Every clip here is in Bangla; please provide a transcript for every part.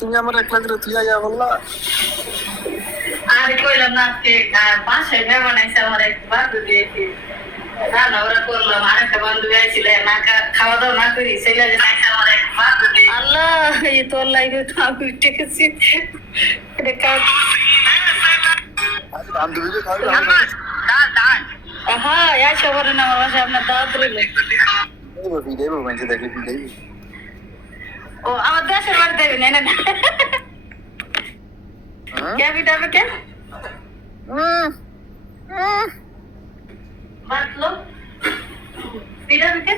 তুমি আমার একলা করে তুই আইয়া বললা আর কইলাম না আজকে বাসায় মেহমান আইসে আমার এক বান্ধবী দিয়েছি রান্না ওরা করলাম আর একটা বান্ধবী আইছিল না খাওয়া দাওয়া না করি সেগুলা যে আইসে আমার এক বান্ধবী আল্লাহ এই তোর লাইফে তো আমি উঠে গেছি এটা কাজ বান্ধবীকে খাওয়াবি হ্যাঁ এই সবার না আমার বাসায় আপনার দাওয়াত রইল দেবো মানুষ দেখলে দেবি ও আমার দেশের বাড়ি দেবেন এনে না क्या बेटा पे क्या बात लो बेटा पे क्या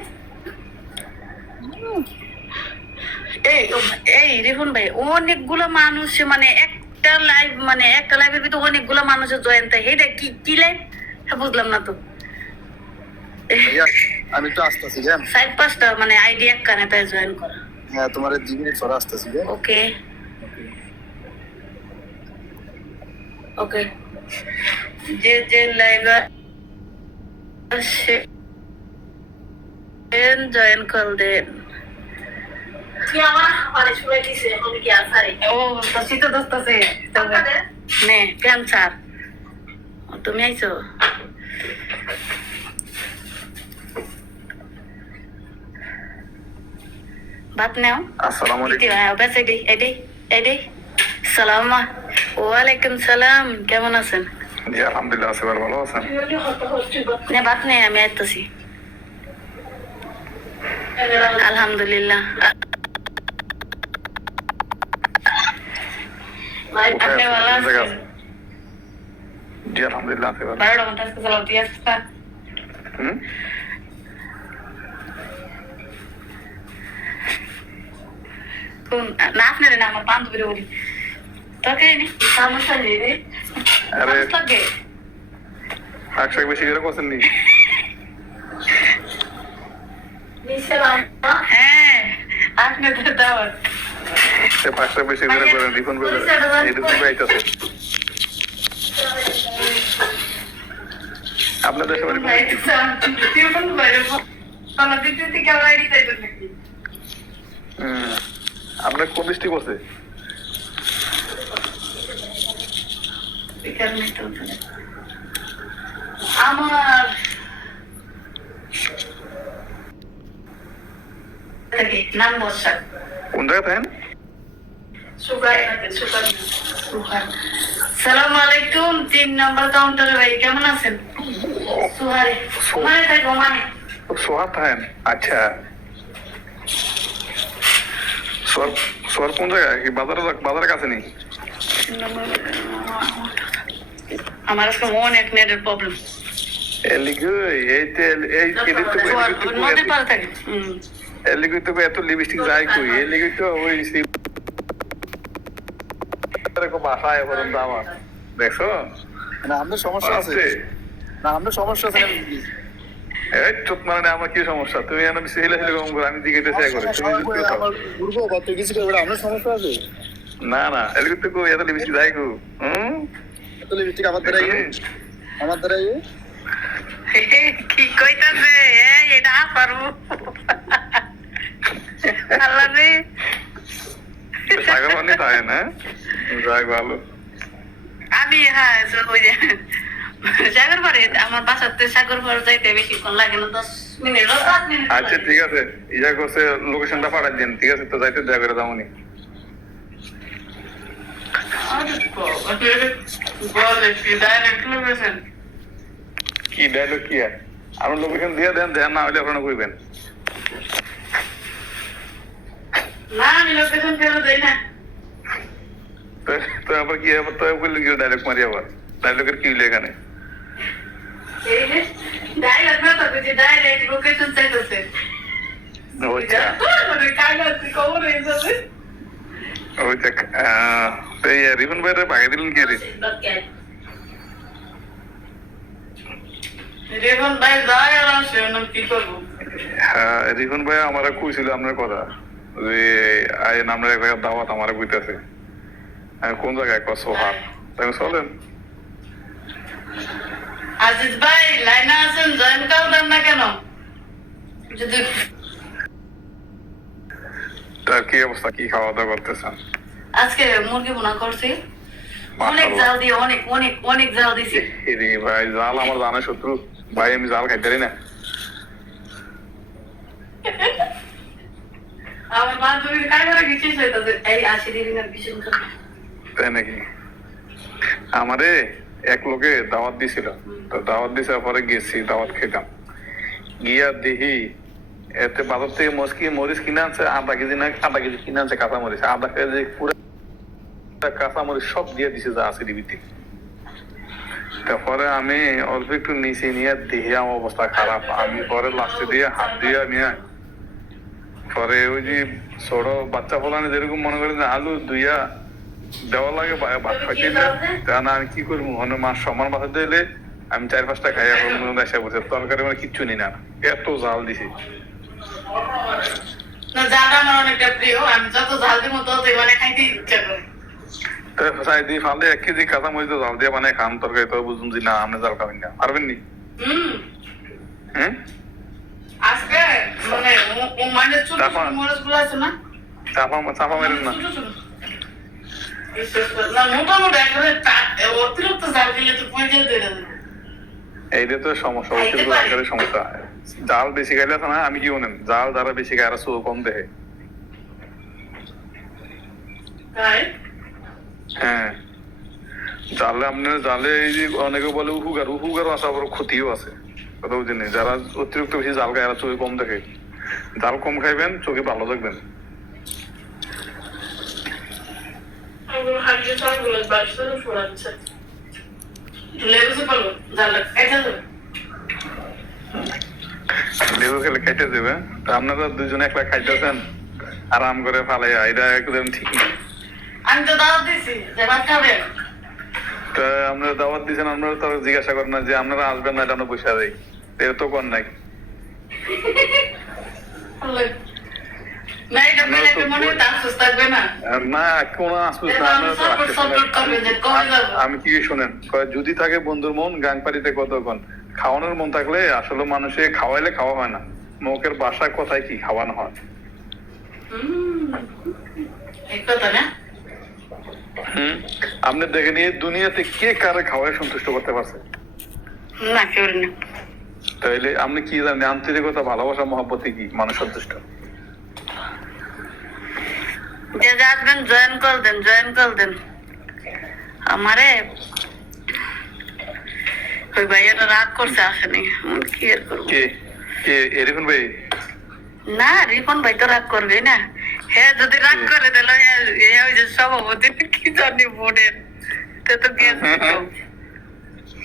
এই রিফুন ভাই অনেকগুলো মানুষ মানে একটা লাইভের ভিতরে অনেকগুলো মানুষের জয়েন থাকে এটা কি লাইভ বুঝলাম না তো আমি তো আসতেছি কেন 4-5টা মানে আইডি এক কানে তাই জয়েন করা হ্যাঁ তোমার 2 মিনিট পরে আসতেছি ওকে ओके जे लाइव जॉइन कर दे क्या हमारे शुरू की से हम क्या सारे ओ तो सीतो दोस्त से तो ने प्यान चार तुम आई सो बात नहीं हो আসসালামু আলাইকুম बस एडी সালাম ওয়ালাইকুম সালাম কেমন আছেন জি আলহামদুলিল্লাহ আছি ভালো আছেন না বাত নেই আমি আইতাছি আলহামদুলিল্লাহ আপনি ভালো আছেন জি আলহামদুলিল্লাহ আছি ভালো 12 ঘন্টা আজকে চালাতে আসছে কোন না আপনার না আমার বান্ধবীর বলি তরকারি নেই সমস্যা নেই রে আরে লাগে শাক বেশি করে পছন্দ নেই হ্যাঁ আপনি তো দাওয়াত সে শাক বেশি করে করে রিফোন করে এদিকে আইতাছে আপনাদের সবাই আপনার কোন ডিস্ট্রিক্ট আছে আমার নাম বর্ষা কোন জায়গা থাকেন সালাম আলাইকুম 3 নম্বর কাউন্টারে ভাই কেমন আছেন সুহারে সুহারে থাকো মানে সোহাগ থাকেন আচ্ছা সোহার কোন জায়গায় কি বাজারের কাছে নেই আমার আজকে অনেক নেটের প্রবলেম নদীর পাড়ে থাকে এত লিপস্টিক যায় কই এই লিগে তো ওই বাসায় পর্যন্ত আমার দেখছো না আমাদের সমস্যা আছে না আমাদের সমস্যা আছে এই চোখ মানে আমার কি সমস্যা তুমি আমি সেলে কম করে আমি দিকে চাই করে তুমি আমার ঘুরবো বা তুই কিছু করবে আমাদের সমস্যা আছে না না এলিগে তো কই এত লিপস্টিক যায় কো এত লিপস্টিক আমার দ্বারা কি কইতাছে এটা পারবো আল্লাহ রে সাগর পানি থাকে না যাই ভালো আমি হ্যাঁ ওই যে সাগর পাড়ে আমার বাসাতে সাগর পাড় যাইতে বেশিক্ষণ লাগে না 10 মিনিট 5 মিনিট আচ্ছা ঠিক আছে ইয়া করছে লোকেশনটা পাঠাই দেন ঠিক আছে তো যাইতে দয়া করে যাবনি বলে কি ডাইরেক্ট লোকেশন কি ডায়লগ কি আর আমার লোকেশন দিয়ে দেন দেন না হলে আপনারা কইবেন না আমি লোকেশন ফেলে দেই না তো আবার কি আবার তো বললি কি ডায়লগ মারি আবার ডায়লগের কি হইলো এখানে এই যে ডাইরেক্ট না তো যে ডাইরেক্ট লোকেশন চাইতেছে আচ্ছা মানে কাজ আছে খবর এই যাবে ওই দেখ তো এই রিবন ভাইরে ভাগে দিলেন কি রে রিবন ভাই যায় আর আসে না কি করব হ্যাঁ রিবন ভাই আমারে কইছিল আপনার কথা যে আই নামের এক জায়গায় দাওয়াত আমারে কইতাছে কোন জায়গায় কস সোহাগ তাই চলেন আজিজ ভাই লাইনে আছেন জয়েন করবেন না কেন যদি তার কি অবস্থা, কি খাওয়া দাওয়া করতেছেন? আজকে মুরগি ভুনা করছি, অনেক মাশাআল্লাহ। জাল দিয়ে, অনেক অনেক অনেক জাল দিছি। রে ভাই, জাল আমার জানা শত্রু ভাই, আমি জাল খাইতে পারি না। আমার বান্ধবীর কারবার কিছু হইতাছে, এই 80 দিনের ভীষণ করে। তাই নাকি? আমারে এক লোকে দাওয়াত দিছিল, তো দাওয়াত দিছে, পরে গেছি দাওয়াত খেতাম, গিয়া দেখি এতে বাজার থেকে মরিচ কিনে আনছে, আধা কেজি কিনে আনছে কাঁচা মরিচ, আধা কেজি পুরো কাঁচা মরিচ সব দিয়ে দিছে যা আছে ডিবিতে। তারপরে আমি অল্প একটু নিচে নিয়ে দেখি আমার অবস্থা খারাপ, আমি পরে লাস্টে দিয়ে হাত দিয়ে নিয়ে পরে ওই যে ছোট বাচ্চা ফলানে যেরকম মনে করেন আলু দুইয়া দেওয়া লাগে ভাত খাইতে, তা না আমি কি করবো, মানে মাছ সমান বাসা দিলে আমি 4-5টা খাই, এখন এসে বসে তরকারি মানে কিচ্ছু নি না, এত জাল দিছি। না, জালটা আমার অনেকটা প্রিয়, আমি যত জাল দিব ততই মানে খাইতে ইচ্ছা করে। চাই দিয়ে ফালে 1 কেজি কাঁচা মরিচ জাল দিয়ে মানে খান তরকারি, তো বুঝুন যে না আপনি জাল খাবেন না, পারবেন নি? হ্যাঁ, আজকে মানে মানে ছোট ছোট মরিচ গুলো আছে না, চাপা মেরেন না। ছোট ছোট না, মোটামুটি একেবারে অতিরিক্ত জাল দিলে তো পয়সা দিয়ে দেবে। এইটা তো সমস্যা, অতিরিক্ত জাল খেলে সমস্যা। জাল বেশি খাইলে আছে না, আমি কি বলেন, জাল যারা বেশি খায় আর চোখ কম দেখে। তাই হ্যাঁ, জালে আপনার জালে এই যে অনেকে বলে উপকার আছে, আবার ক্ষতিও আছে, কথা বুঝেন? যারা অতিরিক্ত বেশি জাল খায় এরা চোখে কম দেখে, জাল কম খাইবেন চোখে ভালো দেখবেন। ওগুলো হারিয়ে সবগুলো বাড়ছে শোনাচ্ছে, লেবুসে পারবো জালটা খাইতে যাবে, লেবু খেলে খাইতে দেবে। তা আপনারা দুজনে একলা খাইতেছেন আরাম করে ফালাই, এটা একদম ঠিক না। আমি তো দাওয়াত দিছি যে ভাত খাবেন। তা আপনারা দাওয়াত দিচ্ছেন, আপনারা তো জিজ্ঞাসা করেন না যে আপনারা আসবেন না, এটা আমরা বসে দেয়, এর তো কর নাই। না, এটা পেলে একটা মনে হয় আফসোস থাকবে না। না, কোনো আফসোস না, আপনারা তো আমি কি শোনেন, যদি থাকে বন্ধুর মন গান পারিতে কতক্ষণ, খাওয়ানোর মন থাকলে আসলে মানুষে খাওয়াইলে খাওয়া হয় না, মুখের বাসা কথায় কি খাওয়ানো হয়। এই কথা না, আপনি দেখে নিয়ে দুনিয়াতে কে কারে খাওয়ায় সন্তুষ্ট করতে পারছে? না কেউ না। তাইলে আপনি কি জানেন আন্তরিকতা, ভালোবাসা, মহব্বতে কি মানুষ সন্তুষ্ট? যে আসবেন জয়েন কল দেন আমারে। ওই ভাইয়াটা রাগ করছে, আসেনি, কি আর করবো। কে কে এরকম ভাই? না, রিপন ভাই তো রাগ করবে না, হ্যাঁ যদি রাগ করে তাহলে ওই যে সভাপতি কি জানি বোর্ডের তো গেছে।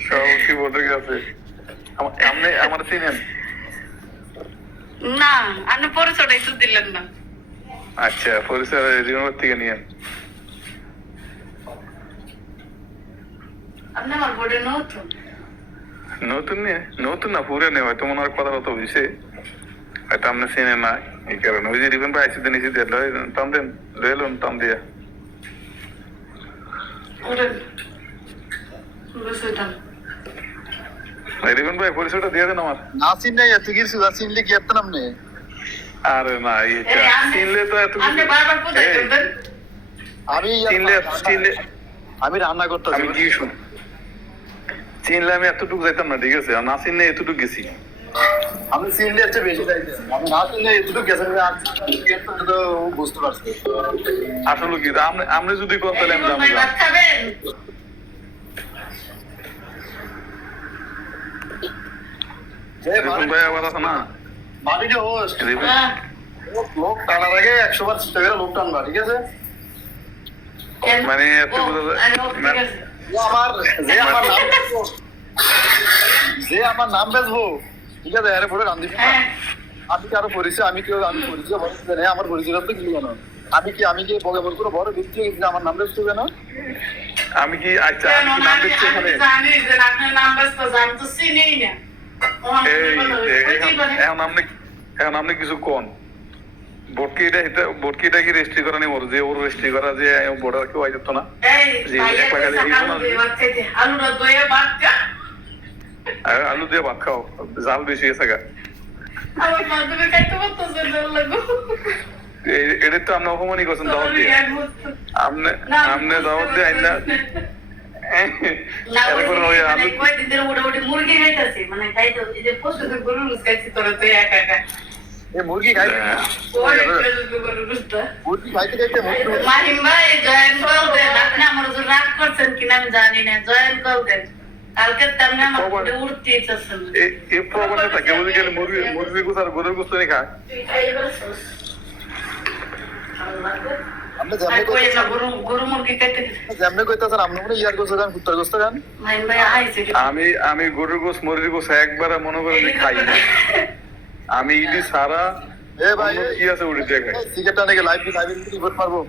সভাপতি বলে গেছে, আপনি আমার চিনেন? না, আপনি পরিচয়টা একটু দিলেন না। আচ্ছা, পরিচয় রিমোট থেকে নিয়ে। আপনি আমার বোর্ডে নতুন না পুরানে, হয়তো মনে হয় কথা কথা হয়েছে, হয়তো আপনি চিনেন না এই কারণে। ওই যে রিপন ভাই আইসি দেন, টান দেন, লইলেন টান দিয়া। রিপন ভাই পরিচয়টা দিয়ে দেন আমার। না চিনলে এত কিছু, না চিনলে কি এত নাম নেই। আরে না, চিনলে তো এত আপনি বারবার কোথায় করবেন? চিনলে আমি রান্না করতে, আমি কি শুন, চিনলে আমি এতটুকু যাইতাম না, ঠিক আছে? আর না চিনলে এতটুকু গেছি। আমি চিনলে একটু বেশি যাইতেছি, আমি না চিনলে এতটুকু গেছে, তো বুঝতে পারছি। আসলে কি আপনি যদি কোন তাহলে আমি জানবো। ভাত খাবেন? রিপন ভাই আবার আছে না, বাড়িতে হোস্ট হ্যাঁ। লোক টানার আগে 100 বার চিন্তা করে লোক টানবা, ঠিক আছে? মানে এত ও আমার যে আমার নাম বেচবো, ঠিক আছে? আরে পরে রান্ধি আমি কি আরো পরিচয়, আমি পরিচয় বলতে নেই, আমার পরিচয় তো কি জানো? আমি কি বগে বল করে বড় ব্যক্তি হয়ে গেছি, আমার নাম বেচতে কেন? আমি কি আচ্ছা আমি কি নাম দিচ্ছি এখানে? জানি যে আপনার নাম ব্যস্ত, জানি তো চিনেই না। এখন আপনি কিছু কোন বোটকিটা কি রেজিস্ট্রি করা নেই, ওর যে ওর রেজিস্ট্রি করা যে বোর্ডার কেউ আইতো না, আলু দিয়ে ভাত খাও, জাল বেশি গেছে গা। এটা তো আপনি অপমানই করছেন দাওয়াত দিয়ে আপনি দাওয়াত দিয়ে আইন না না এরকম ওই আলু কয়েকদিন ধরে মোটামুটি মুরগি খাইতেছি মানে খাইতে এই যে পশুদের গরু রুজ খাইছি তোরা তুই একা একা এই মুরগি খাইতে মুরগি খাইতে খাইতে মাহিম ভাই জয়েন কল দেন আপনি আমার উপর রাগ করছেন কিনা আমি জানি না জয়েন কল দেন কালকে তেমনি আমার উপরে উঠতে ইচ্ছেছেন এই প্রবাসে থাকে বুঝে গেলে মুরগি গোস আর গরুর গোস তো খায় আপনি জানলে কই না গরু মুরগি খাইতে জানলে কইতাছেন আপনি মনে ইয়ার গোছ গান কুত্তার গোছ গান মাহিম ভাই আইছে আমি গরুর গোস মুরগির গোস একবার মনে করে খাই না আমি ইডি সারা এ ভাই কি আছে উড়ে যায় সিগারেটটা নাকি লাইভ রিপোর্ট মারবো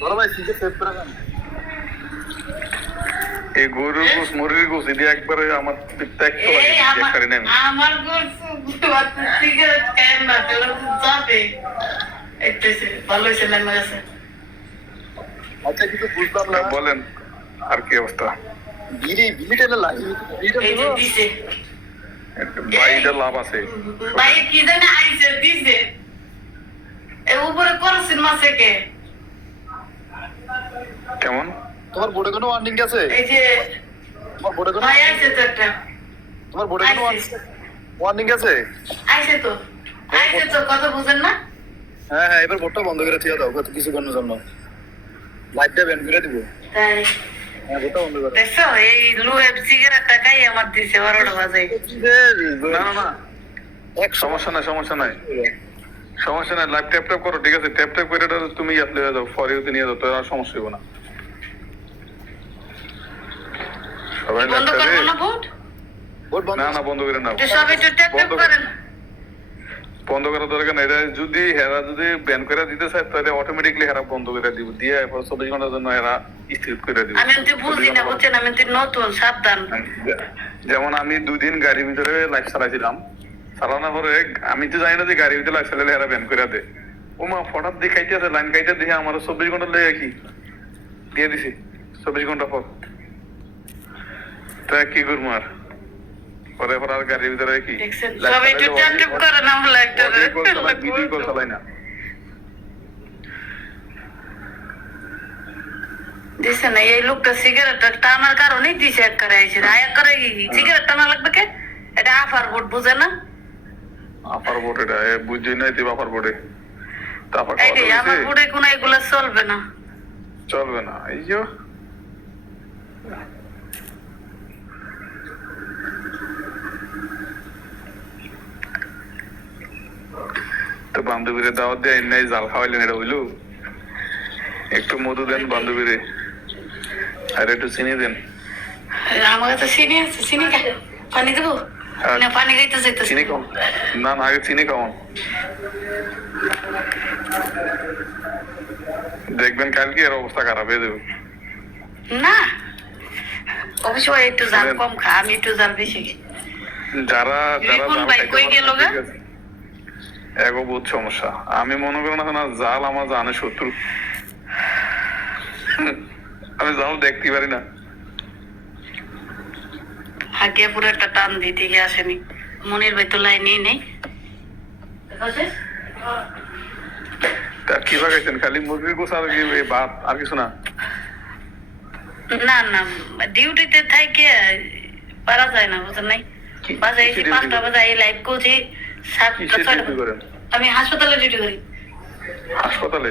ধরো ভাই সিগারেট সেভ করে দেন এই গরুর গোস মুরগির গোস ইডি একবারে আমার ত্যাগ তো লাগে চেক করে নেন আমার গরু সিগারেট খায় না তোর যাবে একটুসে ভালো হইছে না আমার কাছে আচ্ছা কিছু বুঝলাম না বলেন আর কি অবস্থা বিলিটা না লাগে বিলিটা এই যে দিছে বাইরে লাভ আছে ভাই কি জানে আইছে দিছে এ উপরে করছেন মাসে কে কেমন তোমার বোর্ডে কোনো ওয়ার্নিং আছে এই যে তোমার বোর্ডে কোনো ভাই আইছে তো একটা তোমার বোর্ডে কোনো ওয়ার্নিং আছে আইছে তো কথা বুঝেন না হ্যাঁ হ্যাঁ এবার বোর্ডটা বন্ধ করে দিয়ে দাও কত কিছু করার জন্য লাইটটা ব্যান করে দিব তাই হ্যাঁ বোর্ডটা বন্ধ করে দেখছো এই লু এফ সিগারেট টাকাই আমার দিছে 12টা বাজে না না না এক সমস্যা নাই লাইভ ট্যাপ ট্যাপ করো ঠিক আছে ট্যাপ ট্যাপ করে তুমি অ্যাপ্লাই দাও ফর ইউতে নিয়ে দাও তো আর সমস্যা হবে না সবাই বন্ধ করব না বোর্ড বন্ধ না বন্ধ করে নাও তো সবাই তো ট্যাপ ট্যাপ করেন বন্ধ করার দরকার নাই এটা যদি ব্যান করে দিতে চায় তাহলে অটোমেটিকলি হেরা বন্ধ করে দিব দিয়ে এরপর 24 ঘন্টার জন্য হেরা স্থির করে দিব আমি তো বুঝি না বুঝছেন আমি তো নতুন সাবধান যেমন আমি 2 দিন গাড়ির ভিতরে লাইফ চালাইছিলাম চালানোর পরে আমি তো জানি না যে গাড়ির ভিতরে লাইফ চালালে হেরা ব্যান করে দেয় ও মা ফটাফট দেখাইতে আছে লাইন কাইটা দেখে আমার 24 ঘন্টা লেগে কি দিয়ে দিছি 24 ঘন্টা পর তা কি করবো আর পরে আর গাড়ির ভিতরে কি দেখছেন সবাই তো ট্যাপ ট্যাপ করে না হলো একটা ভিডিও কল চালাই না দিছে না এই লোকটা সিগারেট টানার কারণেই দিছে এক করে আইছে না এক করে সিগারেট টানা লাগবে কে এটা আফার বোর্ড বুঝে না আপার বোর্ড এটা বুঝছি না তুই আপার বোর্ডে তারপর এই আমার বোর্ডে কোনো এগুলা চলবে না চলবে না এই যে তো বান্ধবীরে দাওয়াত দিয়ে নাই জাল খাওয়াইলেন এটা হইলো একটু মধু দেন বান্ধবীরে আর একটু চিনি দেন আমার কাছে চিনি আছে চিনি পানি দেবো না পানি খাইতে চাইতেছি চিনি কম না আগে চিনি খাওয়ান দেখবেন কালকে এর অবস্থা খারাপ হয়ে যাবে না অবশ্যই একটু জাল কম খা আমি একটু জাল বেশি যারা রিপন ভাই কই গেল গা এগো বহুত সমস্যা আমি মনে করি না জাল আমার জানে শত্রু আমি জাল দেখতে পারি না আগে পুরো একটা টান দিতে গিয়ে আসেনি মনির ভাই তো লাইনেই নেই তা কি ভাগাইছেন খালি মুরগির গোস আর কি ভাত আর কিছু না না না ডিউটিতে থাকে পারা যায় না বুঝলেন নাই বাজে 5টা বাজে এই লাইভ করছি 7টা 6টা করেন আমি হাসপাতালে ডিউটি করি হাসপাতালে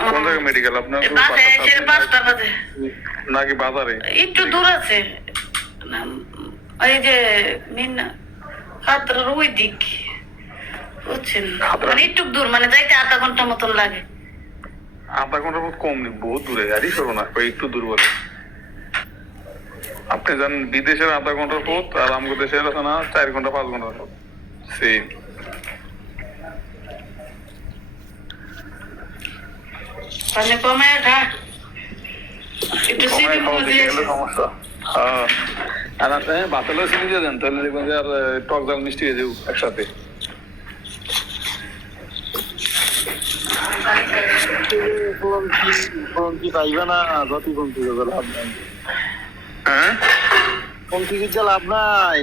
কোন জায়গায় মেডিকেল আপনার বাজে এসে 5টা বাজে নাকি বাজারে একটু দূর আছে এই যে মিনা খাতরার ওই দিক বুঝছেন মানে একটু দূর মানে যাইতে আধা ঘন্টা মতন লাগে আধা ঘন্টার মতো কম নেই বহুত দূরে গাড়ি সরো না একটু দূর বলে আপনি জানেন বিদেশের আধা ঘন্টার পথ আর আমাদের দেশের আছে না 4 ঘন্টা 5 ঘন্টার পথ সেম পানি কমে খা একটু সিটি সমস্যা হ্যাঁ আর বাতালে চিনি দিয়ে দেন তাহলে দেখবেন যে আর টক জাল মিষ্টি হয়ে যাবো একসাথে কি পাইবে না যত কমতি লাভ নাই হ্যাঁ কমতি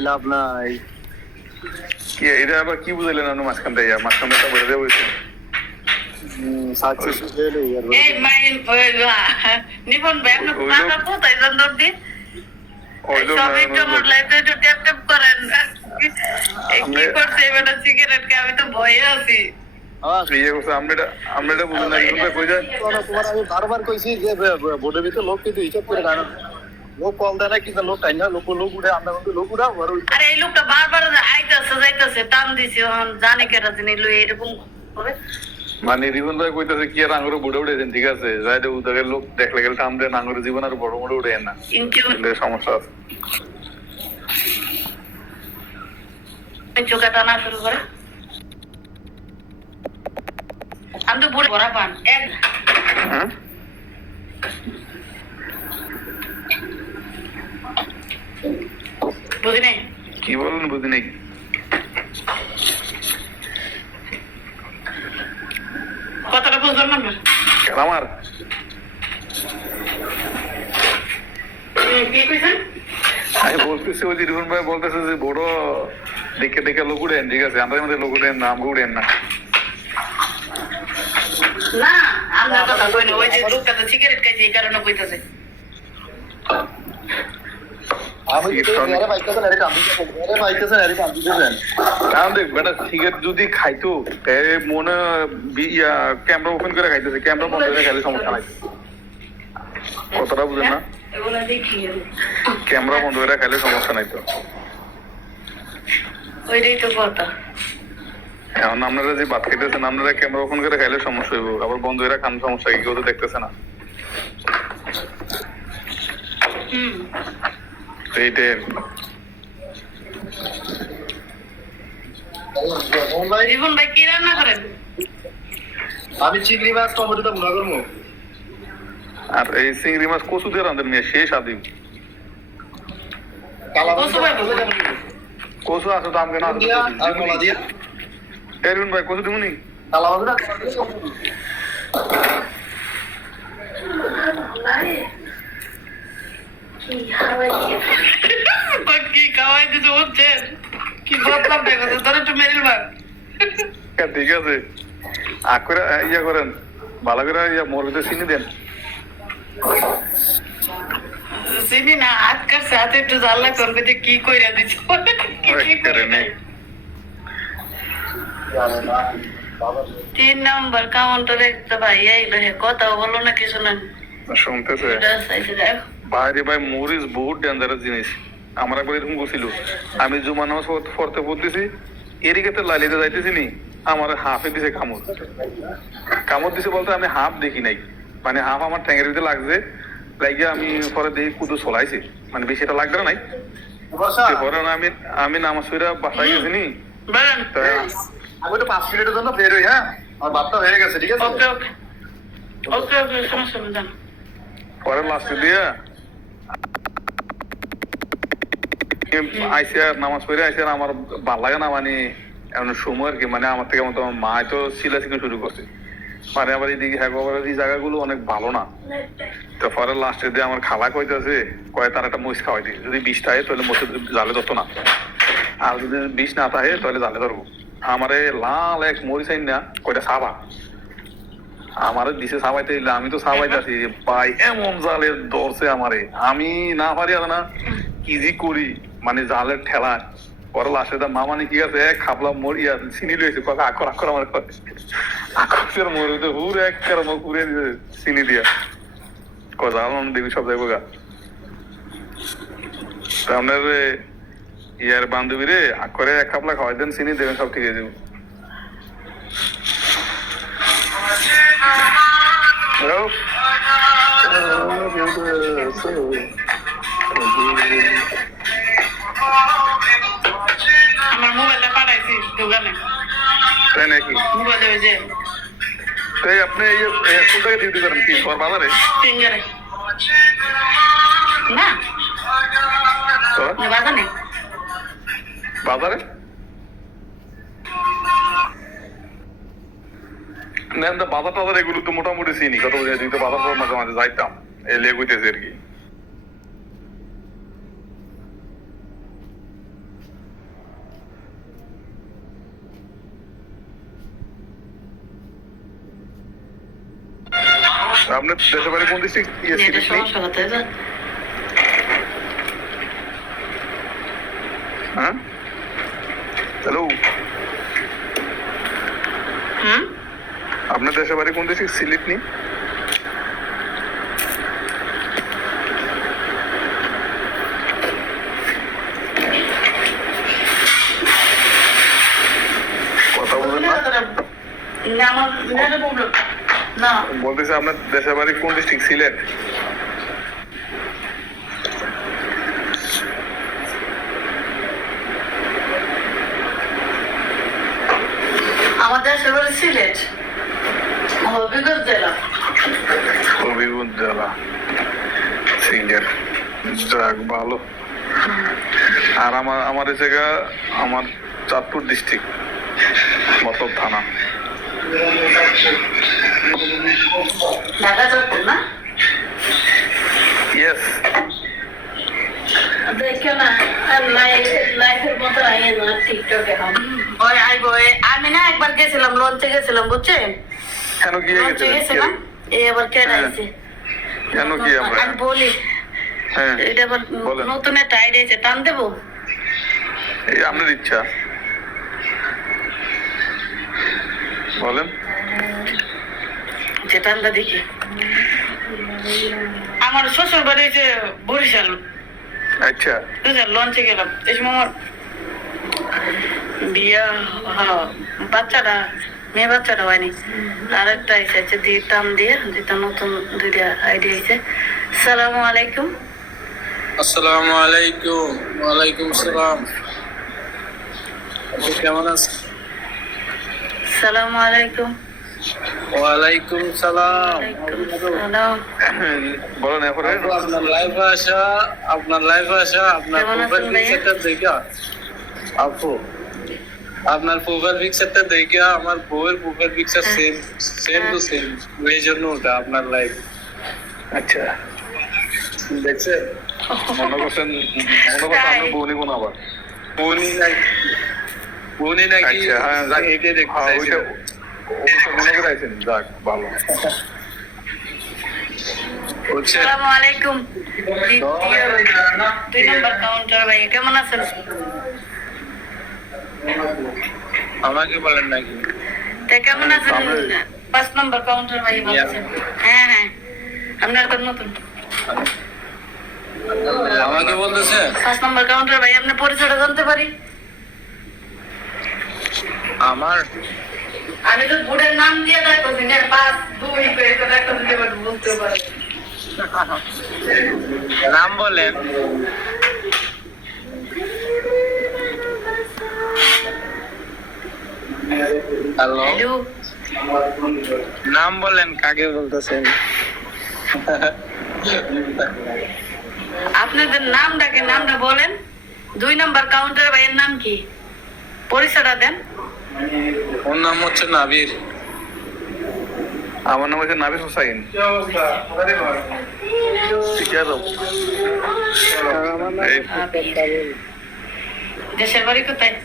লাভ নাই কি এটা আবার কি বুঝাইলেন আপনি মাঝখান থেকে মাঝখানটা বলে দেওয়া হয়েছে সাকসেস হয়ে এই মাইন নিবন ভাই আপনি টাকা কোথায় জান দর্দি সবই তো মোটলাইতে একটু ট্যাপ ট্যাপ করেন কি করছে এবারে সিগারেট কে আমি তো ভয়ে আছি ইয়ে করছে আপনি এটা বুঝেন না কিন্তু কই যায় তোমার আমি বারবার কইছি যে বোর্ডের ভিতরে লোক কিন্তু হিসাব করে না লোক কল দেয় না কিন্তু লোক টাই না লোক উঠে আমরা কিন্তু লোক উঠা আরে এই লোকটা বারবার আইতাছে যাইতাছে টান দিছে জানে কেটা জানি লই এরকম হবে মানে রিবন ভাই কইতাছে কি আর আঙ্গুরে বুড়ে উঠেছেন ঠিক আছে যাইতে উদাগের লোক দেখলে গেলে টান দেন আঙ্গুরে জীবন আর বড় বড় উঠে না সমস্যা আছে চোখে টানা শুরু করে আমি তো বুড়ে ভরা পান এক বুঝি নাই কি বলেন বুঝি নাই কথাটা বুঝলাম না আমার কি কইছেন আমি বলতেছি ওই রিবন ভাই বলতেছে যে বড় দেখে দেখে লোক উঠেন ঠিক আছে আমাদের মধ্যে লোক উঠেন নাম উঠেন না না আমরা কথা কই না ওই যে লোকটা তো সিগারেট খাইছে এই কারণে কইতাছে আমি তো এর বাইকটা এর কাম দিতেছেন কারণ দেখ বেটা সিগারেট যদি খাইতো মনে ক্যামেরা ওপেন করে খাইতেছে ক্যামেরা বন্ধ করে খাইলে সমস্যা নাই কতটা বুঝেন না এগুলা দেখি ক্যামেরা বন্ধ করে খাইলে সমস্যা নাই তো ওইটাই তো কথা এখন আপনারা যে ভাত খাইতেছেন আপনারা ক্যামেরা ওপেন করে খাইলে সমস্যা হইব আবার বন্ধ করে খান সমস্যা কি কেউ তো দেখতেছে না এইটাই রিবন ভাই কি রান্না করেন আমি চিংড়ি মাছ টমেটোটা ভুনা করবো আর এই চিংড়ি মাছ কচু দিয়ে রান্ধেন নিয়ে শেষ আদিম কচু আছে তো আমাকে না এরবিন ভাই কচু দিবনি কি খাওয়াই দিতে হচ্ছে কি বদলাম দেখো তোর একটু মেরিল মার ঠিক আছে আগ করে ইয়া করেন ভালো করে ইয়া মুরগিতে চিনি দেন চিনি না আজকাল সাথে একটু জানলা করবে যে কি কইরা দিচ্ছ তিন নম্বর কাউন্টারে একটা ভাই আইলো হে কথা বলো না কিছু না শুনতেছে বাইরে ভাই মরিচ বহুত ডেঞ্জারাস জিনিস আমার একবার এরকম করছিল আমি জুমা নামাজ পড়তে পড়তেছি এরিকেতে লালিতে যাইতেছি নি আমার হাফে দিছে কামড় দিছে বলতে আমি হাফ দেখি নাই মানে হাফ আমার ঠ্যাঙের ভিতরে লাগছে লাগিয়ে আমি পরে দেখি কুদু চলাইছে মানে বেশি এটা লাগবে নাই পরে আমি নামাজ পড়া বাসায় গেছি নি আমি তো 5 মিনিটের জন্য বের হই হ্যাঁ আমার বাপটা হয়ে গেছে ঠিক আছে ওকে ওকে ওকে ওকে সমস্যা নেই পরে লাস্টে দিয়া আইসা নামাজ পড়ে আইসা আমার ভাল লাগে না মানে এমন সময় আর কি মানে আমার থেকে মতো আমার মা তো সিলা শিখে শুরু করছে মানে আবার এইদিকে হ্যাঁ এই জায়গাগুলো অনেক ভালো না তো পরে লাস্টে দিয়ে আমার খালা কইতেছে কয়ে তার একটা মহিষ খাওয়াই দিই যদি 20 থাকে তাহলে মহিষ জালে ধরতো না আর যদি 20 না থাকে তাহলে জালে ধরবো আমারে লাল এক মরিচ আইন না কয়টা সাবা আমারে দিছে সাবাইতে দিলে আমি তো সাবাইতেছি ভাই এমন জালের ধরছে আমারে আমি না পারি আর না ইজি করি মানে জালের ঠেলা পরে লাস্টে মা মানে কি আছে এক খাবলা মরিয়া চিনি লইছে কথা আখর আখর আমার আখর মরিতে হুর এক মুখ ঘুরে দিয়েছে চিনি দিয়া জাল দেখবি সব যাইব গা আপনার ইয়ার বান্ধবী রে আখরে এক খাবলা খাওয়াই দেন চিনি দেবেন সব ঠিক হয়ে যাবে আমার মোবাইলটা পাঠাইছি দোকানে তাই নাকি মোবাইলে ওই যে তাই আপনি কোন জায়গায় ডিউটি করেন কি তোর বাজারে ফিঙ্গারে না বাজারে বাজারে বাজার টাজার এগুলো তো মোটামুটি চিনি কত বাজার মাঝে মাঝে যাইতাম এই লেগুইতেছে আর কি আপনার দেশের বাড়ি কোন ডিস্ট্রিক্ট এটা সিলেট নেই? সমস্যা হতে যায়। হ্যাঁ হ্যালো, আপনার দেশের বাড়ি কোন ডিস্ট্রিক্ট সিলেট নেই? কথা বলবেন না, না, আমার নেটের প্রবলেম। না, বলতেছে আপনার দেশের বাড়ি কোন ডিস্ট্রিক্ট সিলেট? আমার দেশের বাড়ি সিলেট, হবিগঞ্জ জেলা। হবিগঞ্জ জেলা, সিলেট। যাক ভালো। আর আমার এই জায়গা আমার চাঁদপুর ডিস্ট্রিক্ট, মতলব থানা। ঢাকা চাঁদপুর না? ইয়েস। দেখো না, লাইফের মতো আইয়ে না টিকটকে হম। ওই আইবো, আমি না একবার গেছিলাম, লঞ্চে গেছিলাম, বুঝছেন? কেন কি লঞ্চে গেছিলাম, এই আবার কেন আইছে? কেন কি আমরা? আমি বলি, হ্যাঁ এটা আবার বলেন। নতুন একটা আইডিয়া আছে, টান দেবো? এই আপনার ইচ্ছা, বলেন। যে টানটা দেখি। আমার শ্বশুর বাড়ি হচ্ছে বরিশাল, আচ্ছা বুঝলেন? লঞ্চে গেলাম, এই সময় আমার বিয়া, হ্যাঁ, বাচ্চাটা, মেয়ে বাচ্চাটা হয়নি। আর একটা এসেছে দিয়ে টান দিয়ে, যেটা নতুন দুইটা আইডিয়া এসে। সালামু আলাইকুম। আসসালামু আলাইকুম। ওয়ালাইকুম সালাম। আপনি কেমন আছেন? সালামু আলাইকুম। ওয়ালাইকুম সালাম। সালাম। বলেন এরপরে। আপনার লাইভে আসা আপনার কেমন আছেন প্রোফাইল ভাইয়া? পিকচারটা দেখা, আপু আপনার প্রোফাইল পিকচারটা দেখে আমার বউয়ের profile picture same to same, এই জন্য ওটা আপনার লাইভ আচ্ছা, দেখছেন। মনে করছেন আপনার বউনি কোন আবার? উনি নাকি আচ্ছা, হ্যাঁ, যাক। এটাই দেখতে হ্যাঁ, ওইটা চাইছিলেন। মনে করে আছেন। যাক ভালো। বুঝছেন? সালামু আলাইকুম। দুই নম্বর কাউন্টার ভাই, কেমন আছেন? আমাকে বলেন নাকি? তা কেমন আছেন? 5 নম্বর কাউন্টার ভাই বলছেন। হ্যাঁ হ্যাঁ, আপনার তো নতুন। আমাকে বলতেছে 5 নম্বর কাউন্টার ভাই, আপনার পরিচয়টা জানতে পারি? আমার আমি তো বুড়ের নাম দিয়ে ডাকতেছি না, 5 2 করে তো ডাকতেছি, এবার বুঝতে পারি। নাম বলেন। হ্যালো, হ্যালো, নাম বলেন, কাকে বলতেছেন? আপনাদের নাম ডাকে, নামটা বলেন। 2 নম্বর কাউন্টার ভাইয়ের নাম কি? পরিচয়টা দেন। ওর নাম হচ্ছে নাবির। আমার নাম হচ্ছে নাবিস হোসাইন। ঠিক আছে। এই দেশের বাড়ি কোথায়?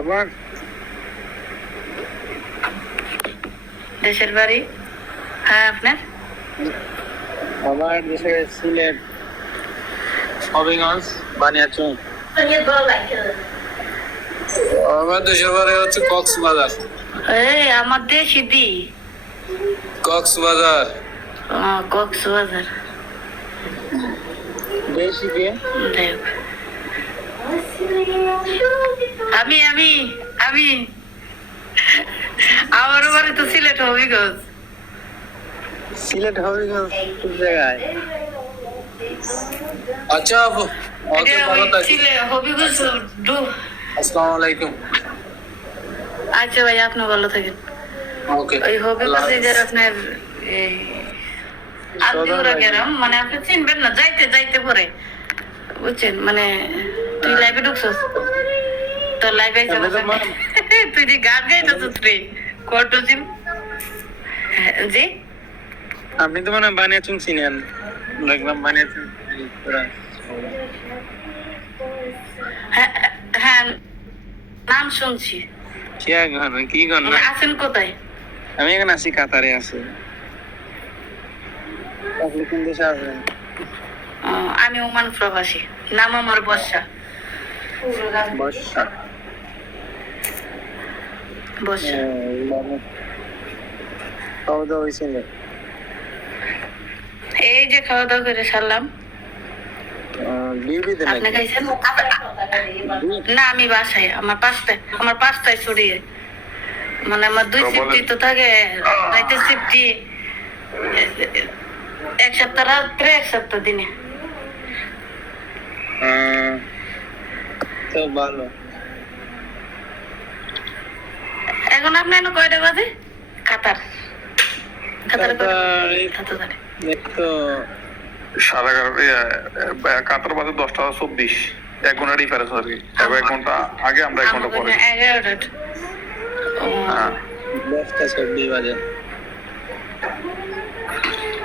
আমার দেশের বাড়ি? হ্যাঁ, আপনার? আমার দেশে সিলেট, হবিগঞ্জ, বানিয়াচং। আমার দেশের বাড়ি হচ্ছে কক্সবাজার। এই আমার দেশি দি। কক্সবাজার। কক্সবাজার। দেশি কে? দেখ। আমি আমি আমি আমার বাড়ি তো সিলেট, হবিগঞ্জ। সিলেট হবিগঞ্জ কোন জায়গায়? আচ্ছা আপু, ওকে, ভালো থাকি। হবিগঞ্জ। আসসালামু আলাইকুম। আচ্ছা ভাই, আপনি ভালো থাকেন। ওকে, ওই হবিগঞ্জে যারা আপনার এই আদিউরা গেরাম, মানে আপনি চিনবেন না, যাইতে যাইতে পরে, বুঝছেন? মানে তুই লাইভে ঢুকছস, তোর লাইভে তুই যে গান গাইতেছিস রে, কটো জিম। জি, আপনি তো মানে বানিয়াচং চিনেন, দেখলাম বানিয়াচং। হ্যাঁ হ্যাঁ, নাম শুনছি। কি গান আছেন কোথায়? আমি এখানে আছি, কাতারে আছি। আপনি কোন দেশে আছেন? আমি ওমান প্রবাসী, নাম আমার বর্ষা। বর্ষা। বর্ষা। খাওয়া দাওয়া হয়েছিল? এই যে খাওয়া দাওয়া করে সারলাম। ডিউটিতে আপনি নাকি? খাইছেন? না, আমি বাসায়। আমার পাঁচটায় ছড়িয়ে, মানে আমার 2 শিফটি তো থাকে, রাইতে শিফটি, 1 সপ্তাহ রাত্রে 1 সপ্তাহ দিনে। তো ভালো। এখন আপনি এনে কয়টা বাজে? কাতার কাতার তো 11:30 কাতার বাজে 10:24, 1 ঘন্টা ডিফারেন্স আর কি। 1 ঘন্টা আগে, আমরা 1 ঘন্টা পরে। 11টা। হ্যাঁ, 10:24 বাজে।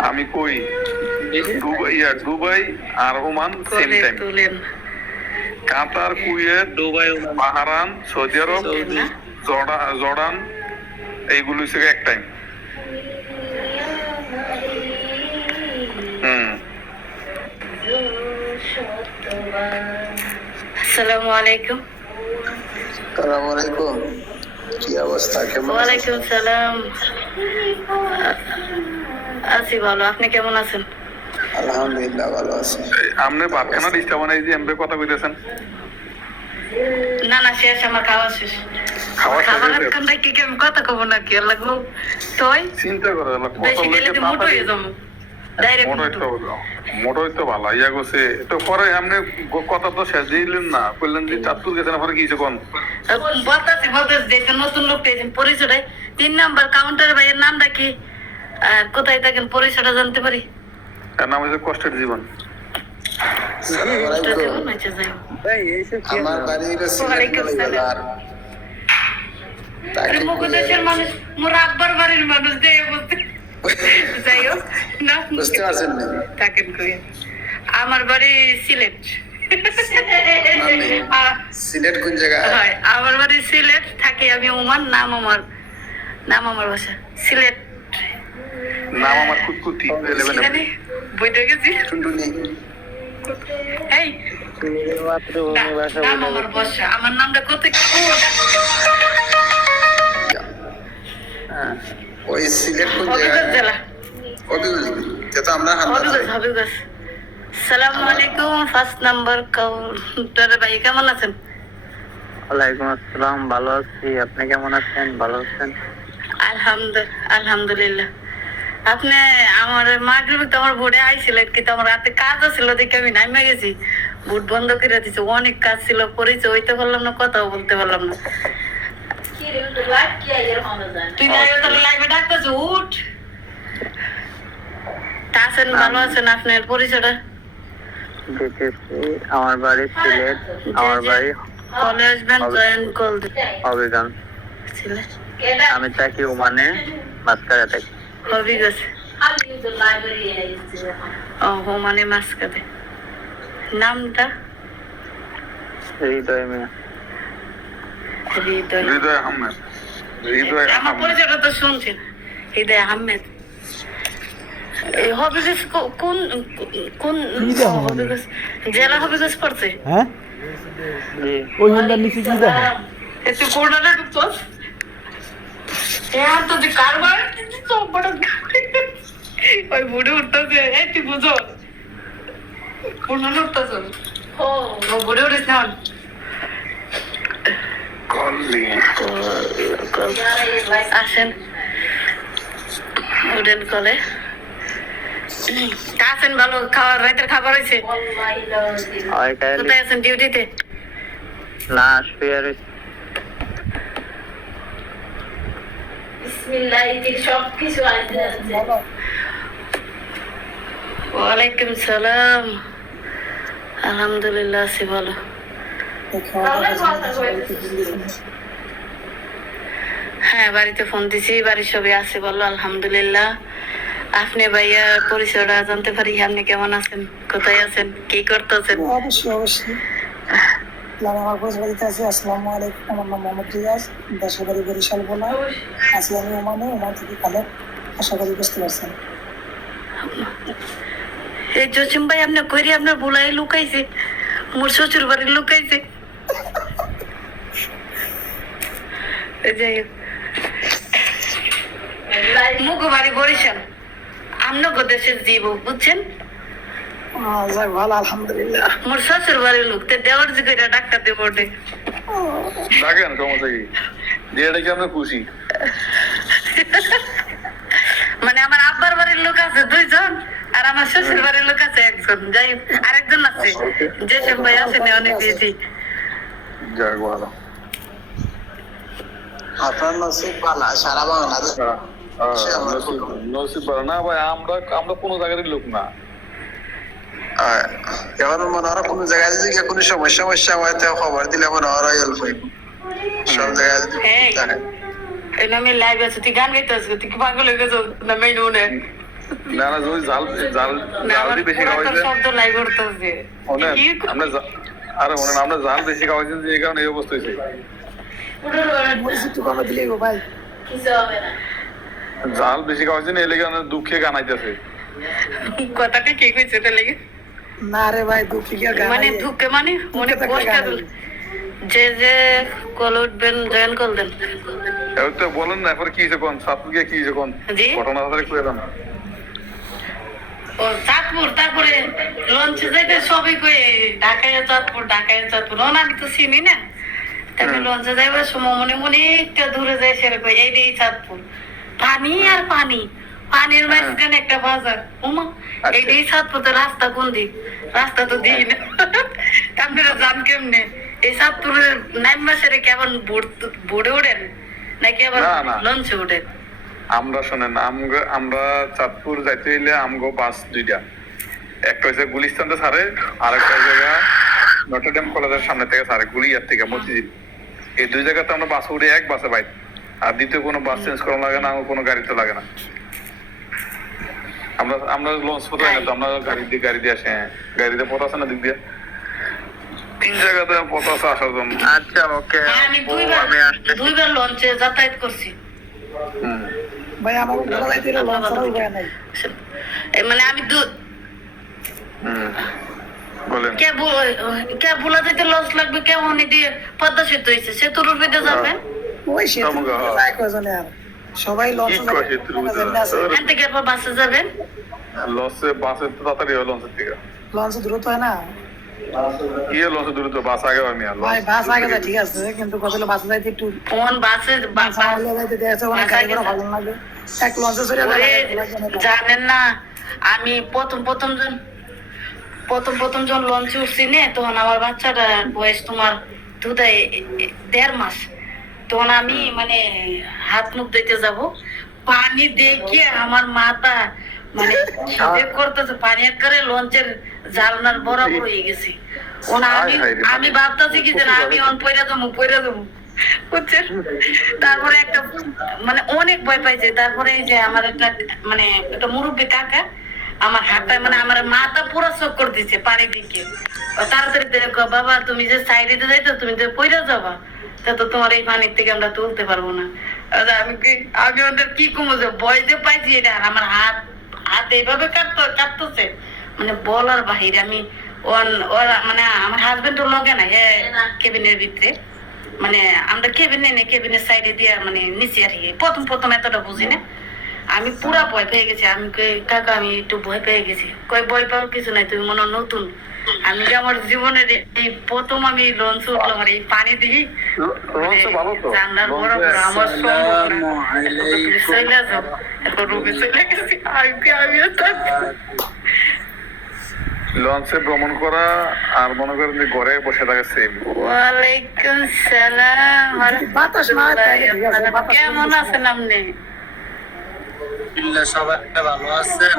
আমি কই দুবাই আর ওমান সেম টাইম। তুলেন কাতার, কুয়েত, দুবাই, বাহারান, সৌদি আরব, না? জর্ডান, এইগুলো হচ্ছে এক টাইম। আসসালামু আলাইকুম। আসসালামু আলাইকুম। কি অবস্থা, কেমন আছেন? ওয়ালাইকুম সালাম। আছি ভালো, আপনি কেমন আছেন? আলহামদুলিল্লাহ ভালো আছি। আপনি ভাতখানা ডিস্টার্ব বানাই যে এমনি কথা কইতেছেন। না না, শেষ, আমার খাওয়া শেষ। খাওয়া শেষ খাবার হয়েছে? কোনটা কি কেমন কথা কব না কি লাগবো তোই চিন্তা করে বেশি গেলে তো মোটো হয়ে যাবো ডাইরেক্ট মোটো হইতো ভালো ইয়া গেছে তো। পরে আপনি কথা তো শেষ দিলেন না, বললেন যে চাঁদপুর গেছেন, পরে কি কোন বলতেছি যে নতুন লোক পেয়েছেন, পরিচয়টা 3 নাম্বার কাউন্টার ভাইয়ের নামটা কি আর কোথায় থাকেন, পরিচয়টা জানতে পারি? তার নাম হচ্ছে কষ্টের জীবন। ওটা জীবন হয়েছে, যাই হোক। আমার বাড়ি ওয়ালাইকুম সালাম। মুখদেশের মানুষ, মোর আব্বার বাড়ির মানুষ দিয়ে বলতে, যাই হোক না, বুঝতে পারছেন না? থাকেন কই? আমার বাড়ি সিলেট। সিলেট কোন জায়গায়? হয়, আমার বাড়ি সিলেট, থাকি আমি ওমান। নাম আমার বাসা সিলেট। নাম আমার কুতকুতি। সেখানে বইতে গেছি। টুনটুনি। এই নাম আমার বাসা, আমার নামটা কত ওই সিলেট কোন হবিগঞ্জ জায়গায়? জেলা। যেটা আমরা হবিগঞ্জ। সালামু আলাইকুম। 1 নাম্বার কাউন্টার ভাই, কেমন আছেন? ওয়ালাইকুম আসসালাম, ভালো আছি। আপনি কেমন আছেন? ভালো আছেন? আলহামদুলিল্লাহ। আপনি আমার মাগরিবে তো আমার ভোরে আইছিলেন, কিন্তু আমার রাতে কাজ ছিল দেখে আমি নামে গেছি, ভোট বন্ধ করে দিছে। অনেক কাজ ছিল, পরিচয় হইতে পারলাম না, কথাও বলতে পারলাম না। তুই লাইভে ডাকতেছ, উঠ। আছেন, ভালো আছেন? আপনার পরিচয়টা? আমার বাড়ি সিলেট। আমার বাড়ি কলে আসবেন, জয়েন কল হবিগঞ্জ। সিলেট। আমি থাকি ওমানে, মাসকারে থাকি। হবিগঞ্জ। ও মানে মাসকাতে। নামটা? হৃদয় মিয়া। হৃদয়। হৃদয় আহমেদ। হৃদয় আমার আহমেদ। পরিচয়টা তো শুনছেন, হৃদয় আহমেদ। হবিগঞ্জ কোন কোন হবিগঞ্জ জেলা? হবিগঞ্জ পড়ছে। হ্যাঁ, জি। ওই হন্ডার নিচে কি দেখো? একটু কোর্নারে ঢুকছস? এখন তো যে কারবার তো বড় ওই বুড়ি উঠতেছে, এই তুই বুঝো কোর্নারে উঠতেছ? ও বুড়ি উঠিস না। আসেন, উঠেন কলে। আছেন ভালো? খাওয়ার রাতের খাবার হয়েছে? কোথায় আছেন? ডিউটিতে? না, শুয়ে রয়েছি। ওয়ালাইকুম সালাম। আলহামদুলিল্লাহ আছি ভালো। হ্যাঁ, বাড়িতে ফোন দিছি, বাড়ির সবাই আছে ভালো আলহামদুলিল্লাহ। আপনি ভাইয়া পরিচয়টা জানতে পারি? আপনি কেমন আছেন? কোথায় আছেন? কি করতেছেন? অবশ্যই অবশ্যই। আমি আমার পরিচয় দিতে আছি। আসসালামু আলাইকুম, আমার নাম মোহাম্মদ রিয়াজ, দেশের বাড়ি বরিশাল বলা। আছি আমি ওমানে, ওমান থেকে কালেক্ট। আশা করি বুঝতে পারছেন। এই জসিম ভাই আপনার কইরি আপনার বুলাই লুকাইছে, মোর শ্বশুর বাড়ি লুকাইছে। যাই হোক, মুখ বাড়ি বরিশাল, আমনগো দেশের জীব, বুঝছেন? যাক ভালো, আলহামদুলিল্লাহ। মোর শ্বশুর বাড়ির লোক তে দেওয়ার যে কইরা ডাক্তার দিয়ে বটে। দেখেন সমস্যা কি, যে এটা কি আমরা খুশি। মানে আমার আব্বার বাড়ির লোক আছে 2 জন, আর আমার শ্বশুর বাড়ির লোক আছে 1 জন। যাই হোক, আরেকজন আছে যে সব ভাই আছে না, অনেক বেশি। যাক ভালো। আপনার নসিব বালা সারা বাংলাদেশ। নসিব ভালো না ভাই, আমরা আমরা কোনো জায়গারই লোক না। এবার মনে হয় কোনো জায়গায় যদি কোনো সমস্যা হয় তো খবর দিলে মনে হয় হেল্প হইব সব জায়গায় যদি থাকে। এই নামে লাইভ আছে, তুই গান গাইতে আসবি, তুই কি পাগল হয়ে গেছো না? মেই নুনে না না, যদি জাল জাল জাল দিয়ে বেশি খাওয়াইছে শব্দ লাইভ করতেছে। আমরা আরে ওনার আমরা জাল বেশি খাওয়াইছেন, যে এই কারণে এই অবস্থা হয়েছে। মরিচ একটু কমে দিলেই গো ভাই। কিছু হবে না, জাল বেশি খাওয়াইছেন, এই লেগে অনেক দুঃখে গানাইতেছে। কথাটা কি কইছে এটা লাগে? না রে ভাই, দুঃখী কি আর গান মানে গাইবে? দুঃখে মানে মনে দুঃখে কষ্ট থাকলে গান গাইবে। যে যে কল উঠবেন, জয়েন কল দেন। এবার তো বলেন না, এরপর কি হয়েছে কোন ছাত্রকে কি হয়েছে কোন জি? ঘটনা তাড়াতাড়ি কয়ে দেন। ও চাঁদপুর, তারপরে লঞ্চে যাইতে সবই কই ঢাকায় চাঁদপুর, ঢাকায় চাঁদপুর। আমি তো চিনি না, তারপরে লঞ্চে যাইবার সময় মনে মনে একটা দূরে যাই, সেরে কই এইটাই চাঁদপুর। পানি আর পানি, পানির মাঝখানে একটা বাজার। ওমা, এইটাই চাঁদপুর। তো রাস্তা কোন দিক? রাস্তা তো দিই না। আপনারা যান কেমনে? এই চাঁদপুরের নাইমা সেরে কেমন বোর্ডে ওঠেন নাকি আবার না, না। লঞ্চে ওঠেন? আমরা শোনেন, আমরা চাঁদপুর যাইতে হইলে আমগো বাস 2টা, একটা হচ্ছে গুলিস্তানতে ছাড়ে, আর একটা জায়গা নটরডেম কলেজের সামনে থেকে ছাড়ে, গুলিয়ার থেকে মসজিদ। এই 2 জায়গাতে আমরা বাসে উঠে এক বাসে বাইক, আর দ্বিতীয় কোনো বাস চেঞ্জ করা লাগে না, কোনো গাড়িতে লাগে না। আমরা আমরা লঞ্চ পথে হয় না তো, আমরা গাড়ি দিয়ে আসে। হ্যাঁ, গাড়িতে পথ আছে না দিক দিয়ে, 3 জায়গাতে পথ আছে আসার জন্য। আচ্ছা ওকে, হ্যাঁ, আমি দুইবার লঞ্চে যাতায়াত করছি। হুম। ভাই আমার বলা যাইতে লঞ্চ ছাড়া উপায় নাই। মানে আমি বলেন। কে বলা যেতে লঞ্চ লাগবে, কেমন দিয়ে পদ্মা সেতু হয়েছে, সেতুর উপরে দিয়ে যাবেন। ওই সেতু আমাকে, হ্যাঁ। যায় কয়জনে আর সবাই লঞ্চ কি কয় সেতুর ভিতরে? এখান থেকে এরপর বাসে যাবেন। লঞ্চে বাসে তো তাড়াতাড়ি হয় লঞ্চের থেকে। লঞ্চ দ্রুত হয় না কি লঞ্চে দূরে তো বাস আগে হয় মিয়া। ভাই, বাস আগে যায় ঠিক আছে, কিন্তু কত বাসে যাইতে একটু কোন বাসে সামনে যাইতে দেখছে অনেক গাড়ি ঘোড়া ভালো লাগে। এক লঞ্চে চলে ওরে, যায়। জানেন না, আমি প্রথম জন লঞ্চে উঠছি নে, তখন আমার বাচ্চাটা বয়স তোমার দুধাই 1.5 মাস। তখন আমি মানে হাত মুখ ধুইতে যাব, পানি দেখে আমার মাথা মানে খিদে করতেছে, পানি করে লঞ্চের জালনার বরাবর হয়ে গেছি। আমি ভাবতেছি কি যেন আমি পয়রা যাবো বুঝছেন। তারপরে একটা মানে অনেক ভয় পাইছে। তারপরে এই যে আমার একটা মুরব্বী কাকা আমার হাতটায় মানে আমার মাথা পুরো চক্কর দিচ্ছে পানি দিকে। তাড়াতাড়ি দেখো বাবা, তুমি যে সাইডে যাইতো, তুমি যে পয়রা যাবা, তা তো তোমার এই পানির থেকে আমরা তুলতে পারবো না। আমি ওদের কি কমো, যে ভয় যে পাইছি এটা, আর আমার হাত এইভাবে কাঁপতেছে মানে বলার বাহিরে। আমি ওরা মানে আমার হাজবেন্ড ওর লগে না, কেবিনের ভিতরে, মানে আমরা কেবিনের সাইডে দিয়ে মানে নিচে আর কি। প্রথম এতটা বুঝি না, আমি পুরা ভয় পেয়ে গেছি। আমি কাকা আমি একটু ভয় পেয়ে গেছি। কই ভয় পাওয়ার কিছু নাই, তুমি মনে হয় নতুন। আমি যে আমার জীবনের এই প্রথম আমি লঞ্চ উঠলাম, আর এই পানি দিই জানলার বরাবর আমার চলে যাও, এখন রুমে চলে গেছি। লঞ্চে ভ্রমণ করা আর মনে করেন যে ঘরে বসে থাকে সেম। ওয়ালাইকুম সালাম। বাতাস না কেমন আছেন আপনি? সবাই ভালো আছেন?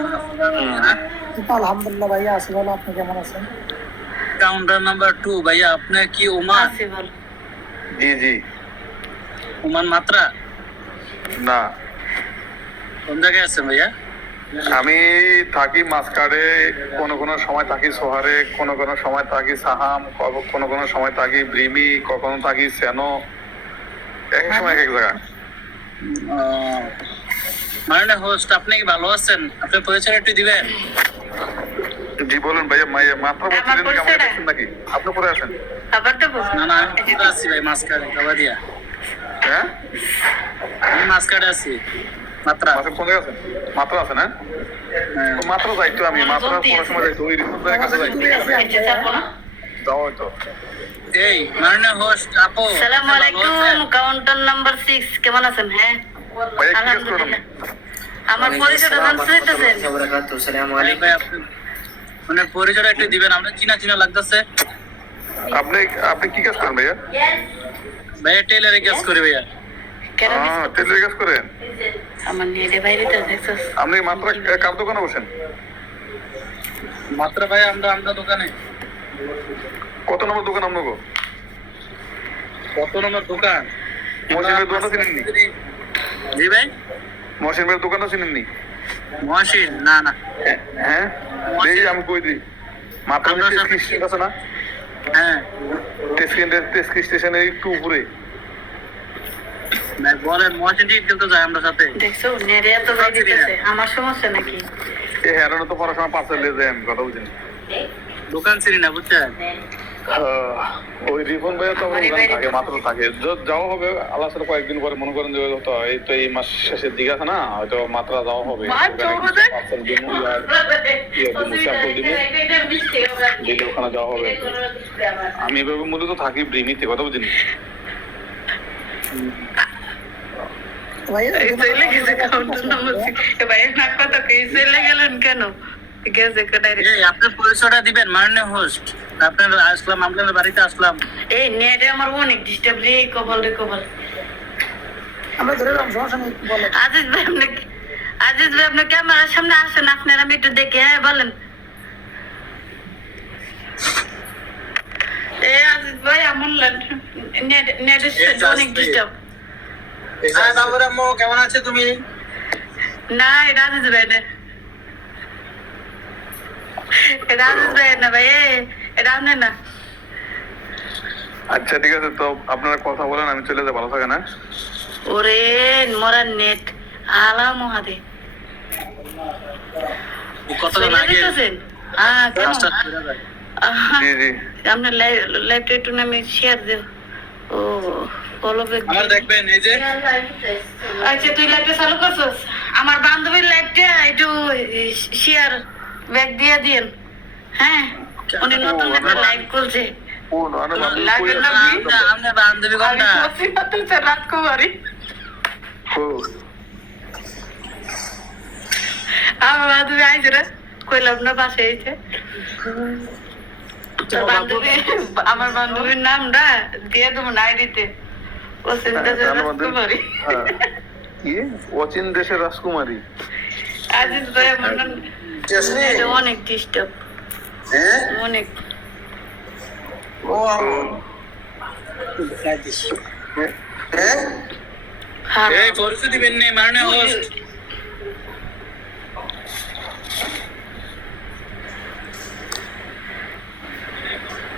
আলহামদুলিল্লাহ ভাইয়া আছি ভালো। আপনি কেমন আছেন? কাউন্টার নাম্বার 2 ভাইয়া, আপনি কি ওমান? আছি ভালো। জি ওমান মাত্রা না, কোন জায়গায় আছেন ভাইয়া? আমি থাকি মাসকাডে, কোনো কোনো সময় থাকি সোহারে, কোনো কোনো সময় থাকি সাহাম, কোনো কোনো সময় থাকি ব্রিমি, কখনো থাকি সেনো, এক এক সময় এক এক জায়গা। মানে হোস্ট, আপনি কি ভালো আছেন? আপনি পরিচয় একটু দিবেন? জি বলুন ভাইয়া, মাত্র আমার বলছিলেন কেমন পরিচয়টা? আছেন নাকি? আপনি পরে আছেন? আবার তো বল। না না, আমি পুরো আছি ভাই, মাসকারে কাবাদিয়া। হ্যাঁ, আমি মাসকারে আছি মাত্রা। মাত্র কোন জায়গায় আছেন? মাত্র আছেন? হ্যাঁ, হ্যাঁ। তো মাত্র যাইতো, আমি মাত্র পড়ার সময় যাইতো, ওই রিপোর্ট কাছে যাইতো, আচ্ছা থাকবো না। যাওয়া হয়তো। এই মানে হোস্ট আপু, সালাম আলাইকুম, কাউন্টার নাম্বার 6, কেমন আছেন? হ্যাঁ ভাইয়া কি কাজ করেন আলহামদুলিল্লাহ। আপনি? আমার পরিচয়টা জানতে চাইতেছেন? আরে ভাই আপনি মানে পরিচয়টা একটু দিবেন, আমরা চিনা চিনা লাগতেছে। আপনি আপনি কি কাজ করেন ভাইয়া? ভাইয়া টেলারে কাজ করি ভাইয়া। কেন miss করতেছেন? টেলির কাজ করেন? আমার নেটে বাইরে তো দেখছস। আপনি মাত্র কার দোকানে বসেন? মাত্রা ভাই আমরা দোকানে। কত নম্বর দোকান আপনাকে? কত নম্বর দোকান? মহসিনের দোকানটা চিনেননি? জি ভাই, মহসিনের দোকানটা চিনেননি? মহসিন? না না। হ্যাঁ, এই আমি কই দিই, মাত্র আপনার টেস্কি সাথে- স্টেশন আছে না? হ্যাঁ টেস্কি স্টেশনের একটু উপরে। ভাই বলেন, মহসিন ঠিক খেলতে যায় আমরা সাথে। দেখছো নেটে এত বাইরে দিতেছে, আমার সমস্যা নাকি? এই হেরানো তো পড়াশোনা পাশে লে যায়, আমি কথা বুঝিনি। দোকান চিনি না বুঝছেন। ওই রিপন ভাইয়া তো আমার আমারই ওখানে বাড়ি থাকে, তো। মাত্র থাকে। যাওয়া হবে আল্লাহ সাথে কয়েকদিন পরে, মনে করেন যে হয়তো এই তো এই মাস শেষের দিকে আছে না, হয়তো মাত্রা যাওয়া হবে। দিলে ওখানে যাওয়া হবে। আমি এভাবে মূলত থাকি ব্রিমিতে, কথা বুঝিনি। ভাইয়া এই চলে গেছে কাউন্টার নাম্বার 6। এ ভাই না কথা কই চলে গেলেন কেন? গেছে ডাইরেক্ট। এই আপনার পরিচয়টা দিবেন, মানে হোস্ট। আপনার আসলাম, আপনাদের বাড়িতে আসলাম। এই নেটে আমার অনেক ডিস্টার্ব রে, কবল। আমরা ধরে রাখলাম, সমস্যা নেই, বলো। আজিজ ভাই আপনি ক্যামেরার সামনে আসেন, আপনার আমি একটু দেখি। হ্যাঁ বলেন। আজিজ ভাই আমার নেটের সাথে অনেক ডিস্টার্ব। হ্যাঁ বাবুর আম্মু, কেমন আছে তুমি? না এটা আজিজ ভাই না, এটা আজিজ ভাই না ভাই, এটা আপনার না। আচ্ছা ঠিক আছে, তো আপনারা কথা বলেন, আমি চলে যাই, ভালো থাকেন। হ্যাঁ, ওরে মরার নেট আলা মহাদে কতক্ষণ আগে কেমন? কাজটা করে যায়। জি জি। আপনার লাইভটা একটু নামে শেয়ার দেও। ও ফলো ব্যাক। আমার দেখবেন এই যে আচ্ছা তুই লাইভটা চালু করছস? আমার বান্ধবীর লাইভটা একটু শেয়ার ব্যাক দিয়ে দিন। হ্যাঁ, উনি নতুন একটা লাইভ করছে। কোন আরে বাবু লাইভের নাম কি? আমরা বান্ধবী আমি কোনটা? বলছি রাজকুমারী। আমার বান্ধবী আইছে রে, কইলাম না বাসে আইছে। তোর বান্ধবী, আমার বান্ধবীর নামটা দিয়ে দেবো নাইডিতে। ও চিন্তা রাজকুমারী। কি অচিন দেশের রাজকুমারী? আজিজ ভাই আমার নাম অনেক ডিস্টার্ব, অনেক। হ্যাঁ এই পরিচয় দিবেন নে, মানে হোস্ট।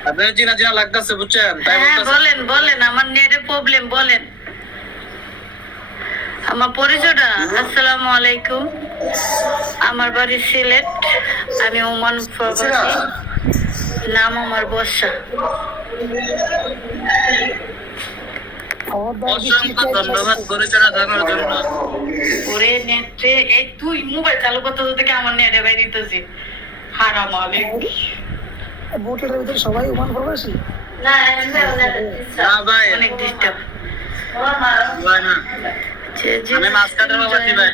আপনার চিনা লাগতেছে বুঝছেন, তাই হ্যাঁ বলতেছে। বলেন আমার নেটে প্রবলেম, বলেন আমার পরিচয়টা। আসসালামু আলাইকুম, আমার বাড়ি সিলেট, আমি ওমান প্রবাসী, নাম আমার বর্ষা। অসংখ্য ধন্যবাদ পরিচয়টা জানার জন্য। ওরে নেটে এই তুই মোবাইল চালু করতে থেকে আমার নেটে বাইরে দিতেছি। হারাম আলাইক। বোটের ভিতরে সবাই ওমান প্রবাসী। না না ভাই, অনেক ডিস্টার্ব। ভাই না। আমি মাছ কাটার বাবাজি ভাই।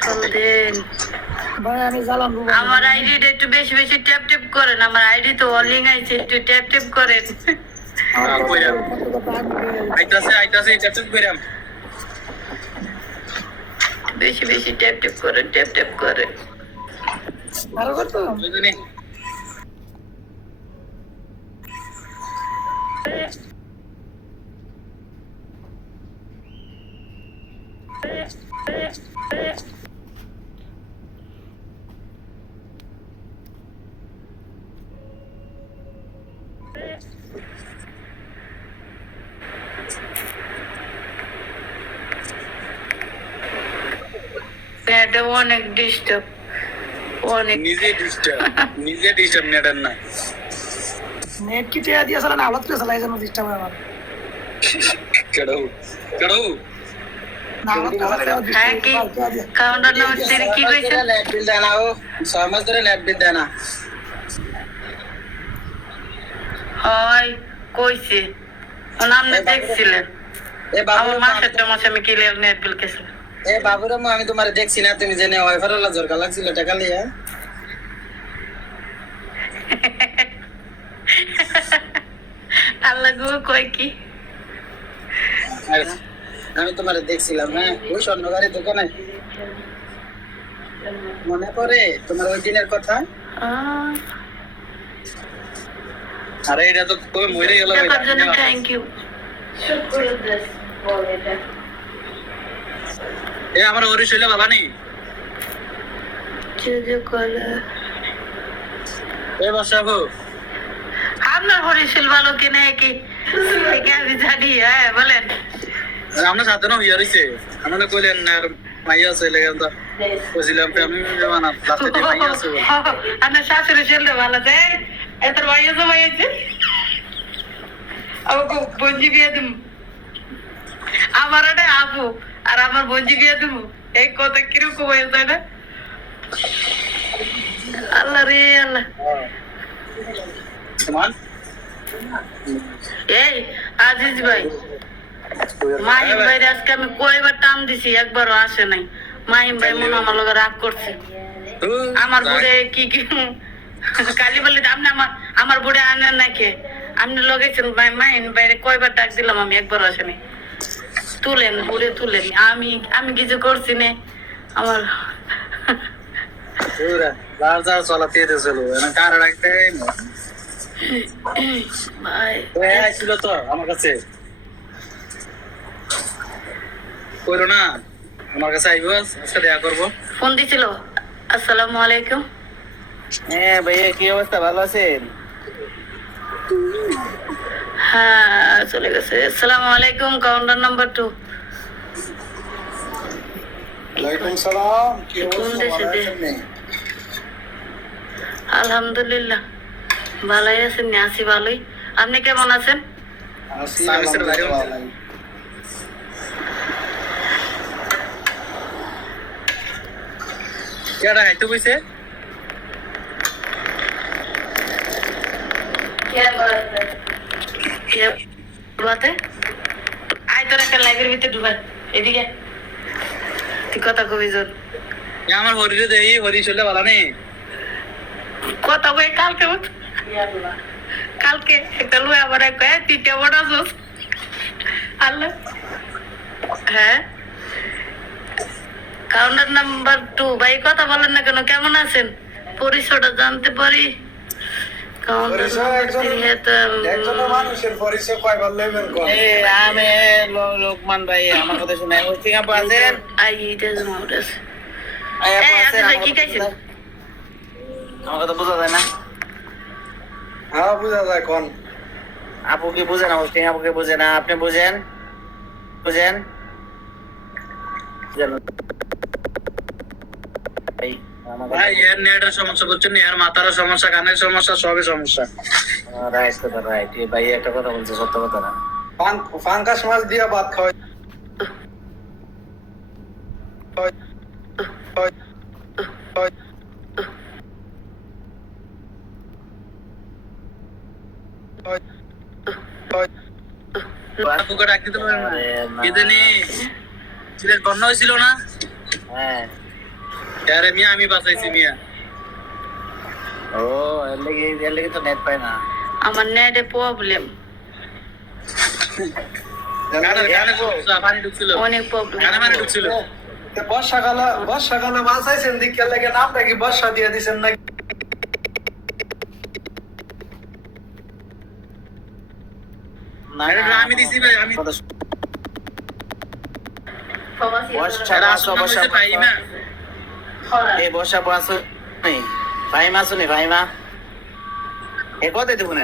ভাই আমি জালাম আমার আইডিটা একটু বেশি বেশি ট্যাপ ট্যাপ করেন, আমার আইডি তো অলিং আইছে, একটু ট্যাপ ট্যাপ করেন। আইতাছে চাচুক কইরাম। বেশি বেশি ট্যাপ ট্যাপ করেন। আরো করতো বুঝুনি। এটা অনেক ডিস্টার্ব, অনেক। নিজে ডিস্টার্ব নেটের না। নেট কি টেয়া দিয়ে চালা না আলাদা করে চালাই যেন ডিস্টার্ব হয় আমার কেডো না আলাদা করে চালাই যেন হ্যাঁ কি কাউন্টার নাম্বার 3 কি কইছে? নেট বিল দেয় না ও 6 মাস ধরে নেট বিল দেয় না। হয় কইছে ওর নাম দেখছিলেন এ বাবু আমার মাসের মাসে আমি ক্লিয়ার নেট বিল কেছিল। এ বাবুর আম্মু আমি তোমারে দেখছি না, তুমি জেনে ওয়াইফার আল্লাহ জোর লাগছিল টাকা লিয়া। আল্লাহ গো কই কি আমি তোমারে দেখছিলাম, হ্যাঁ ওই স্বর্ণগাড়ি দোকানে, মনে পড়ে তোমার ওই দিনের কথা? আরে এটা তো কই মরে গেল ভাই। দেখার জন্য থ্যাংক ইউ। শুট করে দিস বল এটা। এ আমার ওরে শৈলে বাবা নেই। যে কলে এ বাসাবো আপনার হরিশিল ভালো কি না কি এটা আমি জানি। হ্যাঁ বলেন। আমরা সাথে না হইয়া রইছে আমরা কইলেন না মাইয়া আছে লেগে তো কইছিলাম আমি মানে লাস্টে মাইয়া আছে। আপনার শাশুড়ি ছিল ভালো দেয় এত ভাইয়া তো ভাইয়াছে আমাকে বঞ্জি বিয়ে দিম আমার একটা আপু আর আমার বঞ্জি বিয়ে দিব এই কথা কিরকম হয়ে যায় না? আল্লাহ রে আল্লাহ। সমান এই আজিজ ভাই মাহিম ভাই আজকে আমি কয়বার টান দিছি একবারও আসে নাই। মাহিম ভাই মনে আমার লগে রাগ করছে। আমার বুড়ে কি কি কালি বলি আপনি আমার বুড়ে আনেন নাকি আপনি লগেছেন মাহিম ভাইরে কয়বার ডাক দিলাম আমি একবার আসে নাই। তুলেন বুড়ে তুলেন আমি কিছু করছি না আমার পুরা লাজার চলাতে দিছিল না কার রাখতে ভাই ওই আইছিল তো আমার কাছে কইলো না আমার কাছে আইবো আজকে দেখা করবো। ফোন দিছিল। আসসালামু আলাইকুম। হ্যাঁ ভাইয়া কি অবস্থা, ভালো আছেন? হ্যাঁ চলে গেছে। আসসালামু আলাইকুম কাউন্টার নাম্বার 2। ওয়ালাইকুম সালাম, কি কোন অবস্থা? দেশে ভালো দে? আছেন নি? আলহামদুলিল্লাহ ভালোই আছেন। আছি ভালোই। আপনি কেমন আছেন? আছি, সার্ভিসের বাইরে আলহামদুলিল্লাহ। কেডা খাইতে কইছে? কে বাতে আই তোর একটা লাইভের ভিতরে ঢুকাই এদিকে তুই কথা কবি জোর এ আমার হরিরে দেই হরি শৈলে বালা নেই। কথা কই কালকে কালকে একটা লুই আবার কয় তিনটা বড় জোস আল্লাহ। হ্যাঁ কাউন্টার নাম্বার 2 ভাই কথা বলেন না কেন? কেমন আছেন? পরিচয়টা জানতে পারি? কাউন্টার একজনের মানুষের পরিচয় কয়বার লেবেন কোন? আমি লোকমান ভাই, আমার কথা শুনে হোস্টিং আপু আছেন? আই ইট ইজ মাউডাস আই আপু আছেন? ভাই কি খাইছেন? আমার কথা বোঝা যায় না? হ্যাঁ বুঝা যায় কোন? আপু কি বুঝে না? হোস্টিং আপুকে বুঝে না? আপনি বুঝেন? বুঝেন ভাই আমার কথা ভাই এর নেটের সমস্যা করছেন, এর মাথার সমস্যা, কানের সমস্যা, সবই সমস্যা। রাইট কথা, রাইট। ভাই একটা কথা বলছে, সত্য কথা না? ফাঙ্কাস মাছ দিয়া ভাত খাওয়াই আপুকে ডাক দিতে পারেন না? আরে না। ইদানি সিলেট বন্যা হয়েছিল না? হ্যাঁ। আরে মিয়া আমি বাঁচাইছি মিয়া। ও এর লেগে তো নেট পায় না। আমার নেটে প্রবলেম, কানে সমস্যা, পানি ঢুকছিল, অনেক প্রবলেম। কানে পানি ঢুকছিল। বর্ষাকালে বাঁচাইছেন দিকে লেগে নামটা কি বর্ষা দিয়ে দিছেন নাকি? না, আরে না, আমি দিছি ভাই, আমি কথা বর্ষা এরা আসো, আসলে বর্ষা হইছে ফাহিমা। এ বর্ষা আসো নেই, ফাইমা আসো নি, ফাইমা এ কথা দেবো না।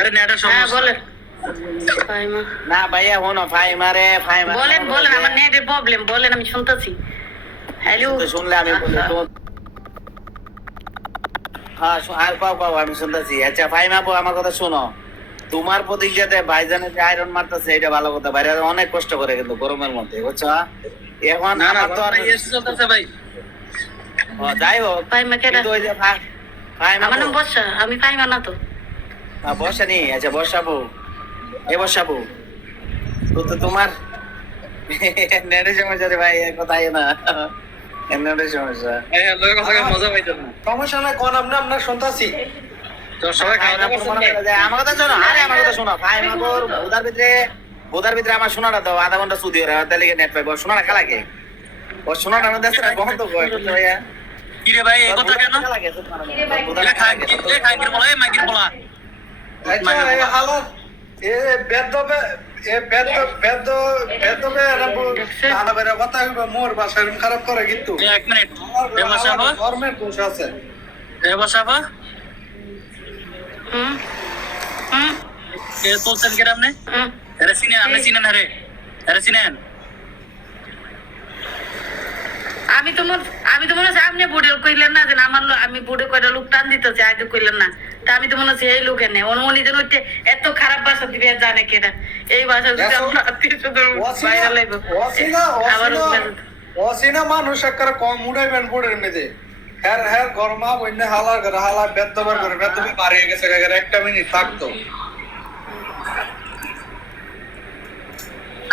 আরে নেটের হ্যাঁ সমস্যা। বলেন ফাইমা। না ভাইয়া হনো ফাইমা রে, ফাইমা বলেন বলেন আমার নেটের প্রবলেম বলেন, আমি শুনতেছি। হ্যালো তো শুনলে আমি বলি তো হ্যাঁ আর পাও আমি শুনতেছি। আচ্ছা ফাহিমা আপু আমার কথা শোনো, তোমার প্রতিজ্ঞাতে ভাইজানের যে আয়রন মারতেছে এটা ভালো কথা, বাইরে অনেক কষ্ট করে কিন্তু গরমের মধ্যে, বুঝছো? এখন আমার তো ভাই যাই হোক, ফাহিমা কেডা? কিন্তু ওই যে ফাহিমা আমার নাম বর্ষা, আমি ফাহিমা না তো। বর্ষা নি, আচ্ছা বর্ষাবু, এ বর্ষাবু তো তোমার নেটের সমস্যা রে ভাই, কোথায় না নেটের সমস্যা। মজা পাইতাম না। সমস্যা নাই, কোন আপনি আপনার শুনতাছি। তো সবাই খাওয়া দাওয়া করছেন না? আমার কথা শোনো, আরে আমার কথা শোনো, ফাহিমাপুর বোধার ভিতরে আমার শোনাটা দাও, আধা ঘন্টা সুদি ওরা তাহলে নেট পাইবো, শোনাটা খেলাকে ও শোনাটা আমাদের দেশে বন্ধ করে ভাইয়া। কি রে ভাই এই কথা কেন? এ খাইকির বলা, এ মাইকির বলা। আচ্ছা এই হালত এ বেদবে আনা বেরা কথা হইবা, মোর ভাষা এরকম খারাপ করে কিন্তু এক মিনিট, এ বসাবো, ধর্মের দোষ আছে। এ বসাবো। হুম হুম এ তোলছেন কে আপনি? হুম আরে চিনেন, আপনি চিনেন? আরে চিনেন? আমি তো মনে হচ্ছে আপনি বোর্ডে কইলেন না যে আমি বোর্ডে কয়টা লোক টান দিতেছি, আগে কইলেন না। তা আমি তো মনে হচ্ছে এই লোক এনে উনি যেন এত খারাপ ভাষা দিবে জানে কেনা এই ভাষা যদি আমরা বাইরে লাগবো আবার অসিনা মানুষ একটা কম উড়াইবেন বোর্ডের মেঝে হ্যাঁ গরমা বন্য হালা বেদবার করে বেদবে বাড়িয়ে গেছে একটা মিনিট থাকতো।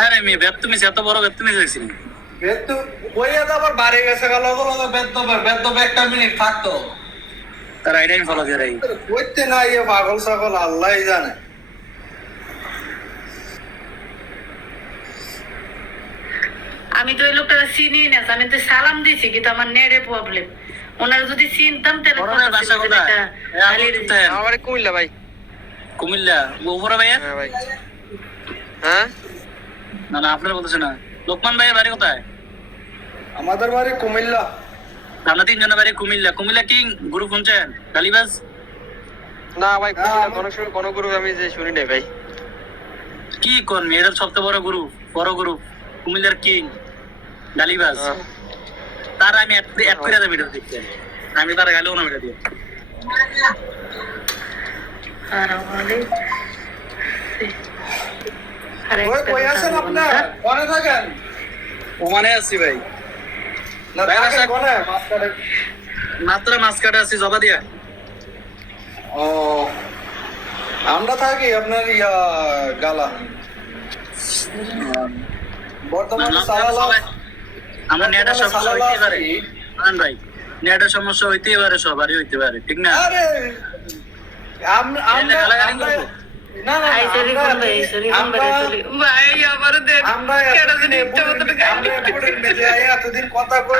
আরে মেয়ে বেদ তুমি এত বড় বেদ তুমি চাইছিলেন? বেদ ওই আবার বাড়িয়ে গেছে বেদবে একটা মিনিট থাকতো। তার আইডাই ফলো দিয়ে রাই কইতে না ইয়ে পাগল ছাগল আল্লাহই জানে। আমি তো ওই লোকটা চিনি না, আমি তো সালাম দিছি কিন্তু আমার নেটে প্রবলেম। ওনারা যদি চিনতাম তাহলে করোনার ভাষা কোথায়? আমার কুমিল্লা ভাই। কুমিল্লা উপরে ভাইয়া? হ্যাঁ ভাই। হ্যাঁ না না আপনার বলতেছে না। লোকমান ভাইয়ের বাড়ি কোথায়? আমাদের বাড়ি কুমিল্লা। আমরা তিনজনের বাড়ি কুমিল্লা। কুমিল্লা কি গ্রুপ শুনছেন? গালিবাজ? না ভাই, কুমিল্লা কোন গ্রুপ আমি যে শুনি নাই ভাই। কি কোন মেয়েদের সবচেয়ে বড় গ্রুপ কুমিল্লার কিং গালিবাজ। তার আমি এক করে দেব ভিডিও দেখতে, আমি তার গালেও না ভিডিও দিয়ে। ওই কই আছেন আপনারা? কোনে থাকেন? ওমানে আছি ভাই। না থাকেন কোনে? মাস্টারে। মাত্র মাসকাটে আছি জবা দিয়া। ও আমরা থাকি আপনার গালা বর্তমানে সালালা। আমার নেটের সমস্যা হইতে পারে ভাই, নেটের সমস্যা হইতেই পারে, সবারই হইতে পারে, ঠিক না? আরে আমরা না না এতদিন কথা কই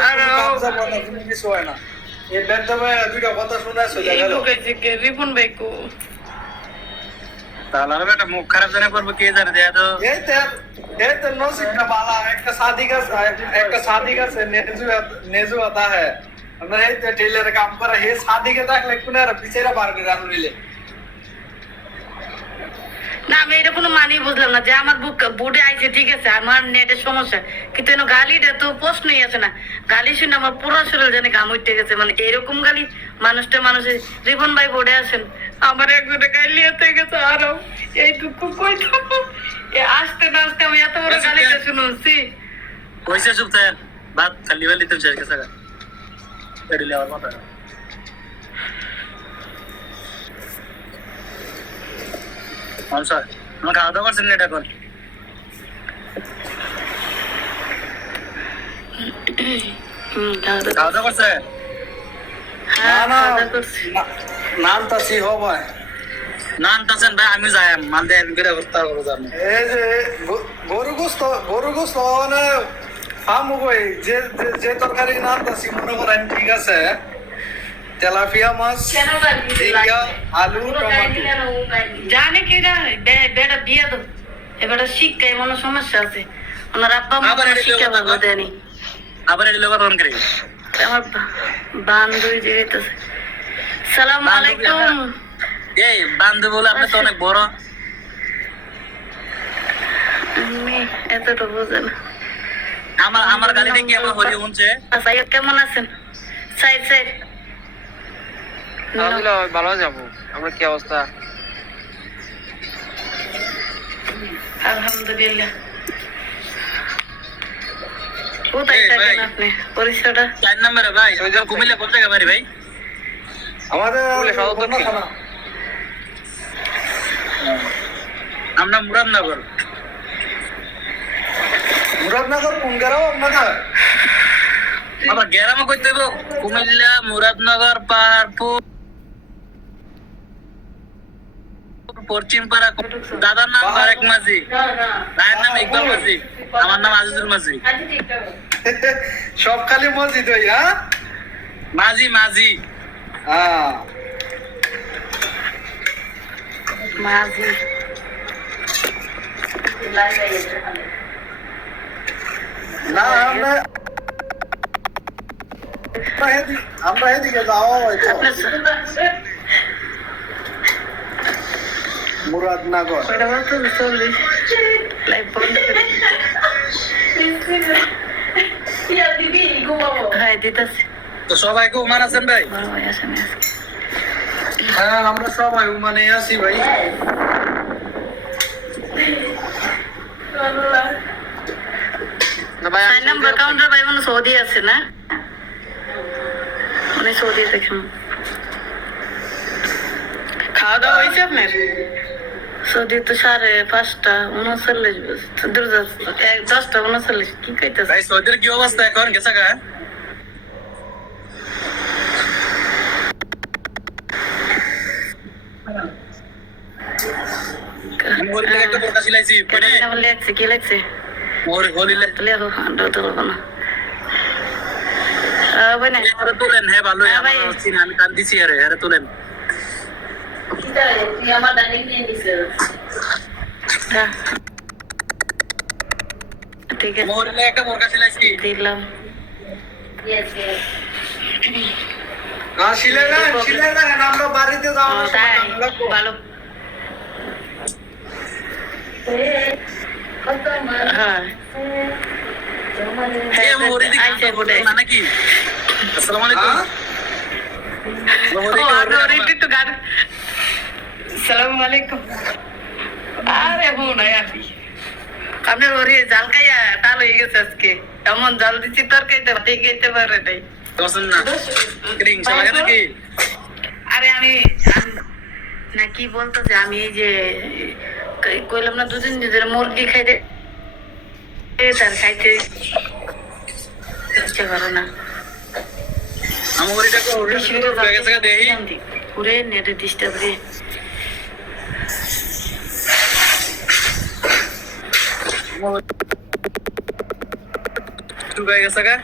কিছু হয় না। এই বেদবে দুইটা কথা শুনে চলে গেল। রিপন ভাইকো তাহলে একটা মুখ খারাপ জানা করবো কে জানে। দেয়া তো এই তো নসিবটা বালা একটা शादी का से नेजू आता है আমরা এই তো টেইলারে কাম করে হে शादी के দেখলে কোন আর পিছেরা বার করে রানু নিলে না। আমি এটা কোনো মানি বুঝলাম না যে আমার বোর্ডে আইছে ঠিক আছে, আমার নেটের সমস্যা, কিন্তু এনে গালিটা তো প্রশ্নই আছে না। গালি শুনে আমার পুরো শরীর জানে ঘাম উঠতে গেছে। মানে এরকম গালি মানুষের রিপন ভাই বোর্ডে আছেন, আমার একজনে গালি হতে গেছে আরো এইটুকু কই আসতে না আসতে আমি এত বড় গালিটা শুনছি। কইছে চুপ থাক, বাদ খালি বালি তো শেষ গেছে। এডিলে আর কথা আচ্ছা, আমার খাওয়া দাওয়া করছেন না এটা এখন? খাওয়া দাওয়া করছে? হ্যাঁ না খাওয়া করছি। নামটা সি হবে না আনতেছেন ভাই, আমি যাই মাল দিয়ে করে করতে পারবো জানি। এই যে গরু গোস্ত মানে ফার্ম কই যে তরকারি নামটাছি মনে করেন ঠিক আছে, তেলাপিয়া মাছ, ঝিঙ্গা, আলু, টমেটো। জানে কি না বেটা বিয়ে তো এবারে শিক্ষায় মনে সমস্যা আছে। ওনার আব্বা মা শিক্ষা ভালো দেয়নি। আবার এডিলে কথা অন করি। আমার বান্ধবী যেতেছে। সালাম আলাইকুম। এই বান্ধবী বলে আপনি তো অনেক বড়। আমি এতটা বুঝে না। আমার গালিটা কি আমার হরি শুনছে? সাইয়দ কেমন আছেন? সাইদ সাইদ আলহামদুলিল্লাহ ভালো যাবো। আমরা কি অবস্থা? আলহামদুলিল্লাহ। কোথায় এই ভাই। থাকেন আপনি? পরিচয়টা 4 নম্বরে ভাই। কুমিল্লা কোন জায়গা বাড়ি ভাই? আমাদের কুমিল্লা সদর দক্ষিণ। থানা। আমরা মুরাদনগর। মুরাদনগর কোন গ্রাম আপনাদের? আবার গ্রামে কইতে হইব কুমিল্লা, মুরাদনগর, পাহাড়পুর, পশ্চিমপাড়া। দাদার নাম বারেক মাঝি, ভাইয়ের নাম ইকবাল মাঝি, আমার নাম আজিজুল মাঝি। সব খালি মসজিদ ওই, হ্যাঁ? মাঝি মাঝি। হ্যাঁ। মাঝি না আমরা এদিকে যাওয়া হয়তো মুরাদনগর। হ্যাঁ দিতেছি। তো সবাইকে উমান আছেন ভাই? বড় ভাই আসেন আজকে। হ্যাঁ আমরা সবাই মানে আছি ভাই। না ভাই, 4 নম্বর কাউন্টার ভাই মানে সৌদি আছে না? উনি সৌদি দেখেন। খাওয়া দাওয়া হয়েছে আপনার? সৌদি তো 5:39 10:39 কি কইতেছে? ভাই সৌদির কি অবস্থা এখন গেছে গা? আমি হরিলে একটা বোরকা সিলাইছি পরে কেমন লাগছে? কি লাগছে? হরিলে লেখো আন্ডা তো বলবো না। বনে আরে তোলেন। হ্যাঁ ভালোই। হ্যাঁ ভাই। আমার হচ্ছে না, আমি কান দিছি আরে তোলেন। তুই আমার ডাইনিং নিয়ে নিছিস। ঠিক আছে হরিলে একটা বোরকা সিলাইছি। দিলাম। শিলে না আমরা বাড়িতে যাওয়া তাই ভালো। হ্যাঁ এই আমার হরি দিকে আইছে বটে। না নাকি? আসসালামু আলাইকুম। সালামু আলাইকুম। আরে বোন আপনি আপনার ওরে জাল খাইয়া টাল হয়ে গেছে আজকে। এমন জাল দিচ্ছি তোর খাইতে পারে নাই। দোসন না ক্রিং চলে নাকি? আরে আমি না কি বলতেছে, আমি এই যে কইলাম না দুদিন ধরে মুরগি খাইতে তার খাইতে ইচ্ছা করে না। আমার হরিটাকে হরি হয়ে গেছে দেখি। পুরে নেটে ডিস্টার্ব রে। হয়ে গেছে গা?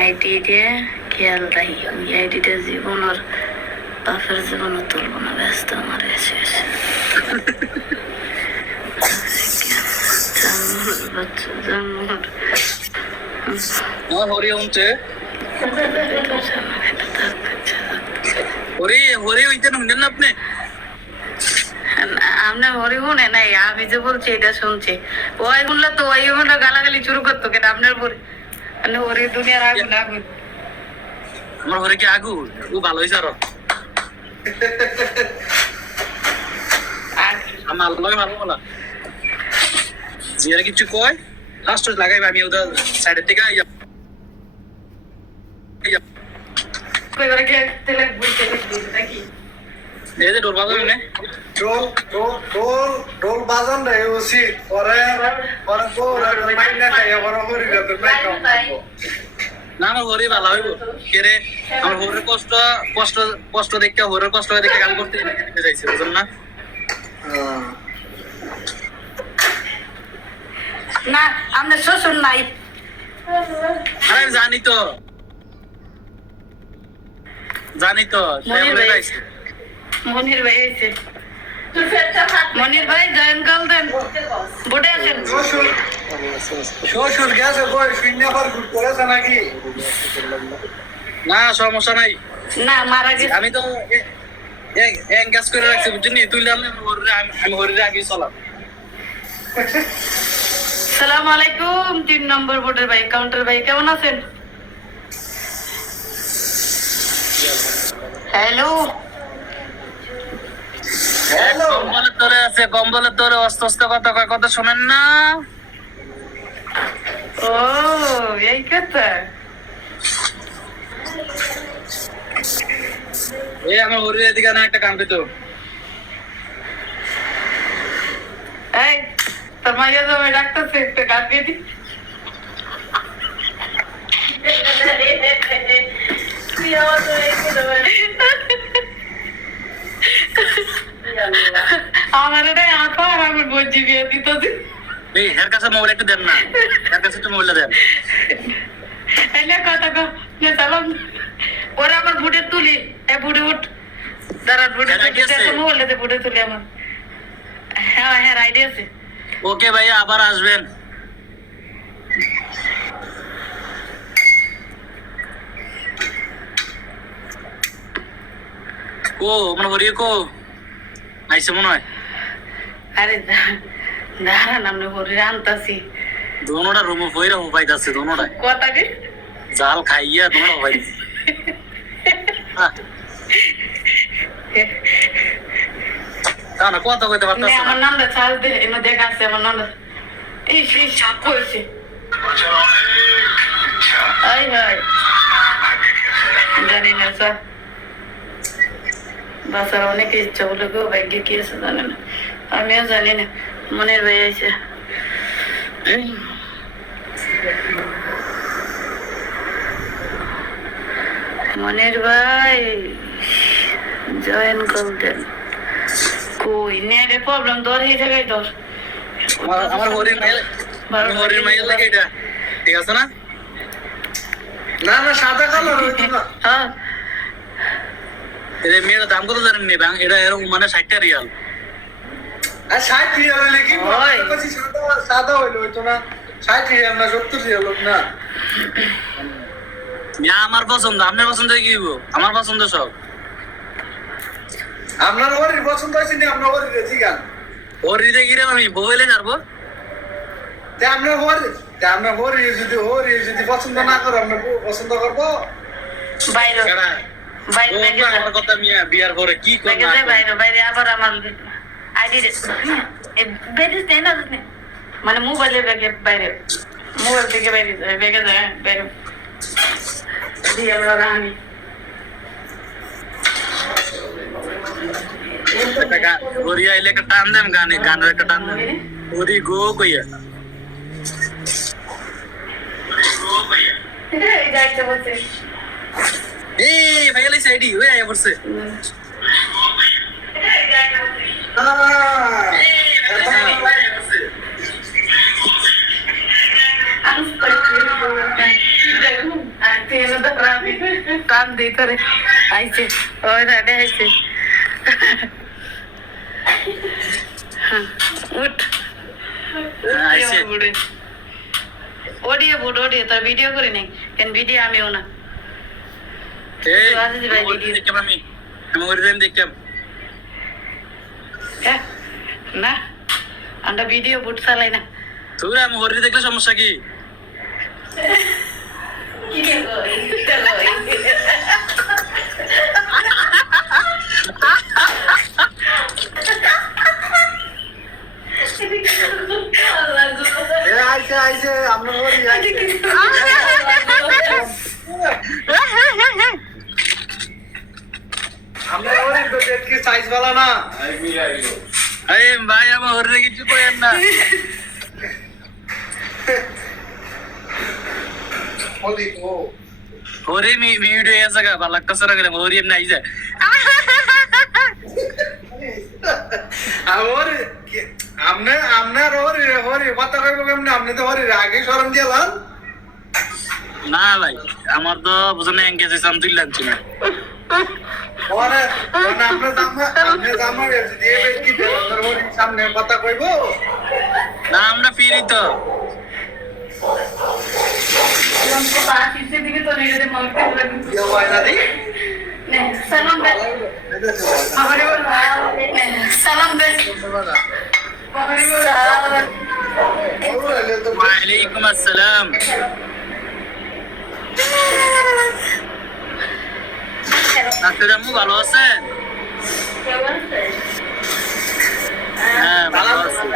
আইডিটা খেয়াল রাখি, আমি আইডিটা জীবনের বাপের জীবনও তুলব না। ব্যস্ত আমার শেষ। আমার হরি হচ্ছে হরি হইতে শুনছেন না আপনি? আপনার হরি শুনে নাই, আমি যে বলছি এটা শুনছে। ওই শুনলে তো ওই শুনলে গালাগালি শুরু করতো কেন আপনার পরে? হরি দুনিয়ার আগুন আগুন। আমার হরি কি আগুন? ও ভালো হয়েছে আরো। আমার আল্লাহ ভালো বলা জিরা কিছু কয় লাস্ট লাগাইবে, আমি ওদের সাইডের থেকে এই যে ডোর বাজাবে না ঢোল বাজান রে উচিত। পরে মাইন না খাই আবার হরি রাতের না। আমার হরি ভালো হইব কেরে? আমার হরির কষ্ট কষ্ট কষ্ট দেখে হরির কষ্ট দেখে গান করতে চাইছে, বুঝলেন না? না আপনার শ্বশুর নাই? আরে জানি তো মনির ভাই এসে। মনির ভাই জয়েন কল দেন, বোটে আছেন। শ্বশুর গেছে কই শূন্য পর ঘুর করেছে নাকি? না সমস্যা নাই। না মারা গেছে। আমি তো এঙ্গেজ করে রাখছি বুঝছেন তুই আমি হরিরে আগে চলাম সালাম আলাইকুম 3 নম্বর বোর্ডের ভাই কাউন্টার ভাই কেমন আছেন হ্যালো কম্বলের তোরে আছে কম্বলের তোরে অস্ত অস্ত কথা কয় কথা শোনেন না ও এই কথা এই আমার হরির এদিকে না একটা কাম পেতো এই তোর মাইয়া যাবে ডাক্তার সে একটা গাছ দিয়ে দি আমার এটা আঁকা আর আমি বলছি বিয়ে দিত এই হের কাছে মোবাইল একটু দেন না হের কাছে একটু মোবাইলটা দেন এলে কথা কো নে সালাম ওরা আমার বুটে তুলি এ বুটে উঠ দাঁড়া বুটে তুলি মোবাইলতে বুটে তুলি আমার হ্যাঁ হ্যাঁ আইডিয়া আছে ওকে ভাইয়া আবার আসবেন ও মানে হরিয়ে কো আইসে মনে হয় আরে দাঁড়া নামনে হরি আনতাছি দোনোটা রুমে বইরা উপাইতাছে দোনোটা কথা কি জাল খাইয়া দোনোটা উপাইতাছে না কথা কইতে পারতাছ আমার না নামটা চাল দে এনে দেখা আছে আমার নামটা এই সেই সাপ কইছে আই হাই জানি না স্যার বাসার অনেক ইচ্ছা বলে গো ভাগ্যে কি আছে জানে না আমিও জানি না মনের ভাই আছে মনের ভাই জয়েন করতেন কই নেটে প্রবলেম তোর এই জায়গায় তোর আমার হরির মাইল লাগে এটা ঠিক আছে না না না সাদা কালার হইতো না হ্যাঁ এর মেয়ের দাম কত জানেন নি বাং এটা এরকম মানে 60 রিয়াল আর 60 রিয়াল হইলে কি ওই। বলছি সাদা হইলো হইতো না 60 রিয়াল না 70 রিয়াল হোক না মিয়া আমার পছন্দ আপনার পছন্দ কি হইব আমার পছন্দ সব আপনার হরির পছন্দ হয়েছে নি আপনার হরির জিগান হরিতে গিরে আমি মোবাইলে ছাড়বো তে আপনার হরি যদি পছন্দ না করে আপনার পছন্দ করবো বাইরে কেডা বাইরে ও ব্যাগে আমার কথা মিয়া বিয়ার পরে কি কোন ব্যাগে যায় বাইরে বাইরে আবার আমার আইডি বেরিস নেই না মানে মোবাইলের ব্যাগে বাইরে মোবাইল থেকে বাইরে যায় ব্যাগে যায় বাইরে দিয়ে আমরা রানি হরি আইলে একটা টান দেন গানের একটা টান দেন হরি গো কইয়া এই যাইতে বলছে এই ভাইয়া লাইছে আইডি ওই আয়া পড়ছে কান দিতে রে আইছে ওই রেডে আইছে উঠ আইছে ওডিও বুট ওডিও তার ভিডিও করি নাই কেন ভিডিও আমিও না এই আজিজ ভাই ভিডিও দেখলাম আমি হরি দেন দেখলাম না আমরা ভিডিও বুট চালাই না তুই আমি হরি দেখলে সমস্যা কি আইছে আপনার হরি আইছে আপনার হরি তো দেখি সাইজ वाला না এই ভাই আমার হরি কিছু কইেন না হরি ও হরি ভিডিও এসে গা ভালো লাগতেছে না গেলে হরি এমনি আইছে আর আপনার হরি কথা কইব কেমনে আপনি তো হরি আগে শরম দিলাম না ভাই আমার তো বুঝেন এঙ্গেজ হইছে আমি তুই লাগছি না ওরে আপনি জামা যদি এই কি আপনার হরি সামনে কথা কইব না আমরা ফিরি তো দিকে তো নিজেদের মন ইয়ে হয় না দি সালাম দে সালাম দে ওয়ালাইকুম আসসালাম। নাসির আম্মু ভালো আছেন? হ্যাঁ ভালো আছি।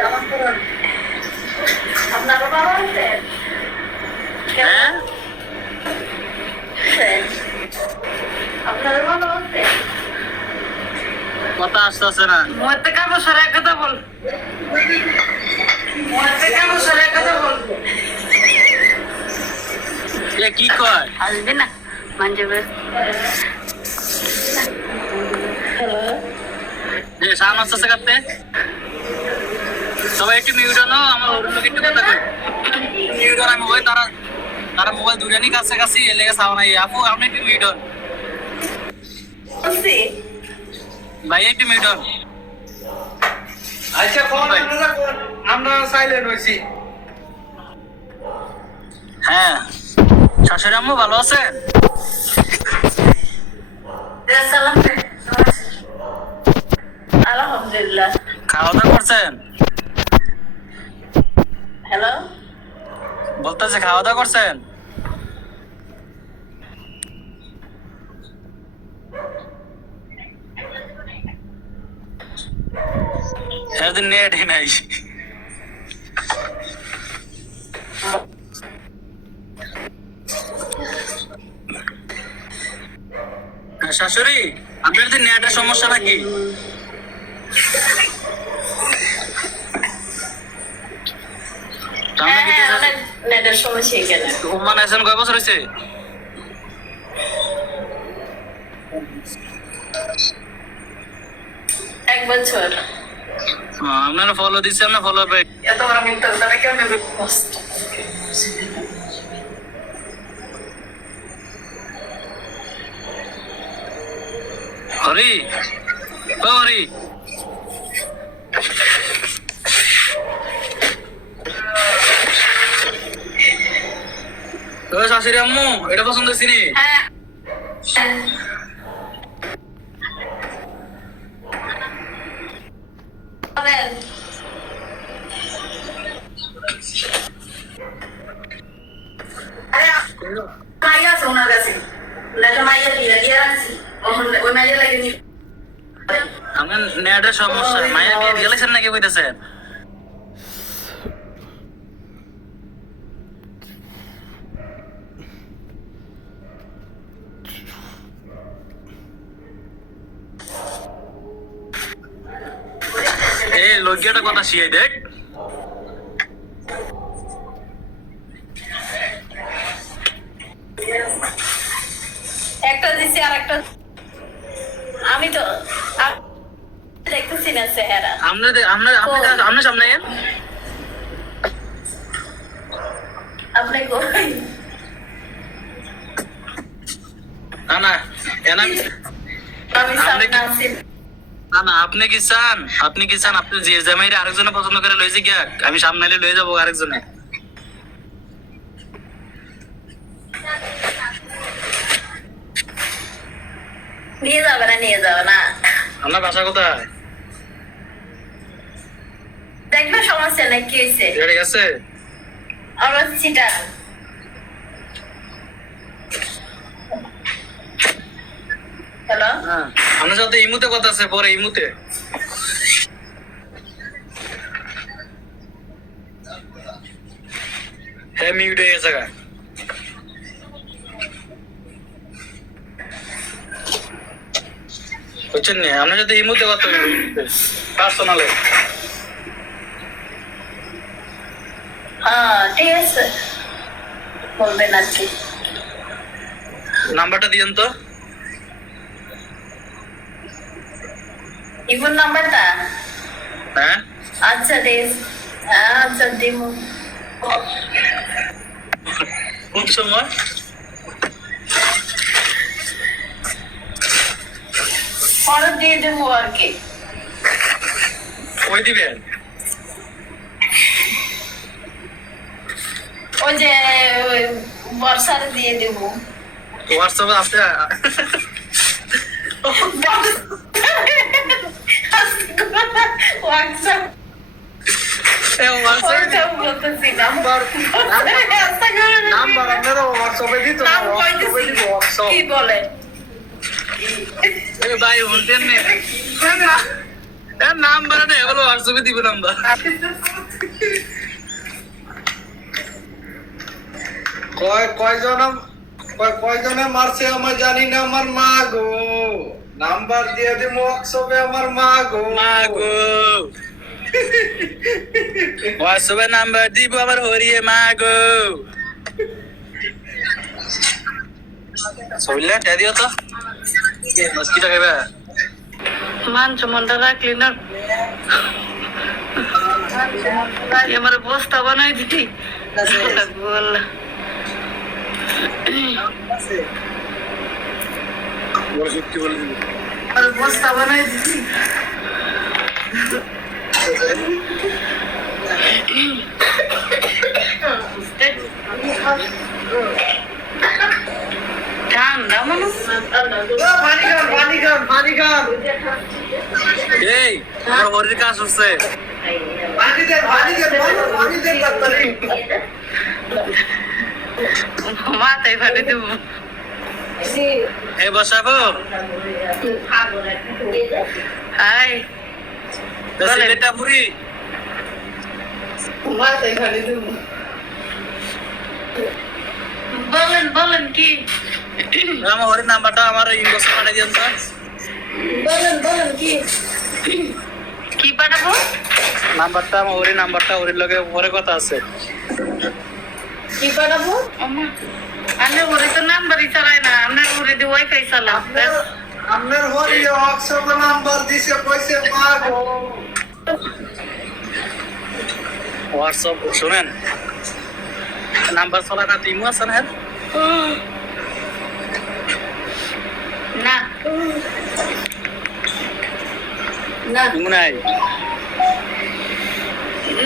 আপনার বাবা আছে? হ্যাঁ আপনার বাবা আছে? কথা আসতেছে না। মুহূর্তে কাবো সরে কথা বল। মুহূর্তে কাবো সরে কথা বল। এ কি কয়? আসবে না মঞ্জুর। যে সাম আসতেছে কাটতে সবাই একটু মিউট আনো, আমার ওর লোক একটু কথা কই। মিউট আনো মোবাইল, তারা মোবাইল দুটানি কাছাকাছি এর লেগে সাউন্ড নাই। আপু আপনি একটু মিউট আন বলছি ভাই, একটু মিউট আন। আচ্ছা ফোন আমরা সাইলেন্ট হইছি। হ্যাঁ শাশুড়ি আম্মু ভালো আছেন? সালাম দে। আলহামদুলিল্লাহ। খাওয়া দাওয়া করছেন? হ্যালো বলতেছে খাওয়া দাওয়া করছেন? এদিন নেট নাই। শাশুড়ি আপনার যে নেটের সমস্যা নাকি? হ্যাঁ অনেক নেটের সমস্যা এখানে। উম্মান আছেন কয় বছর হয়েছে? এক বছর। আপনারা ফলো দিচ্ছেন না? ফলো ব্যাক এত বড় মিন্টু তারা কেমন নেবে? হরি ও হরি, ও শাশুড়ি আম্মু এটা পছন্দ হয়েছি নি? হ্যাঁ বলেন। আরে মাইয়া আছে ওনার কাছে, লেখা মাইয়া দিয়ে রাখছি। ওই মাইয়া লাগে নি। আপনার নেটের সমস্যা। মায়া বিয়ে গেলেছেন নাকি কইতেছেন? এই লজ্জাটা কথা শিয়াই দেখ। একটা দিছি আর একটা আমি তো দেখতেছি না চেহারা। আপনার সামনে আপনি কই? না না আমি সামনে আছি। না না, আপনি কি চান? আপনি কি চান আপনি যে জামাইরে আরেকজনে পছন্দ করে লইছে কি? আমি সামনে এলে লয়ে যাবো আরেকজনে। নিয়ে যাবে না, নিয়ে যাবে না। আপনার বাসা কোথায়? দেখবে সমস্যা নেই, কি হয়েছে? ঠিক আছে। আমরা চিটা। হ্যালো হ্যাঁ আপনার সাথে ইমুতে কথা আছে, পরে ইমুতে। হ্যাঁ মিউট হয়ে গেছে গা। বুঝছেন না? আপনার সাথে ইমুতে কথা পার্সোনালে। হ্যাঁ ঠিক আছে, বলবেন আর কি। নাম্বারটা দিয়েন তো। ইভন নাম্বারটা? হ্যাঁ আচ্ছা দিস। আচ্ছা দিমু। কোন সময়? পরে দিয়ে দেবো আর কি। কই দিবেন? ওই যে বর্ষার দিয়ে দেবো। হোয়াটসঅ্যাপে আছে। হোয়াটসঅ্যাপ হোয়াটসঅ্যাপ বলতেছি নাম্বার নাম্বার আপনারা হোয়াটসঅ্যাপে দিত না, হোয়াটসঅ্যাপে দিব হোয়াটসঅ্যাপ। কি বলে ভাই বলতেন নাম্বার না এগুলো হোয়াটসঅ্যাপে দিব নাম্বার। কয়জনে মারছে আমার জানি না, আমার মা গো নাম্বার দিয়ে দিব হোয়াটসঅ্যাপে, আমার মা গো মাগো হোয়াটসঅ্যাপে নাম্বার দিব আবার হরিয়ে মাগো সইলা টা দিও তো কি টাকা মান সম্মানটা রাখলি না, আমার বস্তা বানাই দিতি বল সত্যি বলে দিবি আর বস্তা বানাই দিতি ঠান্ডা মানুষ পানি খান এই আমার হরির কাজ হচ্ছে পানি দেন ডাক্তারি। মাথায় ফাটে দেবো এই বসাবো হাই সিলেটা পুরি মাথায় ফাটে দেবো বলেন বলেন কি আমার হরির নাম্বারটা আমার ইনবক্সে পাঠিয়ে দিন তো বলেন বলেন কি কি পাঠাবো নাম্বারটা আমার হরির নাম্বারটা হরির লগে পরে কথা আছে কি পাঠাবো আমরা ওরে তো নাম্বারই চালাই না, আমরা ওরে দিয়ে ওয়াইফাই চালাম। আপনার হরি হোয়াটসঅ্যাপে নাম্বার দিছে, কইছে মা গো। হোয়াটসঅ্যাপ শুনেন নাম্বার চলা না টিমু আছে না না না টিমু নাই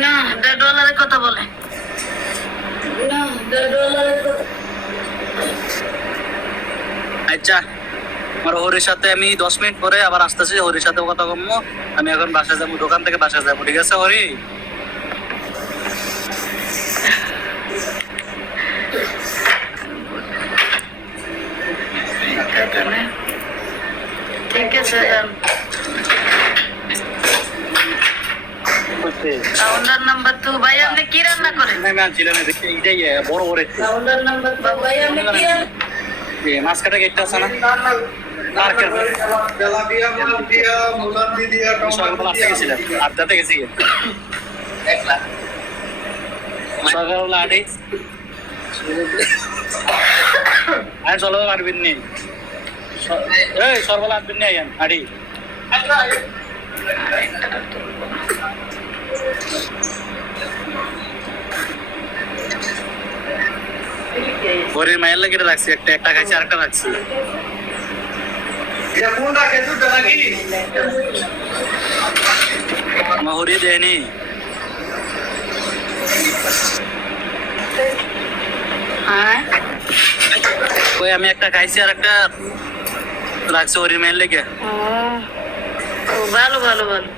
না $1 কথা বলে না $1 কথা। আচ্ছা আমার হরির সাথে আমি 10 মিনিট পরে আবার আসতেছি, হরির সাথে কথা বলবো। আমি এখন বাসায় যাবো, দোকান থেকে বাসায় যাবো, ঠিক আছে হরি? ঠিক আছে যান। কাউন্টার নাম্বার 2 ভাই আপনি কি রান্না করেন? আমি আনছিলাম দেখি এইটাই বড় বড় একটু কাউন্টার নাম্বার 2 ভাই আপনি কি মাছ কাটা গেটটা আছে না মার্কেট তেলাপিয়া, মালপিয়া, মুলান্দি দিয়া, সকালবেলা আসতে গেছিলাম, আড্ডাতে গেছি সকালবেলা আডি আর চলো আডবিন নি এই সকালবেলা আডবিন নি আইন আডি হরির মায়ের লাগে রাখছি, একটা খাইছি আরেকটা রাখছি। এটা কোনটা খেজুরটা নাকি? আমার হরি দেয়নি ওই আমি একটা খাইছি আর একটা রাখছি হরির মায়ের লেগে। ও ভালো ভালো ভালো।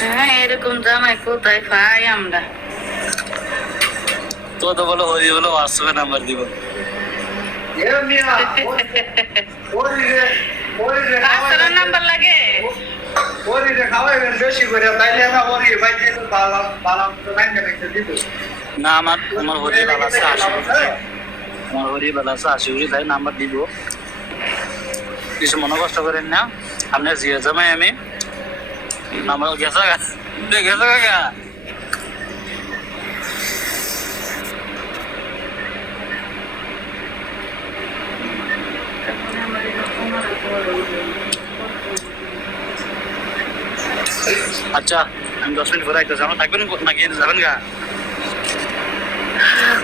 হ্যাঁ এরকম জামাই কোথায় পাই আমরা? তো তো বলো হরি বলো হোয়াটসঅ্যাপে নাম্বার দিব। এ মিয়া, ওই রে কার নাম্বার লাগে? ওরি রে খাওয়াইবেন বেশি করে, তাইলে না ওরি ভাই যেন বালা বালা তো নাই না দিব। না আমার হরি বালা আছে 80, আমার হরি বালা আছে 80, তাই নাম্বার দিব। কিছু মনে কষ্ট করেন না, আপনার জিয়া জামাই আমি নাম্বার গেছে গেছে কাকা আচ্ছা আমি 10 মিনিট পরে আইতেছি, আমরা থাকবেন নাকি যাবেন গা?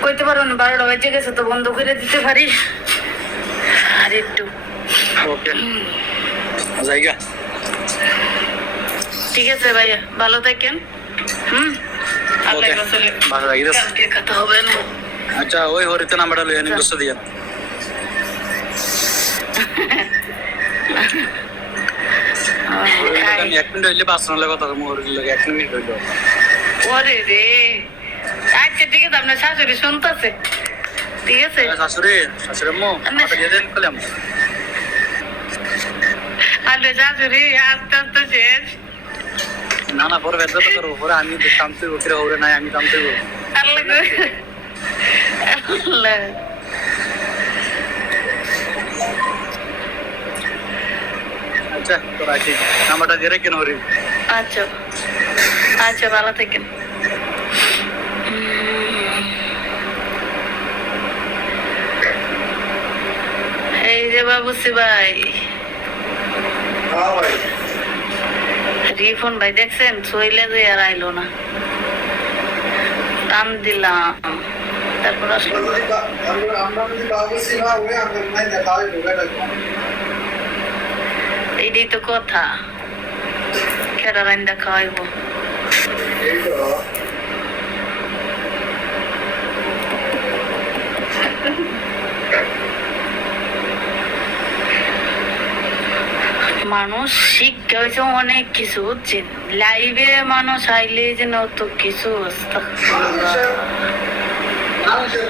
কইতে পারো না, 12টা বেজে গেছে তো বন্ধ করে দিতে পারি আর একটু। ওকে যাইগা, ঠিক আছে ভাইয়া, ভালো থাকেন। আল্লাহ ওকে রাসূলের বাসা যাই গেছে। কালকে কথা হবে না। আচ্ছা ওই হরিতে নাম্বারটা লইয়া নিন, বুঝতে দিয়া আমি 1 মিনিট হইলে 5 মিনিট কথা বলবো ওর লাগে 1 মিনিট হইলো ওরে রে আচ্ছা ঠিক আছে আপনার শাশুড়ি শুনতেছে ঠিক আছে শাশুড়ি আম্মু কথা দিয়ে দেন কইলাম আরে শাশুড়ি আস্তে আস্তে শেষ না না পরে বেদ তো করব পরে আমি কামতে উঠরে ওরে নাই আমি কামতে করব আল্লাহ গো। আল্লাহ আচ্ছা তো রাখি নাম্বারটা দিয়ে রেখে নরি আচ্ছা আচ্ছা ভালো থাকেন এই যে বাবুসি ভাই হ্যাঁ ভাই রিফোন ভাই দেখছেন শৈলে যে আর আইলো না টান দিলাম তারপর আসলো আমরা যদি বাবুসি না হই আমরা নাই দেখা হয় ঢোকাটা এইটাই তো কথা খেলা রান্দা খাওয়াইবো এই তো মানুষ শিক্ষা হয়েছে অনেক কিছু বুঝছেন লাইভে মানুষ আইলে যে অত কিছু মানুষের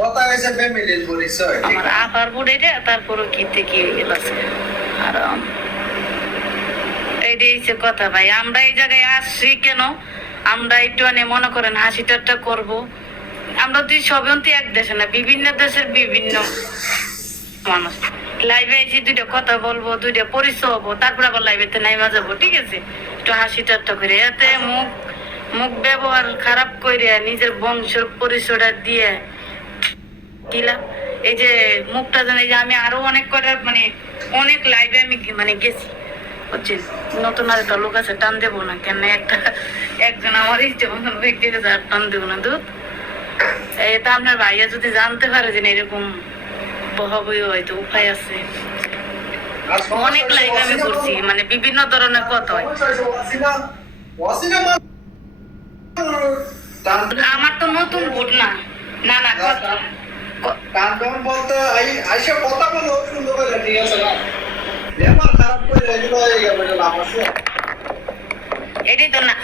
কথা হয়েছে ফ্যামিলির পরিচয় আমার আপার বুড়ে রে তারপরও কি থেকে গেছে আর এইটাই হচ্ছে কথা ভাই আমরা এই জায়গায় আসছি কেন আমরা একটু মনে করেন হাসি ঠাট্টা করবো আমরা তুই সবই এক দেশে না বিভিন্ন দেশের বিভিন্ন মানুষ লাইভে এসে দুইটা কথা বলবো দুইটা পরিচয় হবো তারপর আবার লাইভেতে নাইমা যাবো ঠিক আছে একটু হাসি ঠাট্টা করে এতে মুখ মুখ ব্যবহার খারাপ করে নিজের বংশের পরিচয়টা দিয়ে দিলাম এই যে মুখটা জানি যে আমি আরো অনেক করে অনেক লাইভে আমি গেছি বুঝছেন নতুন আর একটা লোক আছে টান দেবো না কেন একজন আমার ইচ্ছে মতন ব্যক্তি টান দেবো না দুধ এটা আপনার ভাইয়া যদি জানতে পারে যে এরকম বহাবই হয়তো উপায় আছে অনেক লাইভ আমি করছি বিভিন্ন ধরনের কথা হয় আমার তো নতুন ভোট না না না কথা কান্দন বলতে আইসা কথা বলো সুন্দর করে ঠিক আছে না ব্যবহার খারাপ করে এগুলো হয়ে যাবে লাভ আছে এটাই তো না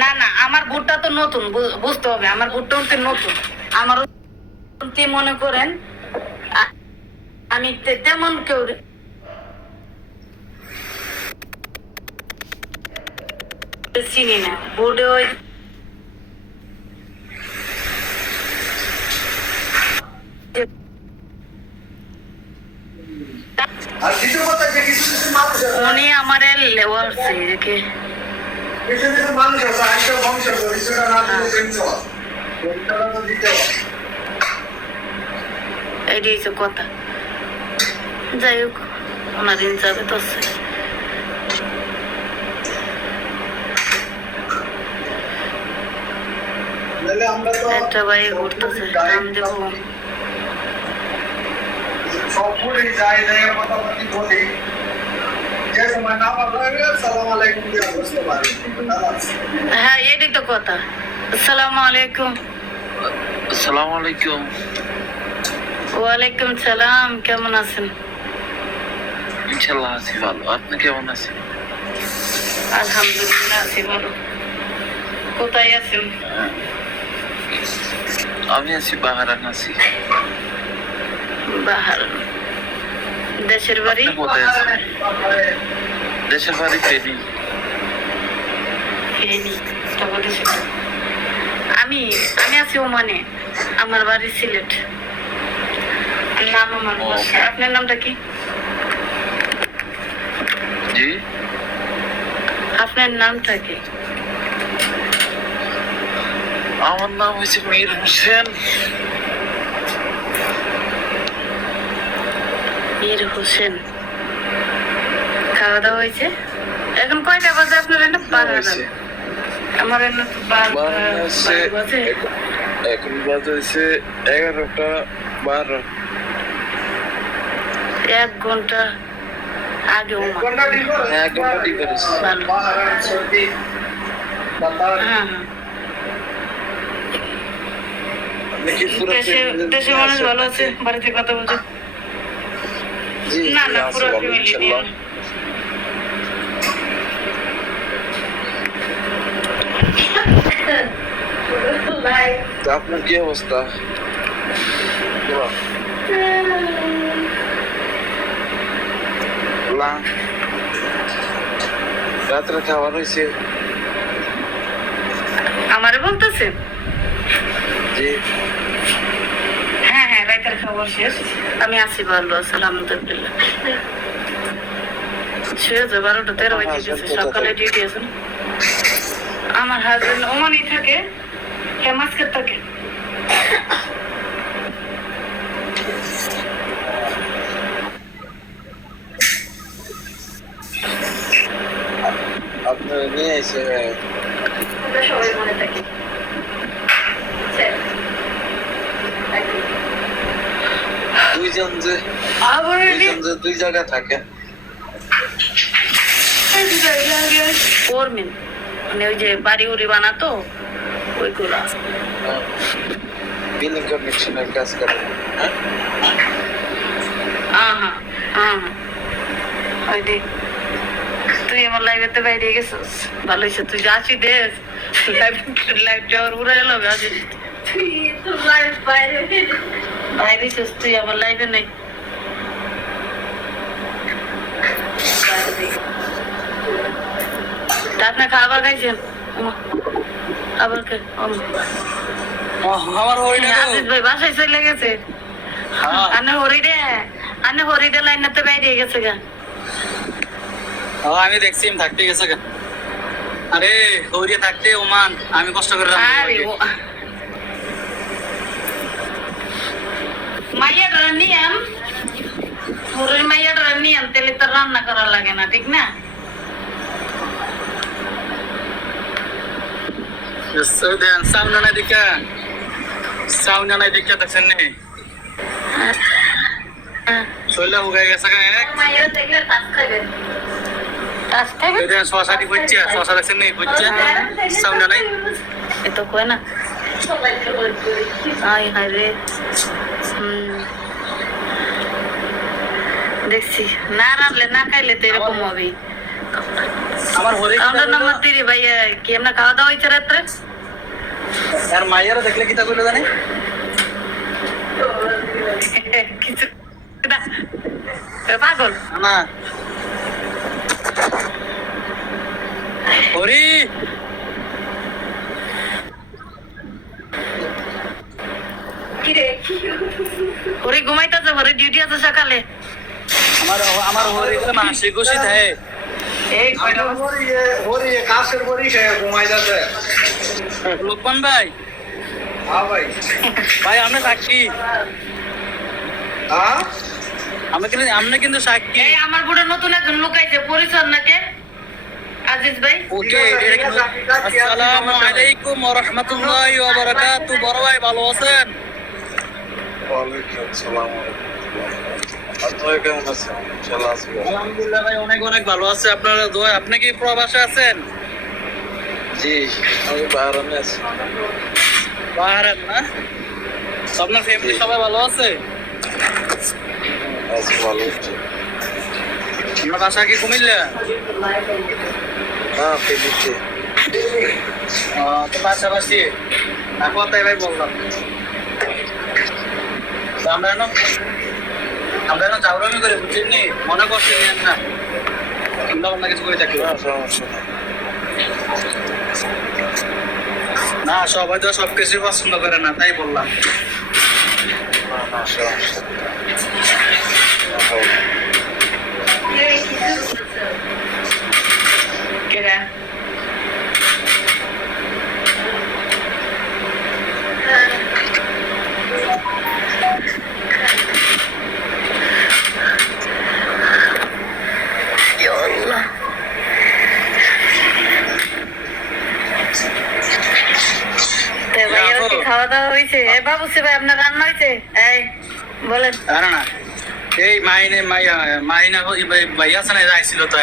না না আমার ভোটটা তো নতুন বুঝতে হবে আমার ভোটটা হচ্ছে নতুন আমার মনে করেন আমি তেমন কেউ চিনি না বোর্ডে ওই আর দ্বিতীয় কথা যে কিছু কিছু মানুষ আছে উনি আমার লেওয়ারছে দেখে কিছু কিছু মানুষ আছে আইসা বংশ পরিচয়টা না দিলে কেমন হয় ওইটা তো দিতে হবে এটাই হচ্ছে কথা যাই হোক ওনার দিন যাবে তো নাহলে আমরা তো একটা ভাই ঘুরতেছে নাম দেবো সবগুলোই যাই জায়গার কথা বলি যে সময় না পাবো আসসালামু আলাইকুম দিয়ে বুঝতে পারি হ্যাঁ এটাই তো কথা আসসালামু আলাইকুম আসসালামু আলাইকুম ওয়ালাইকুম সালাম কেমন আছেন ইনশাআল্লাহ আছি ভালো আপনি কেমন আছেন আলহামদুলিল্লাহ আছি ভালো কোথায় আছেন আমি আছি বাহারান আছি বাহার দেশের বাড়ি আপনি কোথায় আছেন দেশের বাড়ি ফেনী ফেনী আমি আমি আছি ওমানে আমার বাড়ি সিলেট নাম আমার বাসা। আপনার নামটা কি জি আপনার নামটা কি আমার নাম হচ্ছে মীর হোসেন মীর হোসেন খাওয়া দাওয়া হয়েছে এখন কয়টা বাজে আপনার এনে 12 আমার এনে তো 12 বাজে এখন বাজে হচ্ছে 11টা 12 1 ঘন্টা আগে ওমা কোনটা ডিফারেন্স এক ঘন্টা ডিফারেন্স ভালো বাহারান সর্দি বাতা হ্যাঁ নাকি পুরো দেশে মানুষ ভালো আছে বাড়িতে কথা বলছে জি না না আছে পুরো ভালো, ফ্যামিলি ইনশাল্লাহ। তা আপনার কি অবস্থা? বলো। না, রাত্রে খাবার হয়েছে? আমারে বলতেছে জি হ্যাঁ হ্যাঁ রাতের খাবার শেষ আমি আছি ভালো আছি আলহামদুলিল্লাহ শুয়ে যে 12:13 বাজে গেছে সকালে ডিউটি আছে না? আমার হাজবেন্ড ওমানই থাকে হেমাসকে থাকে আপনার নিয়ে এসে আমরা সবাই মনে থাকি দুইজন যে আবার দুই জায়গায় থাকে। ফোরম্যান মানে ওই যে বাড়ি উড়ি বানাতো ওইগুলো বিল্ডিং কনেকশনের কাজ করে। ওই দেখ তুই আমার লাইভেতে বাইরে গেছিস ভালো হয়েছে তুই যাচ্ছি দেখ লাইভ যাওয়ার উড়ে এলো আজ বাইরে তুই আমার লাইভে নেই আপনি খাবার খাইছেন খাবার আমার হরিণে আজিজ ভাই বাসায় চলে গেছে আনে হরিডে লাইনাতে বাইরে গেছে গা আমি দেখছি থাকতে গেছে গা। আরে হরিয়ে থাকতে ওমান আমি কষ্ট করে আরে মাইয়াটা নিয়াম হরির মাইয়াটা নিয়াম তেলে তো রান্না করা লাগে না ঠিক না সামনে নাই দেখা সামনে নাই দেখা দেখছেন নি শৈলা উগাই গেছে গা এক মাইয়া দেখলে কাজ খাবে কাজ খাবে শশাটি বুঝছে শশা দেখছেন নি বুঝছে সামনে নাই এ তো কয় না আয় হায় রে দেখছি না রানলে না খাইলে তো এরকম হবে আমার হরি কাউন্টার নাম্বার 3 ভাইয়া কি আমরা খাওয়া দাওয়া হয়েছে রাত্রে আর মাইয়ারা দেখলে কি তা কইলো জানি কিছু পাগল না হরি ওরে ঘুমাইতেছে ওরে ডিউটি আছে সকালে আমার আমার হরি মাসে খুশি থাকে এই ওরে কাছের বড়ি সে ঘুমাই যাচ্ছে। লোকমান ভাই হ্যাঁ ভাই। ভাই আমরা সাক্ষী হ্যাঁ আমরা কিন্তু সাক্ষী এই আমার বুড়ো নতুন একজন লুকাইছে পরিচয় নাকি আজিজ ভাই ওকে আসসালামু আলাইকুম ওয়া রাহমাতুল্লাহি ওয়া বারাকাতুহু বড় ভাই ভালো আছেন ওয়ালাইকুম আসসালাম ওয়া রাহমাতুল্লাহ। আপনারা কেমন আছেন? ইনশাআল্লাহ আছি ভালো। আলহামদুলিল্লাহ ভাই অনেক অনেক ভালো আছে আপনারা দোয়া আপনি কি প্রবাসে আছেন জি আমি বাহারামে আছি। বাহারান না আপনার ফ্যামিলি সবাই ভালো আছে আছি ভালো আছি। আপনার বাসা কি কুমিল্লা হ্যাঁ ফেলিতে তো পাশাপাশি কথাই ভাই বললাম তো আমরা এখন চাউরামি করে বুঝছেন নি মনে করছেন না চিন্তা ভাবনা কিছু করে থাকি সমস্যা নেই। না সবাই তো সবকিছু পছন্দ করে না তাই বললাম না সমস্যা কেরা খাওয়া দাওয়া হয়েছে এ বাবুসি ভাই আপনার রান্না হয়েছে এই বলেন আর না এই মাইনা ভাইয়া আছে না আইছিল তো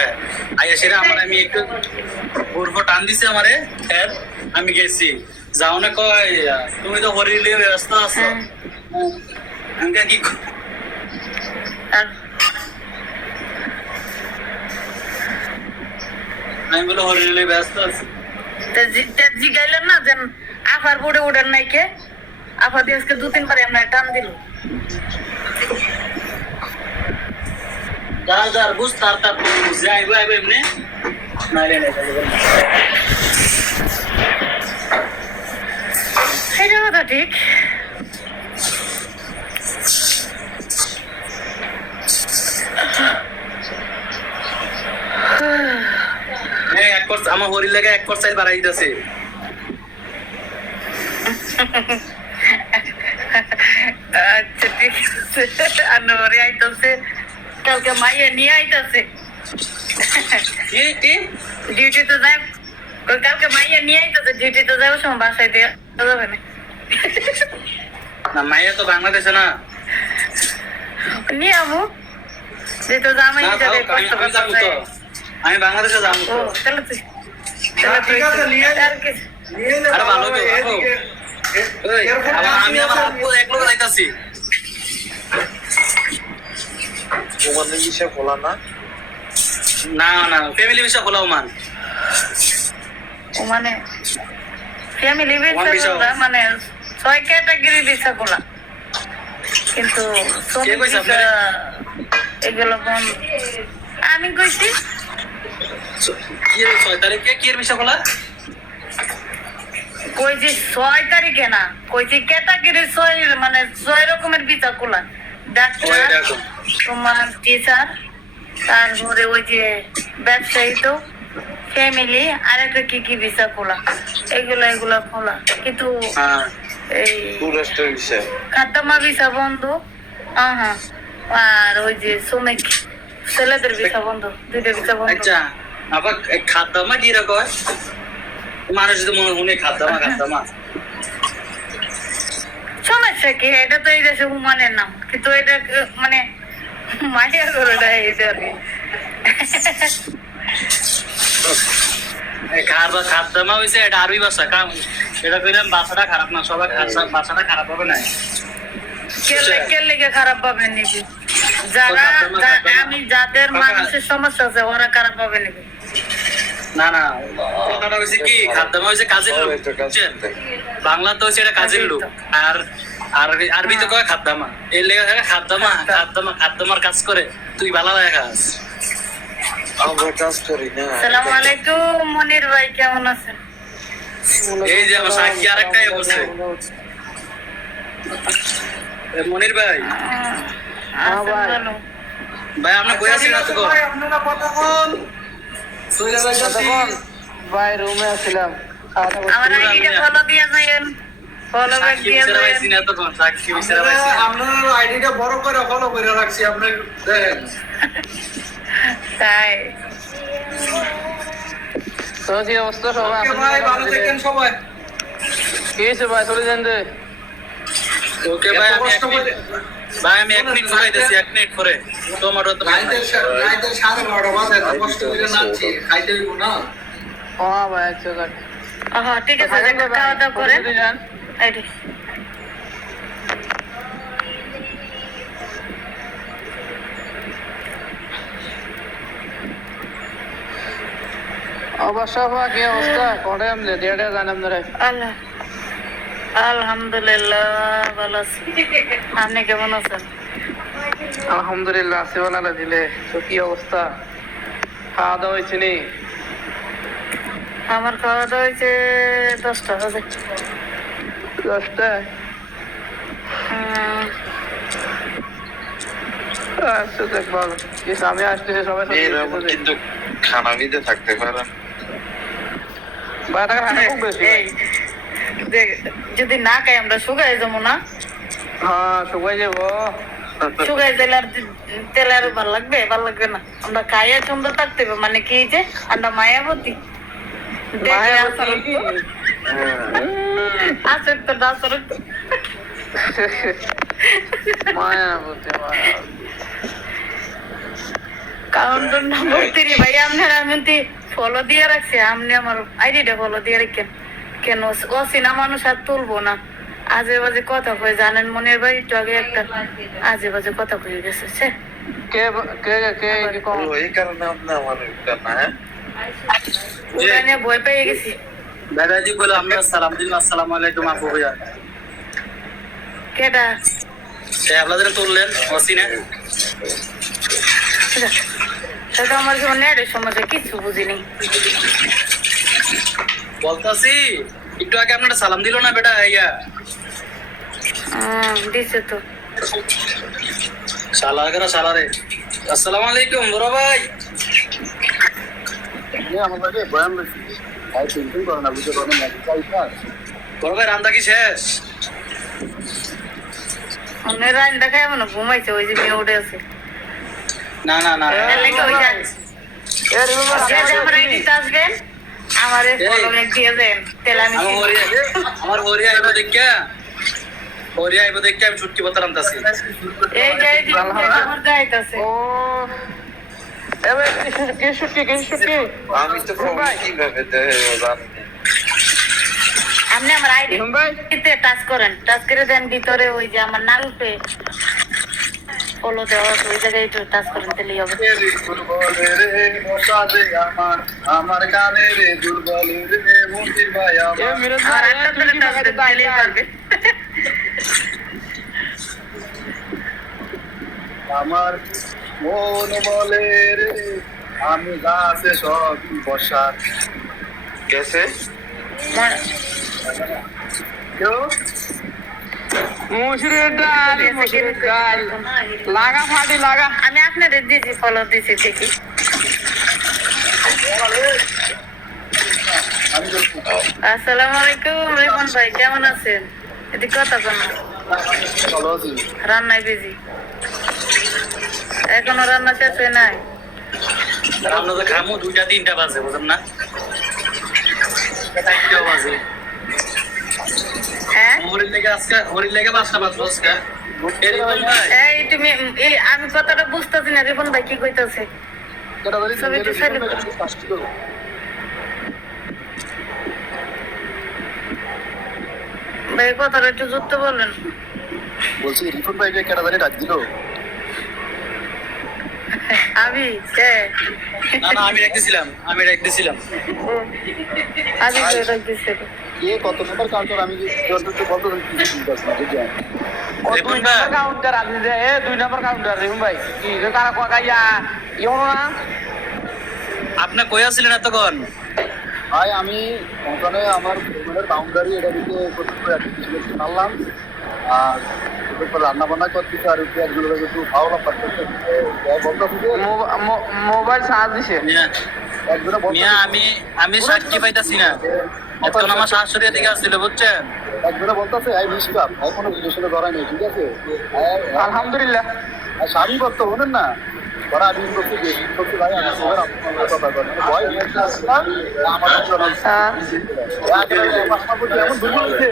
আইয়া সেটা আমার আমি একটু পূর্ব টান দিছে আমারে আমি গেছি যাও না কয় তুমি তো হরিলে ব্যস্ত আছো আমি কি আর আমি বলে হরিলে ব্যস্ত আছি। জিগাইলেন না যে আফার বোর্ডে উঠেন নাই কে? আফা দিয়ে আজকে 2-3 বার আমরা টান দিল। যার বুঝ তার বুঝে আইবো এমনি নাইলে নাই এটা কথা ঠিক। আমার হরির লেগে 1% বাড়াই দিতেছে। আচ্ছা ঠিক আছে, আনোরে আইতাছে, কালকে মাইয়া নিয়ে আইতাছে। কি ডিউটিতে যাই, কালকে মাইয়া নিয়ে আইতাছে, ডিউটিতে যাবো সময় বাসায় দিয়ে যাবে না। না মাইয়া তো বাংলাদেশে না। নিয়ে আমু যেহেতু জামাই হিসাবে কষ্ট করতে। আমি বাংলাদেশে যাবো ও তাহলে তুই ঠিক আছে, নিয়ে আর কি নিয়ে নে আরে ভালো বাবা, তো, এদিকে। আমি আমার আপু এক লোক যাইতাছি। তোমার বিষয় বলা না না ফ্যামিলি ভিসা খোলাও মান। ও মানে ফ্যামিলি One ভিসা visa. মানে 6 ক্যাটাগরি ভিসা গুলা, কিন্তু কে কইছে ভিসা এগুলো কোন আমি কইছি কি 6 তারিখে কি এর ভিসা খোলা? কইছি 6 তারিখে না, কইছি ক্যাটাগরি 6 মানে 6 রকমের ভিসা গুলা। ওই ডাক্তার, দেখো তোমার টিচার, তারপরে ওই যে ব্যবসায়ী, তো ফ্যামিলি, আর একটা কি ভিসা খোলা, এগুলা খোলা, কিন্তু হ্যাঁ এই টুরিস্টের বিষয় খাদ্যমা ভিসা বন্ধ। হ্যাঁ, আর ওই যে শ্রমিক ছেলেদের ভিসা বন্ধ, 2টা ভিসা বন্ধ। আচ্ছা আবার খাদ্দামা কি রকম মানুষ তো মনে শুনে খাদ্দামা সমস্যা কি? এটা তো এই দেশে হুমানের নাম, কিন্তু এটা মানে মাইয়া করে দেয় এটা আর কি। খাদ্দামা হয়েছে এটা আরবি ভাষা কাম। এটা কইলাম ভাষাটা খারাপ না, সবাই ভাষাটা খারাপ হবে না। কেলে খারাপ পাবেন নাকি? যারা আমি যাদের মানুষের সমস্যা আছে ওরা খারাপ পাবে নাকি? না কথাটা হয়েছে কি খাদ্দামা হয়েছে কাজের লোক, বুঝছেন? বাংলা তো হচ্ছে এটা কাজের লোক, আর আরবি তো কয় খাদ্দামা। এর লেগে থাকে খাদ্দামার কাজ করে, তুই ভালো দেখাস। আমরা কাজ করি না আসসালামু আলাইকুম মনির ভাই, কেমন আছেন? এই যে আমার সাক্ষী আরেকটাই বলছে মনির ভাই। ভালো। ভাই আপনি কই আছেন না তো? ভাই, আপনারা কতক্ষণ চলে যাইতাছি? ভাই রুমে আসছিলাম। আমার আইডিটা ফলো দিয়ে যাবেন, ফলো ব্যাক সাক্ষী দিয়ে বিচারা পাইছি যাবেন। না তখন, সাক্ষী বিচারা পাইছি না। আপনার আইডিটা বড় করে ফলো করে রাখছি, আপনি দেখেন। তাই তো কি অবস্থা সবাই? ওকে ভাই, ভালো থাকেন সবাই। কি হয়েছে ভাই, চলে যান যে। ওকে ভাই, এত কষ্ট করে আমি 1 মিনিট ঘুরাইতেছি, 1 মিনিট পরে টমেটো তো রাইতের 12:30 বাজে, এত কষ্ট করে নাচছি, খাইতে হইব না। হ্যাঁ ভাই, আচ্ছা যাক। হ্যাঁ ঠিক আছে, একটা খাওয়া দাওয়া করেন। যান। আইডি অবশ্য কি অবস্থা? কটে আমলে দেড়ে জান আপনারা? আল্লাহ আলহামদুলিল্লাহ ভালো আছি। আপনি কেমন আছেন? আলহামদুলিল্লাহ আছি বানালা দিলে। তো কি অবস্থা, খাওয়া দাওয়া হয়েছে নি? আমার খাওয়া দাওয়া হয়েছে 10টা বাজে। 10টায়? আচ্ছা দেখ ভালো। কিন্তু আমি আসতেছি সবাই এরকম কিন্তু খানা দিতে থাকতে পারেন বাইরে খানা খুব বেশি। এই যদি না খাই আমরা শুকাই যাবো না? হ্যাঁ শুকাই যাবো। শুকাই গেলে আর তেল আর ভালো লাগবে না। আমরা খাইয়া সুন্দর থাকতে হবে, মানে কি যে আমরা মায়াবতী আসেন তো ডাসরের তো মায়াবতী কারণ তো না বলতে রে ভাই, আপনার আমি ফলো দিয়ে রাখছি, আপনি আমার আইডিটা ফলো দিয়ে রাখেন কেন? অচেনা মানুষ আর তুলবো না, আজে বাজে কথা কয়ে। জানেন মনের ভাই একটু আগে একটা আজে বাজে কথা কয়ে গেছে। সে কে কে কে কে এই কারণে আপনি আমার না ওটা নিয়ে ভয় পেয়ে গেছি। বেটাজি বলে আমরা সালাম দিন, আসসালামু আলাইকুম আপু ভাইয়া। কেডা? সে আপনাদের তুললেন অসিনে। সেটা আমার জীবনে নেটের সমস্যা, কিছু বুঝিনি। বলতাছি একটু আগে আপনারা সালাম দিল না বেটা ইয়া দিছে তো। শালা শালারে। আসসালামু আলাইকুম বড় ভাই। বড় ভাই রান্না কি শেষ? অন্যের রান দেখায় মনে ঘুমাইছে, ওই যে মেয়ে উঠে আছে। না না না এর লাগে ওই যান। আমার আইডিতে আসবেন, আমার ফলো ব্যাক দিয়ে দেন, তেল আমি আমার হরিয়া আইবো দেখা, হরিয়া আইবো দেখা আমি ছুটকি পত্র আনতাছি। এই যাই দিন আমার যাইতাছে। ও এবে কি শুটকি আমি তো ফোন কিভাবে দেব? আপনি আমার আইডিতে টাচ করেন, টাচ করে দেন ভিতরে ওই যে আমার নাম পে ফলো দেওয়া আছে, ওই জায়গায় একটু টাচ করেন, তাহলেই হবে। আমার কানে রে দুর্বল রে মন্দির ভাই এ মিরাজ আমার ভাই হাতটা ধরে টাচ দেন, তাহলেই পারবে। আমার মন বলে রে আমি গাছে সব বসা গেছে কেউ মুসুরির ডাল লাগা ফাটি লাগা। আমি আপনাদের দিয়েছি, ফলো দিয়েছি, দেখি। আসসালামু আলাইকুম রিপন ভাই, কেমন আছেন? এদিকে কথা বল না। রান্নায় বিজি, এখনো রান্না শেষ হয় নাই। আমরা তো খামু 2টা 3টা বাজে, বুঝেন না? 4টা বাজে। হ্যাঁ হরির লেগে 5টা বাজলো আজকে। এরকম ভাই এই তুমি আমি কথাটা বুঝতেছি না, রিপন ভাই কি কইতাছে? ছবি একটু সাইড করো। ভাই কথাটা একটু যুক্ত বলেন। বলছি রিপন ভাই কেটা জানি ডাক দিল আমি কে? না না আমি রাখতেছিলাম আমি তো রাখতেছি। কে কত নম্বর কাউন্টার আমি যতটুকু বলতে রিপন ভাই কাউন্টার আপনি যে 2 নম্বর কাউন্টার রিপন ভাই কি যে তারা কয়া ইওনো না। আপনি কই আছিলেন এতক্ষণ? ভাই আমি ওখানে আমার ফোনের বাউন্ডারি এটা দিকে করতে পারলাম আর রান্না বান্না করতেছে আর একগুলো একটু ভালো লাগতেছে মোবাইল চার্জ দিছে। মিয়া আমি সাক্ষী পাইতাছি না। এতক্ষণ আমার শাশুড়ি দিকে আসছিল, বুঝছেন? একজনে বলতেছে এই নিষ্কাপ ভাই কোনো রিলেশনে ধরাই নেই, ঠিক আছে? আলহামদুলিল্লাহ। আর স্বামী করতে হলেন না ওরা আমি করছি ভাই আমার কথা বলেন ভয় নিয়ে আসলাম আমার এমন দুর্বল হয়েছে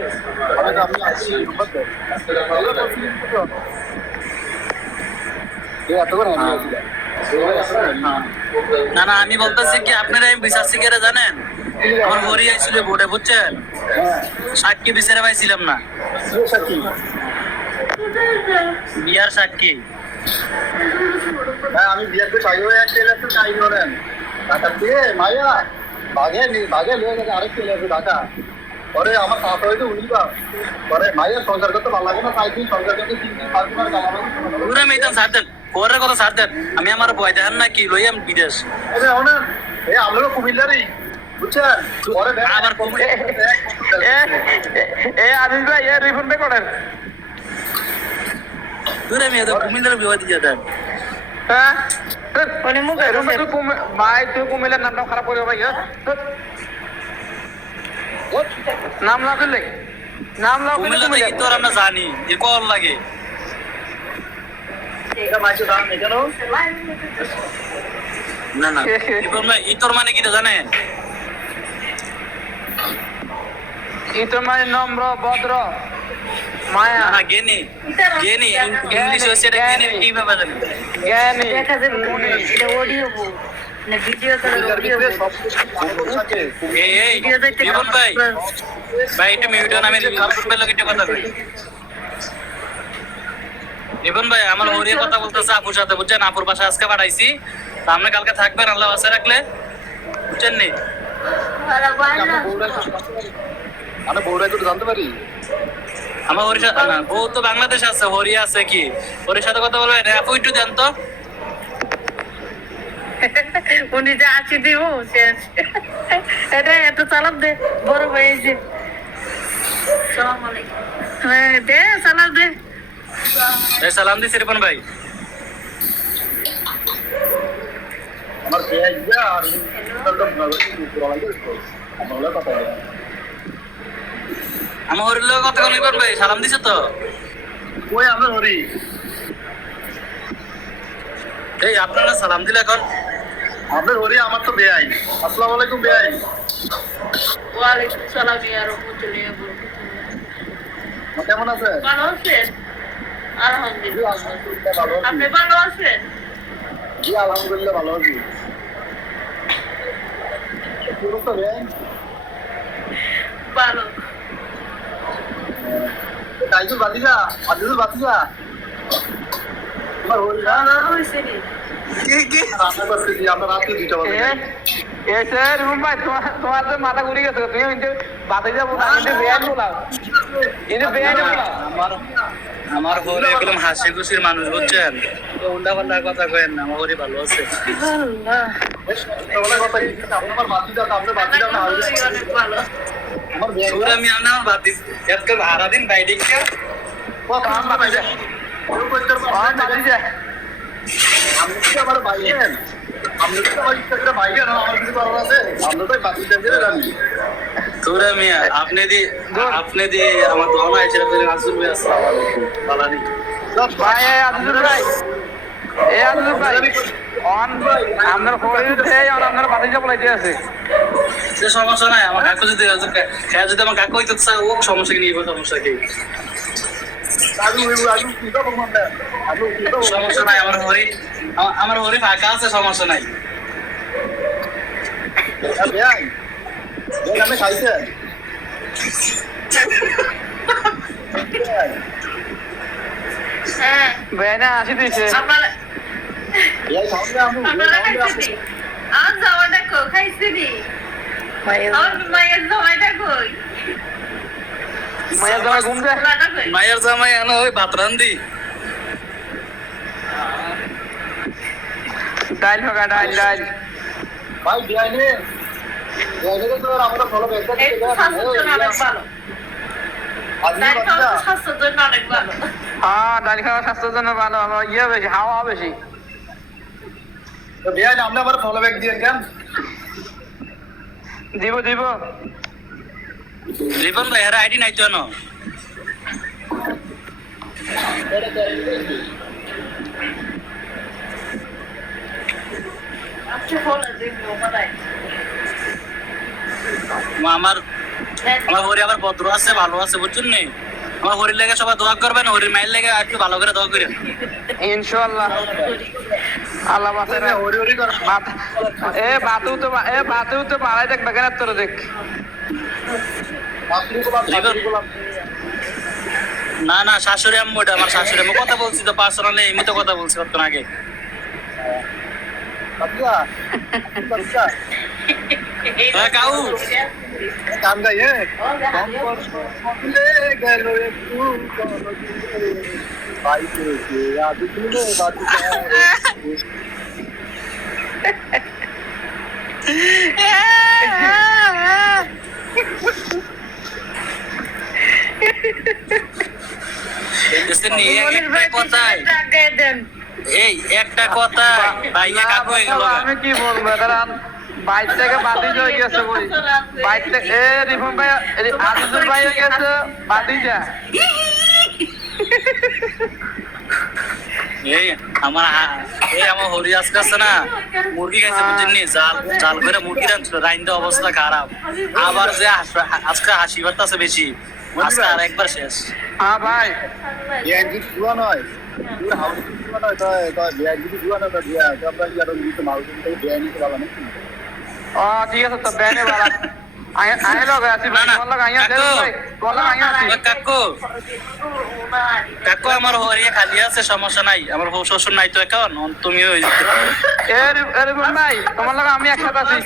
আমি আসছি এত করে আমি না না আমি বলতেছি কি আপনারা আমি বিচার শিখে জানেন আমার হরি আইছিল বোর্ডে, বুঝছেন? সাক্ষী বিচারে পাইছিলাম না, বিয়ার সাক্ষী। আমি বিয়ের তো চাই হয়ে আসছে চাই করেন টাকা দিয়ে মাইয়া বাঘে লিয়ে গেছে আরেক চলে আসে টাকা পরে আমার টাকা হয়তো উনিবা পরে মাইয়া সংসার করতে ভালো লাগে না, 5 দিন সংসার করতে 3 দিন 5 দিন পুরো মেয়েতাম ছাড় দেন, পরের কথা ছাড় দেন। আমি আমার বয় দেখেন না কি লইয়াম বিদেশ। আমরা কুমিল্লারই বুঝছেন পরে আবার আমি ভাই রিপন ভাই করেন পুরো মেয়ে তো কুমিল্লার বিবাদ দিয়ে দেন। হ্যাঁ উনি মুখে ভাই তুই কুমিল্লার নামটা খারাপ করে ভাই। নাম না দিলে নাম না কুমিল্লা থেকে তো আমরা জানি যে কল লাগে। না না ইতর মানে কি জানেন? ইতর মানে নম্র ভদ্র মায়া না জ্ঞানী ইংলিশ হচ্ছে এটা জ্ঞানী কিভাবে জানেন? জ্ঞানী দেখা যাবে এটা অডিও বুক না ভিডিও করে অডিও বুক। এই জীবন ভাই একটু মিউটন আমি কাপড় পেলে কিছু কথা কই। জীবন ভাই আমার হরিয়া কথা বলতেছে আপুর সাথে, বুঝছেন? আপুর বাসা আজকে পাঠাইছি, আপনি কালকে থাকবেন আল্লাহ বাসা রাখলে, বুঝছেন নি? মানে বউরা একটু জানতে পারি? আমার হরির সাথে না, বউ তো বাংলাদেশ আছে, হরি আছে কি, হরির সাথে কথা বলবেন? আপু একটু দেন তো। উনি যে আছি দিব শেষ। এটা এত চালাপ দে, বড় হয়েছে। হ্যাঁ দে, চালাপ দে। এই সালাম দিছি রিপন ভাই। আমার পেঁয়াজ দিয়া আর আমরা কথা বলি। আমার হরির লোক কথা কোন রিপন ভাই সালাম দিছে তো? ওই আমরা হরি। এই আপনারা সালাম দিলে এখন? আপনার হরি, আমার তো বেআই। আসসালামু আলাইকুম বেআই। ওয়ালাইকুম সালাম ইয়া রাহমাতুল্লাহি ওয়া বারাকাতুহু। কেমন আছেন? ভালো আছেন? আলহামদুলিল্লাহ। আপনি ভালো আছেন? জি আলহামদুলিল্লাহ ভালো আছি। কি অবস্থা বেআই? ভালো। টাইজুল বাতিজা, আজিজুল বাতিজা। আমার হরি না ভালো হয়েছে নি। কি রান্না করতে কি আমরা রাতে 2টা বাজে। এ স্যার মুম্বাই তোমার তো মাথা ঘুরে গেছে, তুমি কিন্তু বাদে যাবো না, কিন্তু বেয়ান বলাও, কিন্তু বেয়ান বলাও। আমার হরি একদম হাসি খুশির মানুষ, বুঝছেন? উল্টা পাল্টা কথা কয়েন না, আমার হরি ভালো আছে। আল্লাহ। সকালে কথা কি আপনার বাতিজা, আপনার বাতিজা না অনেক ভালো। আমার বেআই। সুরা আমি আমার বাদ দিছি আজকে সারা দিন বাইরে গিয়ে কথা আমরা বাইরে। ওই কইতে পারবো। আমি তো আমার বাইরেন। আমি তো ওই একটা বাইরেন, আমার কিছু করার আছে। আমরা তো বাতিজা দিয়ে জানি। সুরা মিয়া আপনি দি আমার দোয়া নাই ছিল ফেলে আসুন ভাই। আসসালামু আলাইকুম বালানি ভাই আব্দুল ভাই, এ আব্দুল ভাই অন আপনার হরিতে আপনার বাদে যাবো লাইতে আছে। সে সমস্যা নাই, আমার কাকু যদি খেয়া যদি আমার কাকু হইতে চায় ও সমস্যা কি নিয়ে সমস্যা কি? আলু কি তো বললাম না। আলু কি তো সমস্যা নাই, আমার হরি ফাঁকা আছে, সমস্যা নাই। বেআই। বেআই আমি খাইছেন। হ্যাঁ। বেয়ানা আসি দিছে। আপনারা বেআই খাওয়া আমি। আপনারা খাইছেন নি? আমার জামাইটা কো খাইছেন নি? আমার মায়ের জামাইটা কই? মায়ের জামাই ঘুম যায়। জামাইটা কই? মায়ের জামাই আনো ওই ভাত রান্ধি। ডাইল হোক ডাইল ডাইল। ভাই বেআই নে। বেআই নে তো আমরা ফলো ব্যাক করতে এই তো স্বাস্থ্যের জন্য অনেক ভালো। আজকে ডাইল বাচ্চা খাওয়া তো স্বাস্থ্যের জন্য অনেক ভালো। হ্যাঁ ডাইল খাওয়া স্বাস্থ্যের জন্য ভালো, আমার ইয়ে বেশি, হাওয়া বেশি। তো বেআই আপনি আবার ফলো ব্যাক দিয়েন কেন? দিব দিব। রিপন ভাই এর আইডি নাই তো না? আচ্ছা ফোনে দিন ওমাদাই। আমার হরি আবার ভদ্র আছে, ভালো আছে, বুঝছেন নি? আমার হরির লেগে সবাই দোয়া করবেন, হরির মায়ের লেগে একটু ভালো করে দোয়া করেন। ইনশাআল্লাহ আল্লাহ বাঁচায় না। হরি হরি কর। বাতেও তো পাড়াই দেখ বেকার তোর দেখ। আপনি গোলাম আপনি গোলাম। না না, শাশুড়ি আম্মু, এটা আমার শাশুড়ি আম্মু। কথা বলছি তো পার্সোনালি, এমনি তো কথা বলছি কতক্ষণ আগে। বাচ্চা বাচ্চা হ্যাঁ কাউ গান গাই হ্যাঁ। সম্পর্ক গেল একটু বাইকে আজ দিনে বাচ্চা। এই একটা কথা ভাইয়া কাকু হয়ে গেল। আমি কি বলবো, কারণ বাইর থেকে বাদি হয়ে গেছে, ওই বাইর থেকে এ রিফন ভাই আজিজুল ভাই হয়ে গেছে বাদিজা। আমার হরি আজকে আছে না, মুরগি খাইছে বুঝছেন নি, জাল করে মুরগি রাঁধছিল, রাইন্দে অবস্থা খারাপ। আবার যে আজকে হাসি বার্তা বেশি, আজকে আর একবার শেষ। হ্যাঁ ভাই বিআইজি জুয়া নয়, পুরো হাউস জুয়া নয়, তো বিআইজি জুয়া নয়, তো বিয়া তো আমরা ইয়ার দিতে মাউস থেকে বিআইজি তো ভালো নাকি? ও ঠিক আছে, তো বেনে বালা আয় লোক আছে ভাই, কোন লোক আইয়া দে ভাই, কোন লোক আইয়া আছে। কাকু আমার হরিয়ে খালি আছে, সমস্যা নাই, আমার শ্বশুর নাই তো এখন, তুমি ওই এ রিফন ভাই তোমার লোক আমি একসাথে আছি।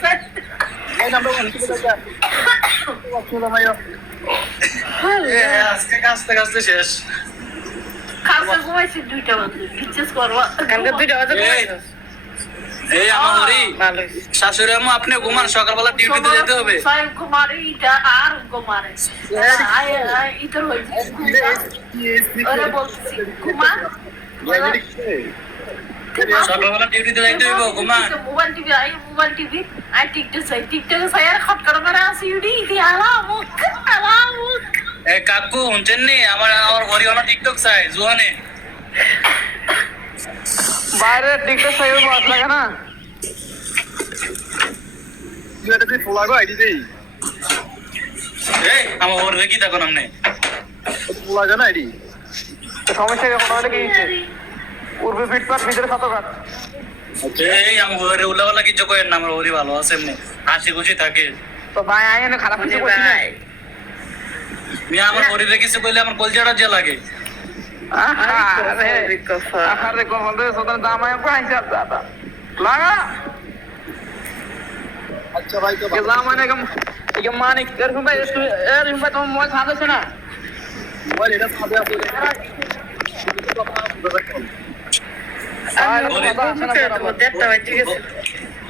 আজকে কাজতে কাজতে শেষ। কালকে ঘুমাইছি 2টা বাজে কিচ্ছু করবা কালকে 2টা বাজে ঘুমাইছো এই আমার হরি ভালো শাশুড়ি আম্মু আপনি ঘুমান, সকালবেলা ডিউটিতে যেতে হবে। সাই কুমারে ইটা আর কুমারে আয় ইতর হইছে আরে বলছি কুমার সকালবেলা ডিউটিতে যাইতে হবে, ঘুমান। মোবাইল টিভি আই টিকটক সাই আর খট করে করে আসি ইডি ইদি আলামুক এ কাকু শুনছেন নি? আমার হরি আমার টিকটক চাই জুহানে। বাইরে টিকটক সাইড বাস লাগে না এই আমার হরি কি দেখো নামনে সমস্যা কোনো হলে কি হচ্ছে পূর্বে ফিটপাট ভিতরে শতঘাত এই আমার হরি উল্লাপাল্লা কিছু করেন না, আমার হরি ভালো আছে এমনি হাসি খুশি থাকে। তো ভাই আই এনে খারাপ কিছু করছি না মিয়া আমার হরিরে কিছু কইলে আমার কলজাটা যে লাগে। আরে কখন রে সদন দাম আয় প্রাইস দাদা লাগা আচ্ছা ভাই তো के ज़माने का ये मानिक कर भाई यार इन बात मोबाइल साथ से ना মোবাইল এটা সাথে আছে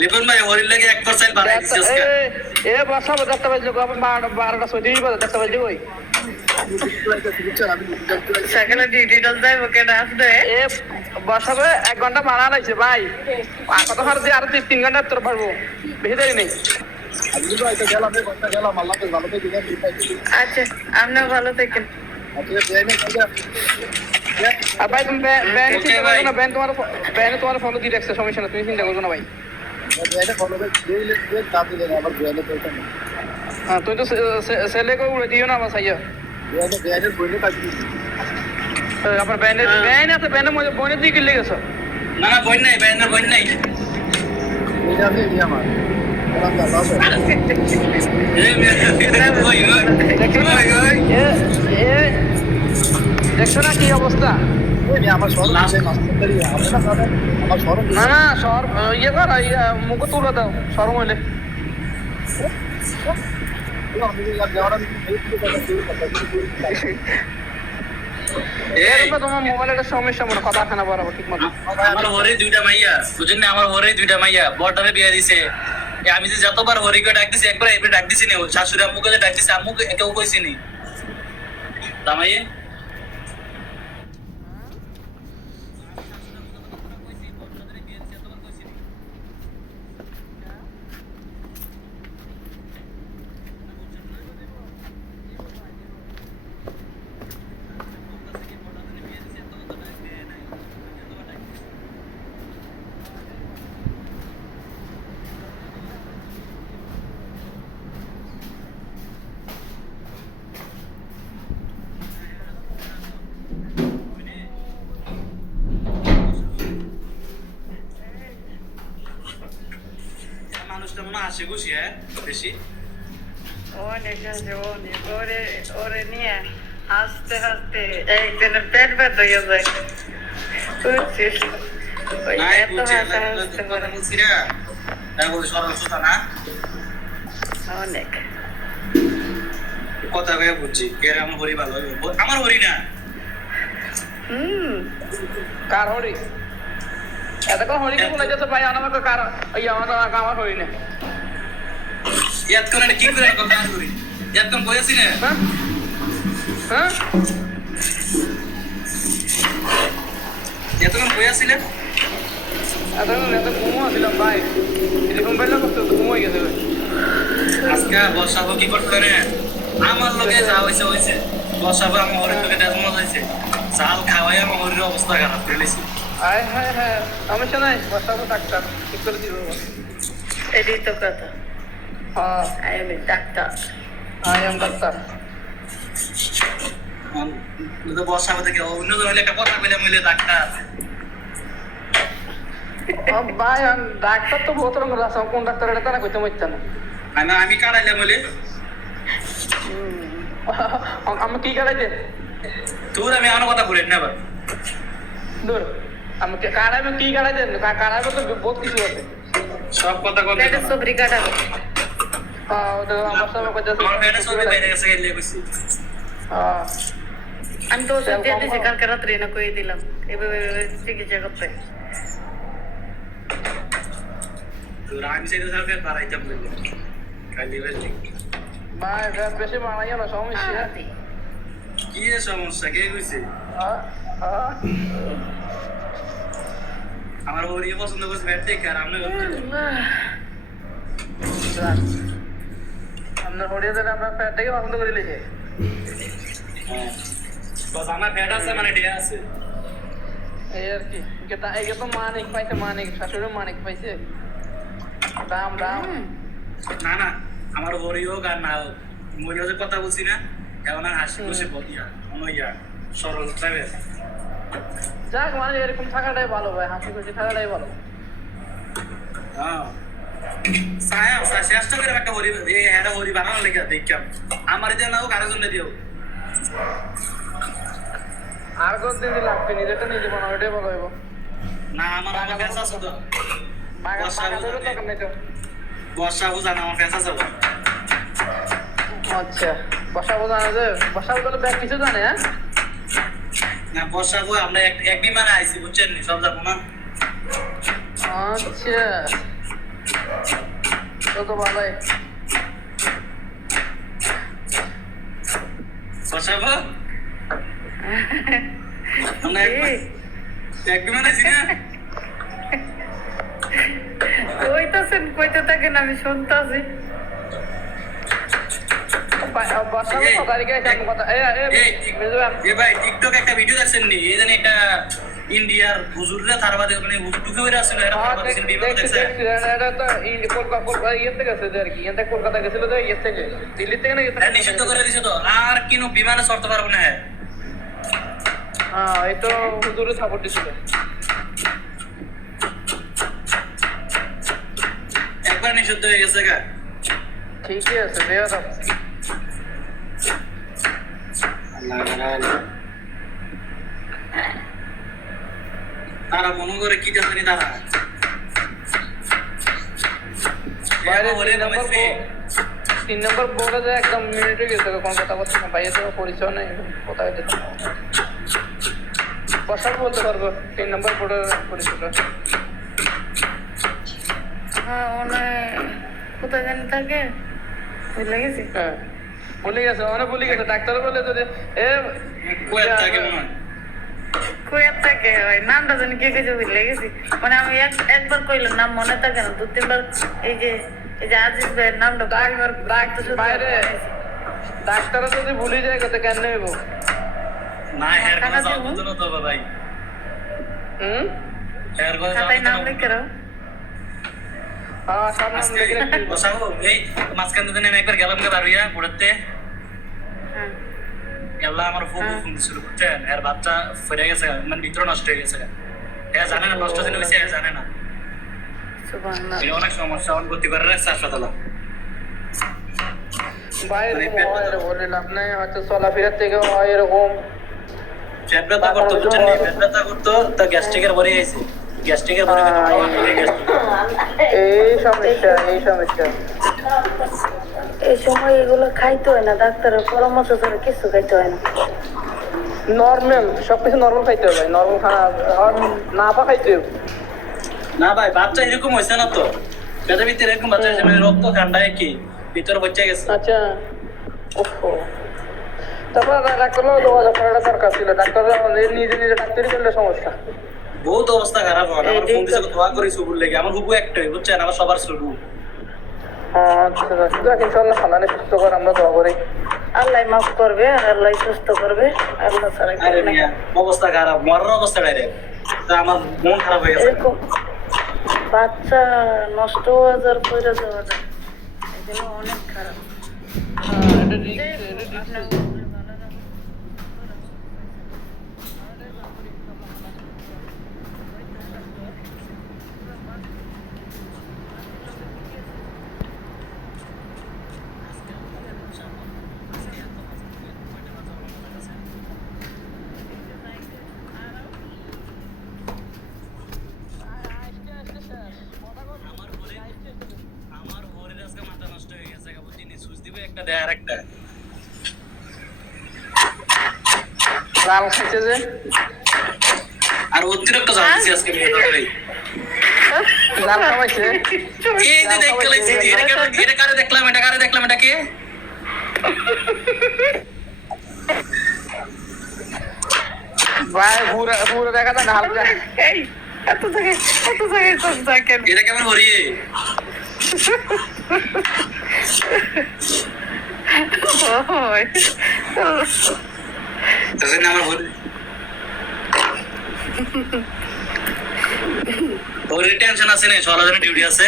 লিপন ভাই হরির লাগে 1% বাড়াই দিছিস আজকে। ए बसा बजाता बज लोग अपन 12টা 37 बजे দেখতে বলছি কই সকালে ডিটেইলস দেব কেডা আসবে এ বসাবে 1 ঘন্টা ভাড়া লাইছে ভাই কত হার দিয়ে আর 3 ঘন্টা তোর পারবো বেশি দেরি নেই আমি তো আইতে গেলাম এই কথা গেলাম আল্লাহ তো ভালো করে দিবেন আচ্ছা আপনি ভালো থাকেন আচ্ছা বেনে কাজে আর ভাই তুমি ব্যান Okay, চিন্তা ভাই। করো না ব্যান তোমার ফলো দিয়ে রাখছে সমস্যা না তুমি চিন্তা করো না ভাই বেনে ফলো করে দিলে দাম দিলে আবার বেনে পয়সা না हाँ तुम तो सेले को उड़ा दियो ना बस आइए বেনে বইলে কাটি अपन बहने बहने तो बहने मुझे बोने दी के लेगा सर না না বই নাই ব্যানের বই নাই। এটা আছে এই আমার সালাম দাও এই মিয়া ওই ওই देखो ना ये देखो ना की अवस्था ওই আমার শরম আছে মাস্টারি আপনারা সাথে আমার শরম ना ना शहर ये कर मुझको तू बताओ शहर में ले আমি যাওয়ার আমি এই তোমার মোবাইলের সমস্যা মনে কথা খানা বরাবর ঠিক মতো আমার হরি দুইটা মাইয়া বুঝেন না, আমার হরি দুইটা মাইয়া বড়টারে বিয়ে দিছে। আমি যে যতবার হরিকে ডাক দিছি একবার এবারে ডাক দিছি না, শাশুড়ি আম্মুকে যে ডাক দিছি আম্মুকে কেউ কইছি নি তামাইয়ে। মানুষটা মনে হাসি খুশি হ্যাঁ বেশি। অনেক আছে অনেক ওরে নিয়ে হাসতে হাসতে একদিনের পেট ব্যথা হয়ে যায় বুঝছিস ওই নাই এত বুঝছি হাসা হাসতে পারে বলছি না তারপর সরল কথা না অনেক কথা কয়ে বুঝছি এর আমার হরি ভালো আমার হরি না कार हो रही ऐसा कौन हो रही क्यों लगे तो भाई आना मत कार ये आना काम हो रही ने ইয়াদ করে কি করে কথা হরি ইয়াদ কোন বয়সী না हाँ हाँ ইয়াদ কোন বয়সী না ऐसा नहीं ऐसा घूमो दिलम भाई ये हम पहले करते तो घूमो ही कैसे আজকে বর্ষা কি করতে রে আমার লগে যা হইছে হইছে বর্ষা আমার হরির লগে দাজ মজা হইছে চাল খাওয়াই আমার হরির অবস্থা খারাপ করে লইছি। आए हाय हाय समस्या नहीं बस सब डाक्टर ठीक कर दियो এটাই তো কথা हाँ I am doctor I am doctor তো বর্ষা থেকে অন্য হইলে একটা কথা কইলে মিলে ডাক্তার अब भाई हम डॉक्टर तो बहुत रंग रहा सब कौन डॉक्टर रहता ना कोई तो मत ना আমি কাটাইলে মিলে हम की करे थे তোর আমি আমার কথা বলেন না আবার दूर हम के काड़ा में की करे थे काड़ा में तो बहुत किसी होते সব কথা কথা এটা সবরি কাটাবে হ্যাঁ ওটা আমার সামনে কইতাছে আমার ফ্যানের ছবি বাইরে গেছে গেলে কইছি হ্যাঁ আমি তো ওষুধ দিয়ে দিয়েছি কালকে রাত্রে না কই দিলাম এভাবে চিকিৎসা করতে তোর আমি সেটা সাথে বাড়াইতাম বলে কালি বেশি ভাই ফ্যান বেশি বানাইও না সমস্যা কি এর সমস্যা কে কইছে আমার ওরি পছন্দ করছে ব্যাট দেখে আর আমি আপনার হরিয়া দিলে আপনার ফ্যানটাকে পছন্দ করে লিখে বাস আমার ব্যাট আছে মানে ডে আছে এই আর কি একে তো মানিক পাইছে মানিক শাশুড়ি মানিক পাইছে দাম দাম না না আমার হরি হোক আর না হোক মরিও যে কথা বলছি না এমন আর হাসি খুশি বলিয়া অনইয়া সরল ট্রাভেল যাক মানে এরকম থাকাটাই ভালো ভাই হাসি খুশি থাকাটাই ভালো হ্যাঁ সায়া চেষ্টা করে একটা হরি এই একটা হরি বানানো লেগে দেখাম আমার যে না হোক আরেকজন দিও আর কতদিন লাগবে নিজেটা নিজে বানাও এটাই ভালো হইব না আমার আমার ফ্যাস আছে তো তো বর্ষা বুঝা না আমার ফ্যাস আছে তো আচ্ছা বসা বোঝানো যে বসা বোঝালে ব্যাগ কিছু জানে হ্যাঁ না বর্ষা বই আমরা এক বিমানে আইছি বুঝছেন নি সব যাবো না আচ্ছা তো ভালোই বর্ষা বই আমরা এক বিমানে আইছি না কইতাছেন কইতে থাকেন আমি শুনতাছি বসা তারিখে কথা এ ভাই টিকটক একটা ভিডিও দেখছেন নি এই জানি একটা ইন্ডিয়ার হুজুররা তার বাদে মানে হুজুরটুকু হয়ে আসছিল এরা ভালো দেখছেন বিমান দেখছেন এটা তো কলকাতা ইয়েতে গেছে আর কি এতে কলকাতা গেছিল তো ইয়ে থেকে দিল্লি থেকে না এটা নিষিদ্ধ করে দিছে তো আর কিনো বিমানে চড়তে পারবো না হ্যাঁ এই তো হুজুরে সাপোর্ট দিছিল একবার নিষিদ্ধ হয়ে গেছে গা ঠিকই আছে দেয়া দাও তারা মনে করে কি জানি তারা বাইরে 3 নম্বর বোর্ডে যে একদম মিনিটে গেছে কোন কথা বলছে না ভাইয়ের তো পরিচয় নেই কোথায় যেতে বসার বলতে পারবো 3 নম্বর বোর্ডে পরিচয় হ্যাঁ মনে কোথায় জানি থাকে বুঝলে গেছি হ্যাঁ ভুলে গেছে ভুলে গেছে ডাক্তার বলে যদি কোয়েত থাকে মনে হয় কুয়েত থেকে ভাই নামটা জানি কে কে বুঝলে গেছি মানে আমি একবার কইলাম নাম মনে থাকে না 2-3 বার এই যে আজিজ ভাইয়ের নামটা বারবার বাইরে ডাক্তার যদি ভুলে যায় কত কেন নেব না হেয়ার কোনো যাও বুঝো না তো ভাই হেয়ার কোনো যাও খাতায় নাম লিখে রাও হ্যাঁ সব নাম লিখে রাখি বসাবো এই মাঝখান থেকে আমি একবার গেলাম গে বাড়িয়া পড়তে হ্যাঁ এল্লা আমার খুব ফোন শুরু করতেন এর বাচ্চা ফিরে গেছে মানে ভিতরে নষ্ট হয়ে গেছে এ জানে না নষ্ট দিন হয়েছে জানে না সুবহানাল্লাহ এটা অনেক সমস্যা অন করতে পারে রাখছে হাসপাতালে বাইরে বলে লাভ নাই হয়তো চলাফেরার থেকে হয় এরকম পেট ব্যথা করতো বুঝছেন নি পেট ব্যথা করতো তো গ্যাস্ট্রিকের ভরে গেছে গ্যাস্ট্রিকের ভরে এই সমস্যা এই সময় এগুলো খাইতে হয় না ডাক্তারের পরামর্শ ছাড়া কিছু খাইতে হয় না নর্মাল সবকিছু নর্মাল খাইতে হবে নর্মাল খানা না পা খাইতে হবে না ভাই বাচ্চা এরকম হয়েছে না তো পেটের ভিতরে এরকম বাচ্চা হয়েছে মানে রক্ত ঠান্ডায় কি ভিতরে বাচ্চা গেছে আচ্ছা ওহো তারপর ডাক্তার যোগাযোগ করাটা দরকার ছিল ডাক্তার নিজে ডাক্তারি করলে সমস্যা বহুত অবস্থা খারাপ হয় আমার ফোন দিছে দোয়া করি সুবুর লেগে আমার হুবু একটাই বুঝছেন আমার সবার শুরু আচ্ছা যাক ইনশাআল্লাহ আল্লাহ সুস্থ করে আমরা দোয়া করি আল্লাহ মাফ করবে আর আল্লাহ সুস্থ করবে আল্লাহ ছাড়া আরে মিয়া অবস্থা খারাপ মরার অবস্থা ডাইরেক্ট তা আমার মন খারাপ হয়ে গেছে এরকম বাচ্চা নষ্ট হওয়া যাওয়ার পয়রা যাওয়াটা এগুলো অনেক খারাপ এটা ঠিক আমার হরির আজকে মাথা নষ্ট হয়ে গেছে দেয় আরেকটা জাল খাইছে যে আর অতিরিক্ত জাল দিছি আজকে মেয়ে ধরে জাল খাওয়াইছে এই যে দেখতে লাইছি এটা কারে দেখলাম এটা কে ভাই পুরো দেখা যায় না হালকা এই এত জায়গায় সব দেখেন এটা কেমন হরিয়ে ওই তাহলে না আমার হরি হরি টেনশন আছে না সকালে ডিউটি আছে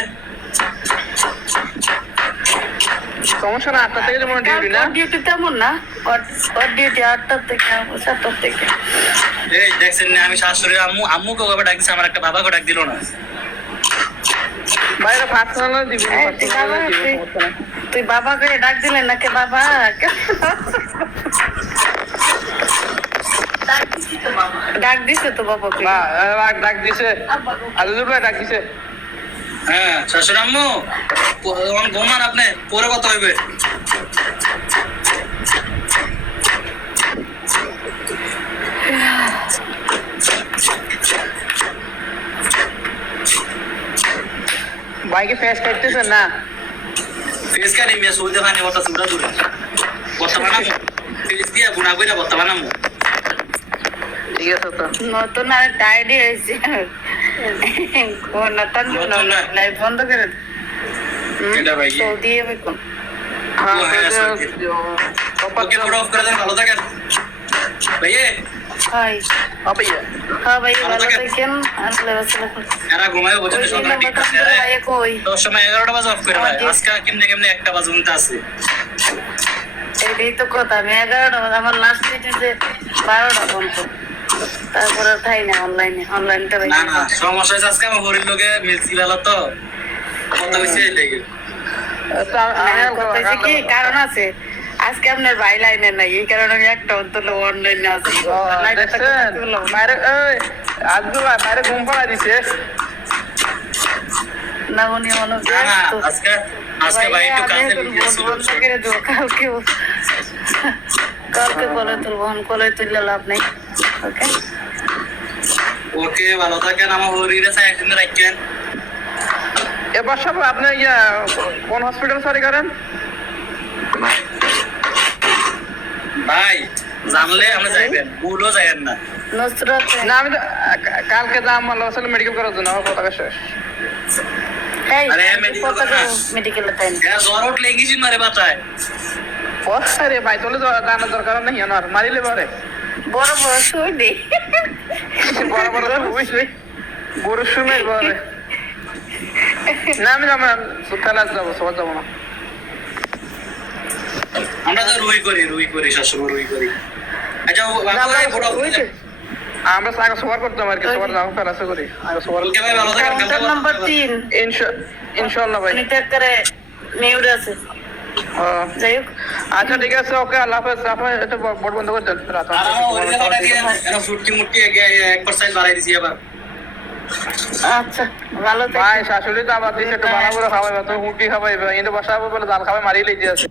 সমস্যা না 8টা থেকে যেমন ডিউটি না ডিউটি তেমন না ওর ডিউটি 8টা থেকে 7টা থেকে এই দেখছেন না আমি শাশুড়ি আম্মুকে কবে ডাকছি আমার একটা বাবাকে ডাক দিল না বাইরে পার্সোনাল দিবি এই, তুই বাবাকে ডাক দিলে নাকি বাবা ডাক দিছে তো বাবাকে না ডাক দিছে আলুর ভাই ডাক দিছে হ্যাঁ শাশুড়ি আম্মু ঘুমান আপনি পরে কত হইবে বাইকে ফেস কাটতেছে না ফেস কাটি মিয়া সৌদি খানি বটা সুরা দূরে বর্তমানে ফেস দিয়া গুণা কইরা বর্তমানে ঠিক আছে তো নতুন আর ডায়েরি হয়েছে লাইভ বন্ধ করে এটা ভাই সৌদি যাবে কোন হ্যাঁ ওকে পুরো অফ করে দেন ভালো থাকেন ভাইয়ে হাই আপাইয়া হ্যাঁ ভাই ভালো থাকেন আসলে আসলে এরা ঘুমায় বলছেন সকালে ঠিক আছে ভাই কই 10 সময় 11টা বাজে অফ করে ভাই আজকে কেমনে 1টা বাজে পর্যন্ত আছে এই তো কথা আমি 11টা আমার লাস্ট ডেট যে 12টা পর্যন্ত তারপরে থাই না অনলাইনটা ভাই না না সমস্যা হচ্ছে আজকে আমার হরির লোকে মিলছি ভালো তো কথা হইছে এটাই কথা হচ্ছে কি কারণ আছে আজকে আপনার ভাই লাইনে নাই এই কারণে আমি একটা অন্তত অনলাইনে আছি বাইরে আজকে বাইরে ঘুম পাড়া দিছে না উনি মনে না না আজকে ভাই একটু কাজে গিয়েছিল কালকে কলে তুলবো কলে তুললে লাভ নেই ওকে ওকে ভালো থাকেন আমার হরিরে একদিন রাখেন এবার সব আপনি কোন হসপিটাল সরি করেন ভাই জানলে আমরা যাইবেন ভুলও যাইবেন না নুসরত না আমি তো কালকে যাম আসলে মেডিকেল করার জন্য আমার পতাকা শেষ এই আরে মেডিকেল মেডিকেলে তাই না জ্বর উঠলে ইংলিশ মারে বাতায় আরে ভাই তোলে জানার দরকার নেই আমার মারিলে পারে বড় বড় শুই দে বড় বড় শুই গরু শুনে পারে না আমি যাবো না সুতালাস যাবো সবার যাবো না আমরা তো রুই করি শাশুড়ি রুই করি আচ্ছা আমরা আগে সবার করতাম আর কি সবার যাবো ফেলাসে করি আগে সবার ওকে ভাই ভালো থাকেন কাউন্টার নাম্বার 3 ইনশাআল্লাহ ভাই নিতে করে মিউট আছে যাই হোক আচ্ছা ঠিক আছে ওকে আল্লাহ হাফেজ আপনি এটা বোর্ড বন্ধ করে দেন রাত আর আমার হরিরে কথা দিয়ে এরা ফুটকি মুটকি একবার সাইজ বাড়াই দিছি আবার আচ্ছা ভালো ভাই শাশুড়ি তো আবার দিছে একটু বানা করে খাওয়াই তো মুটি খাওয়াই কিন্তু বসাবো বলে জাল খাওয়াই মারিয়ে লিখে আছে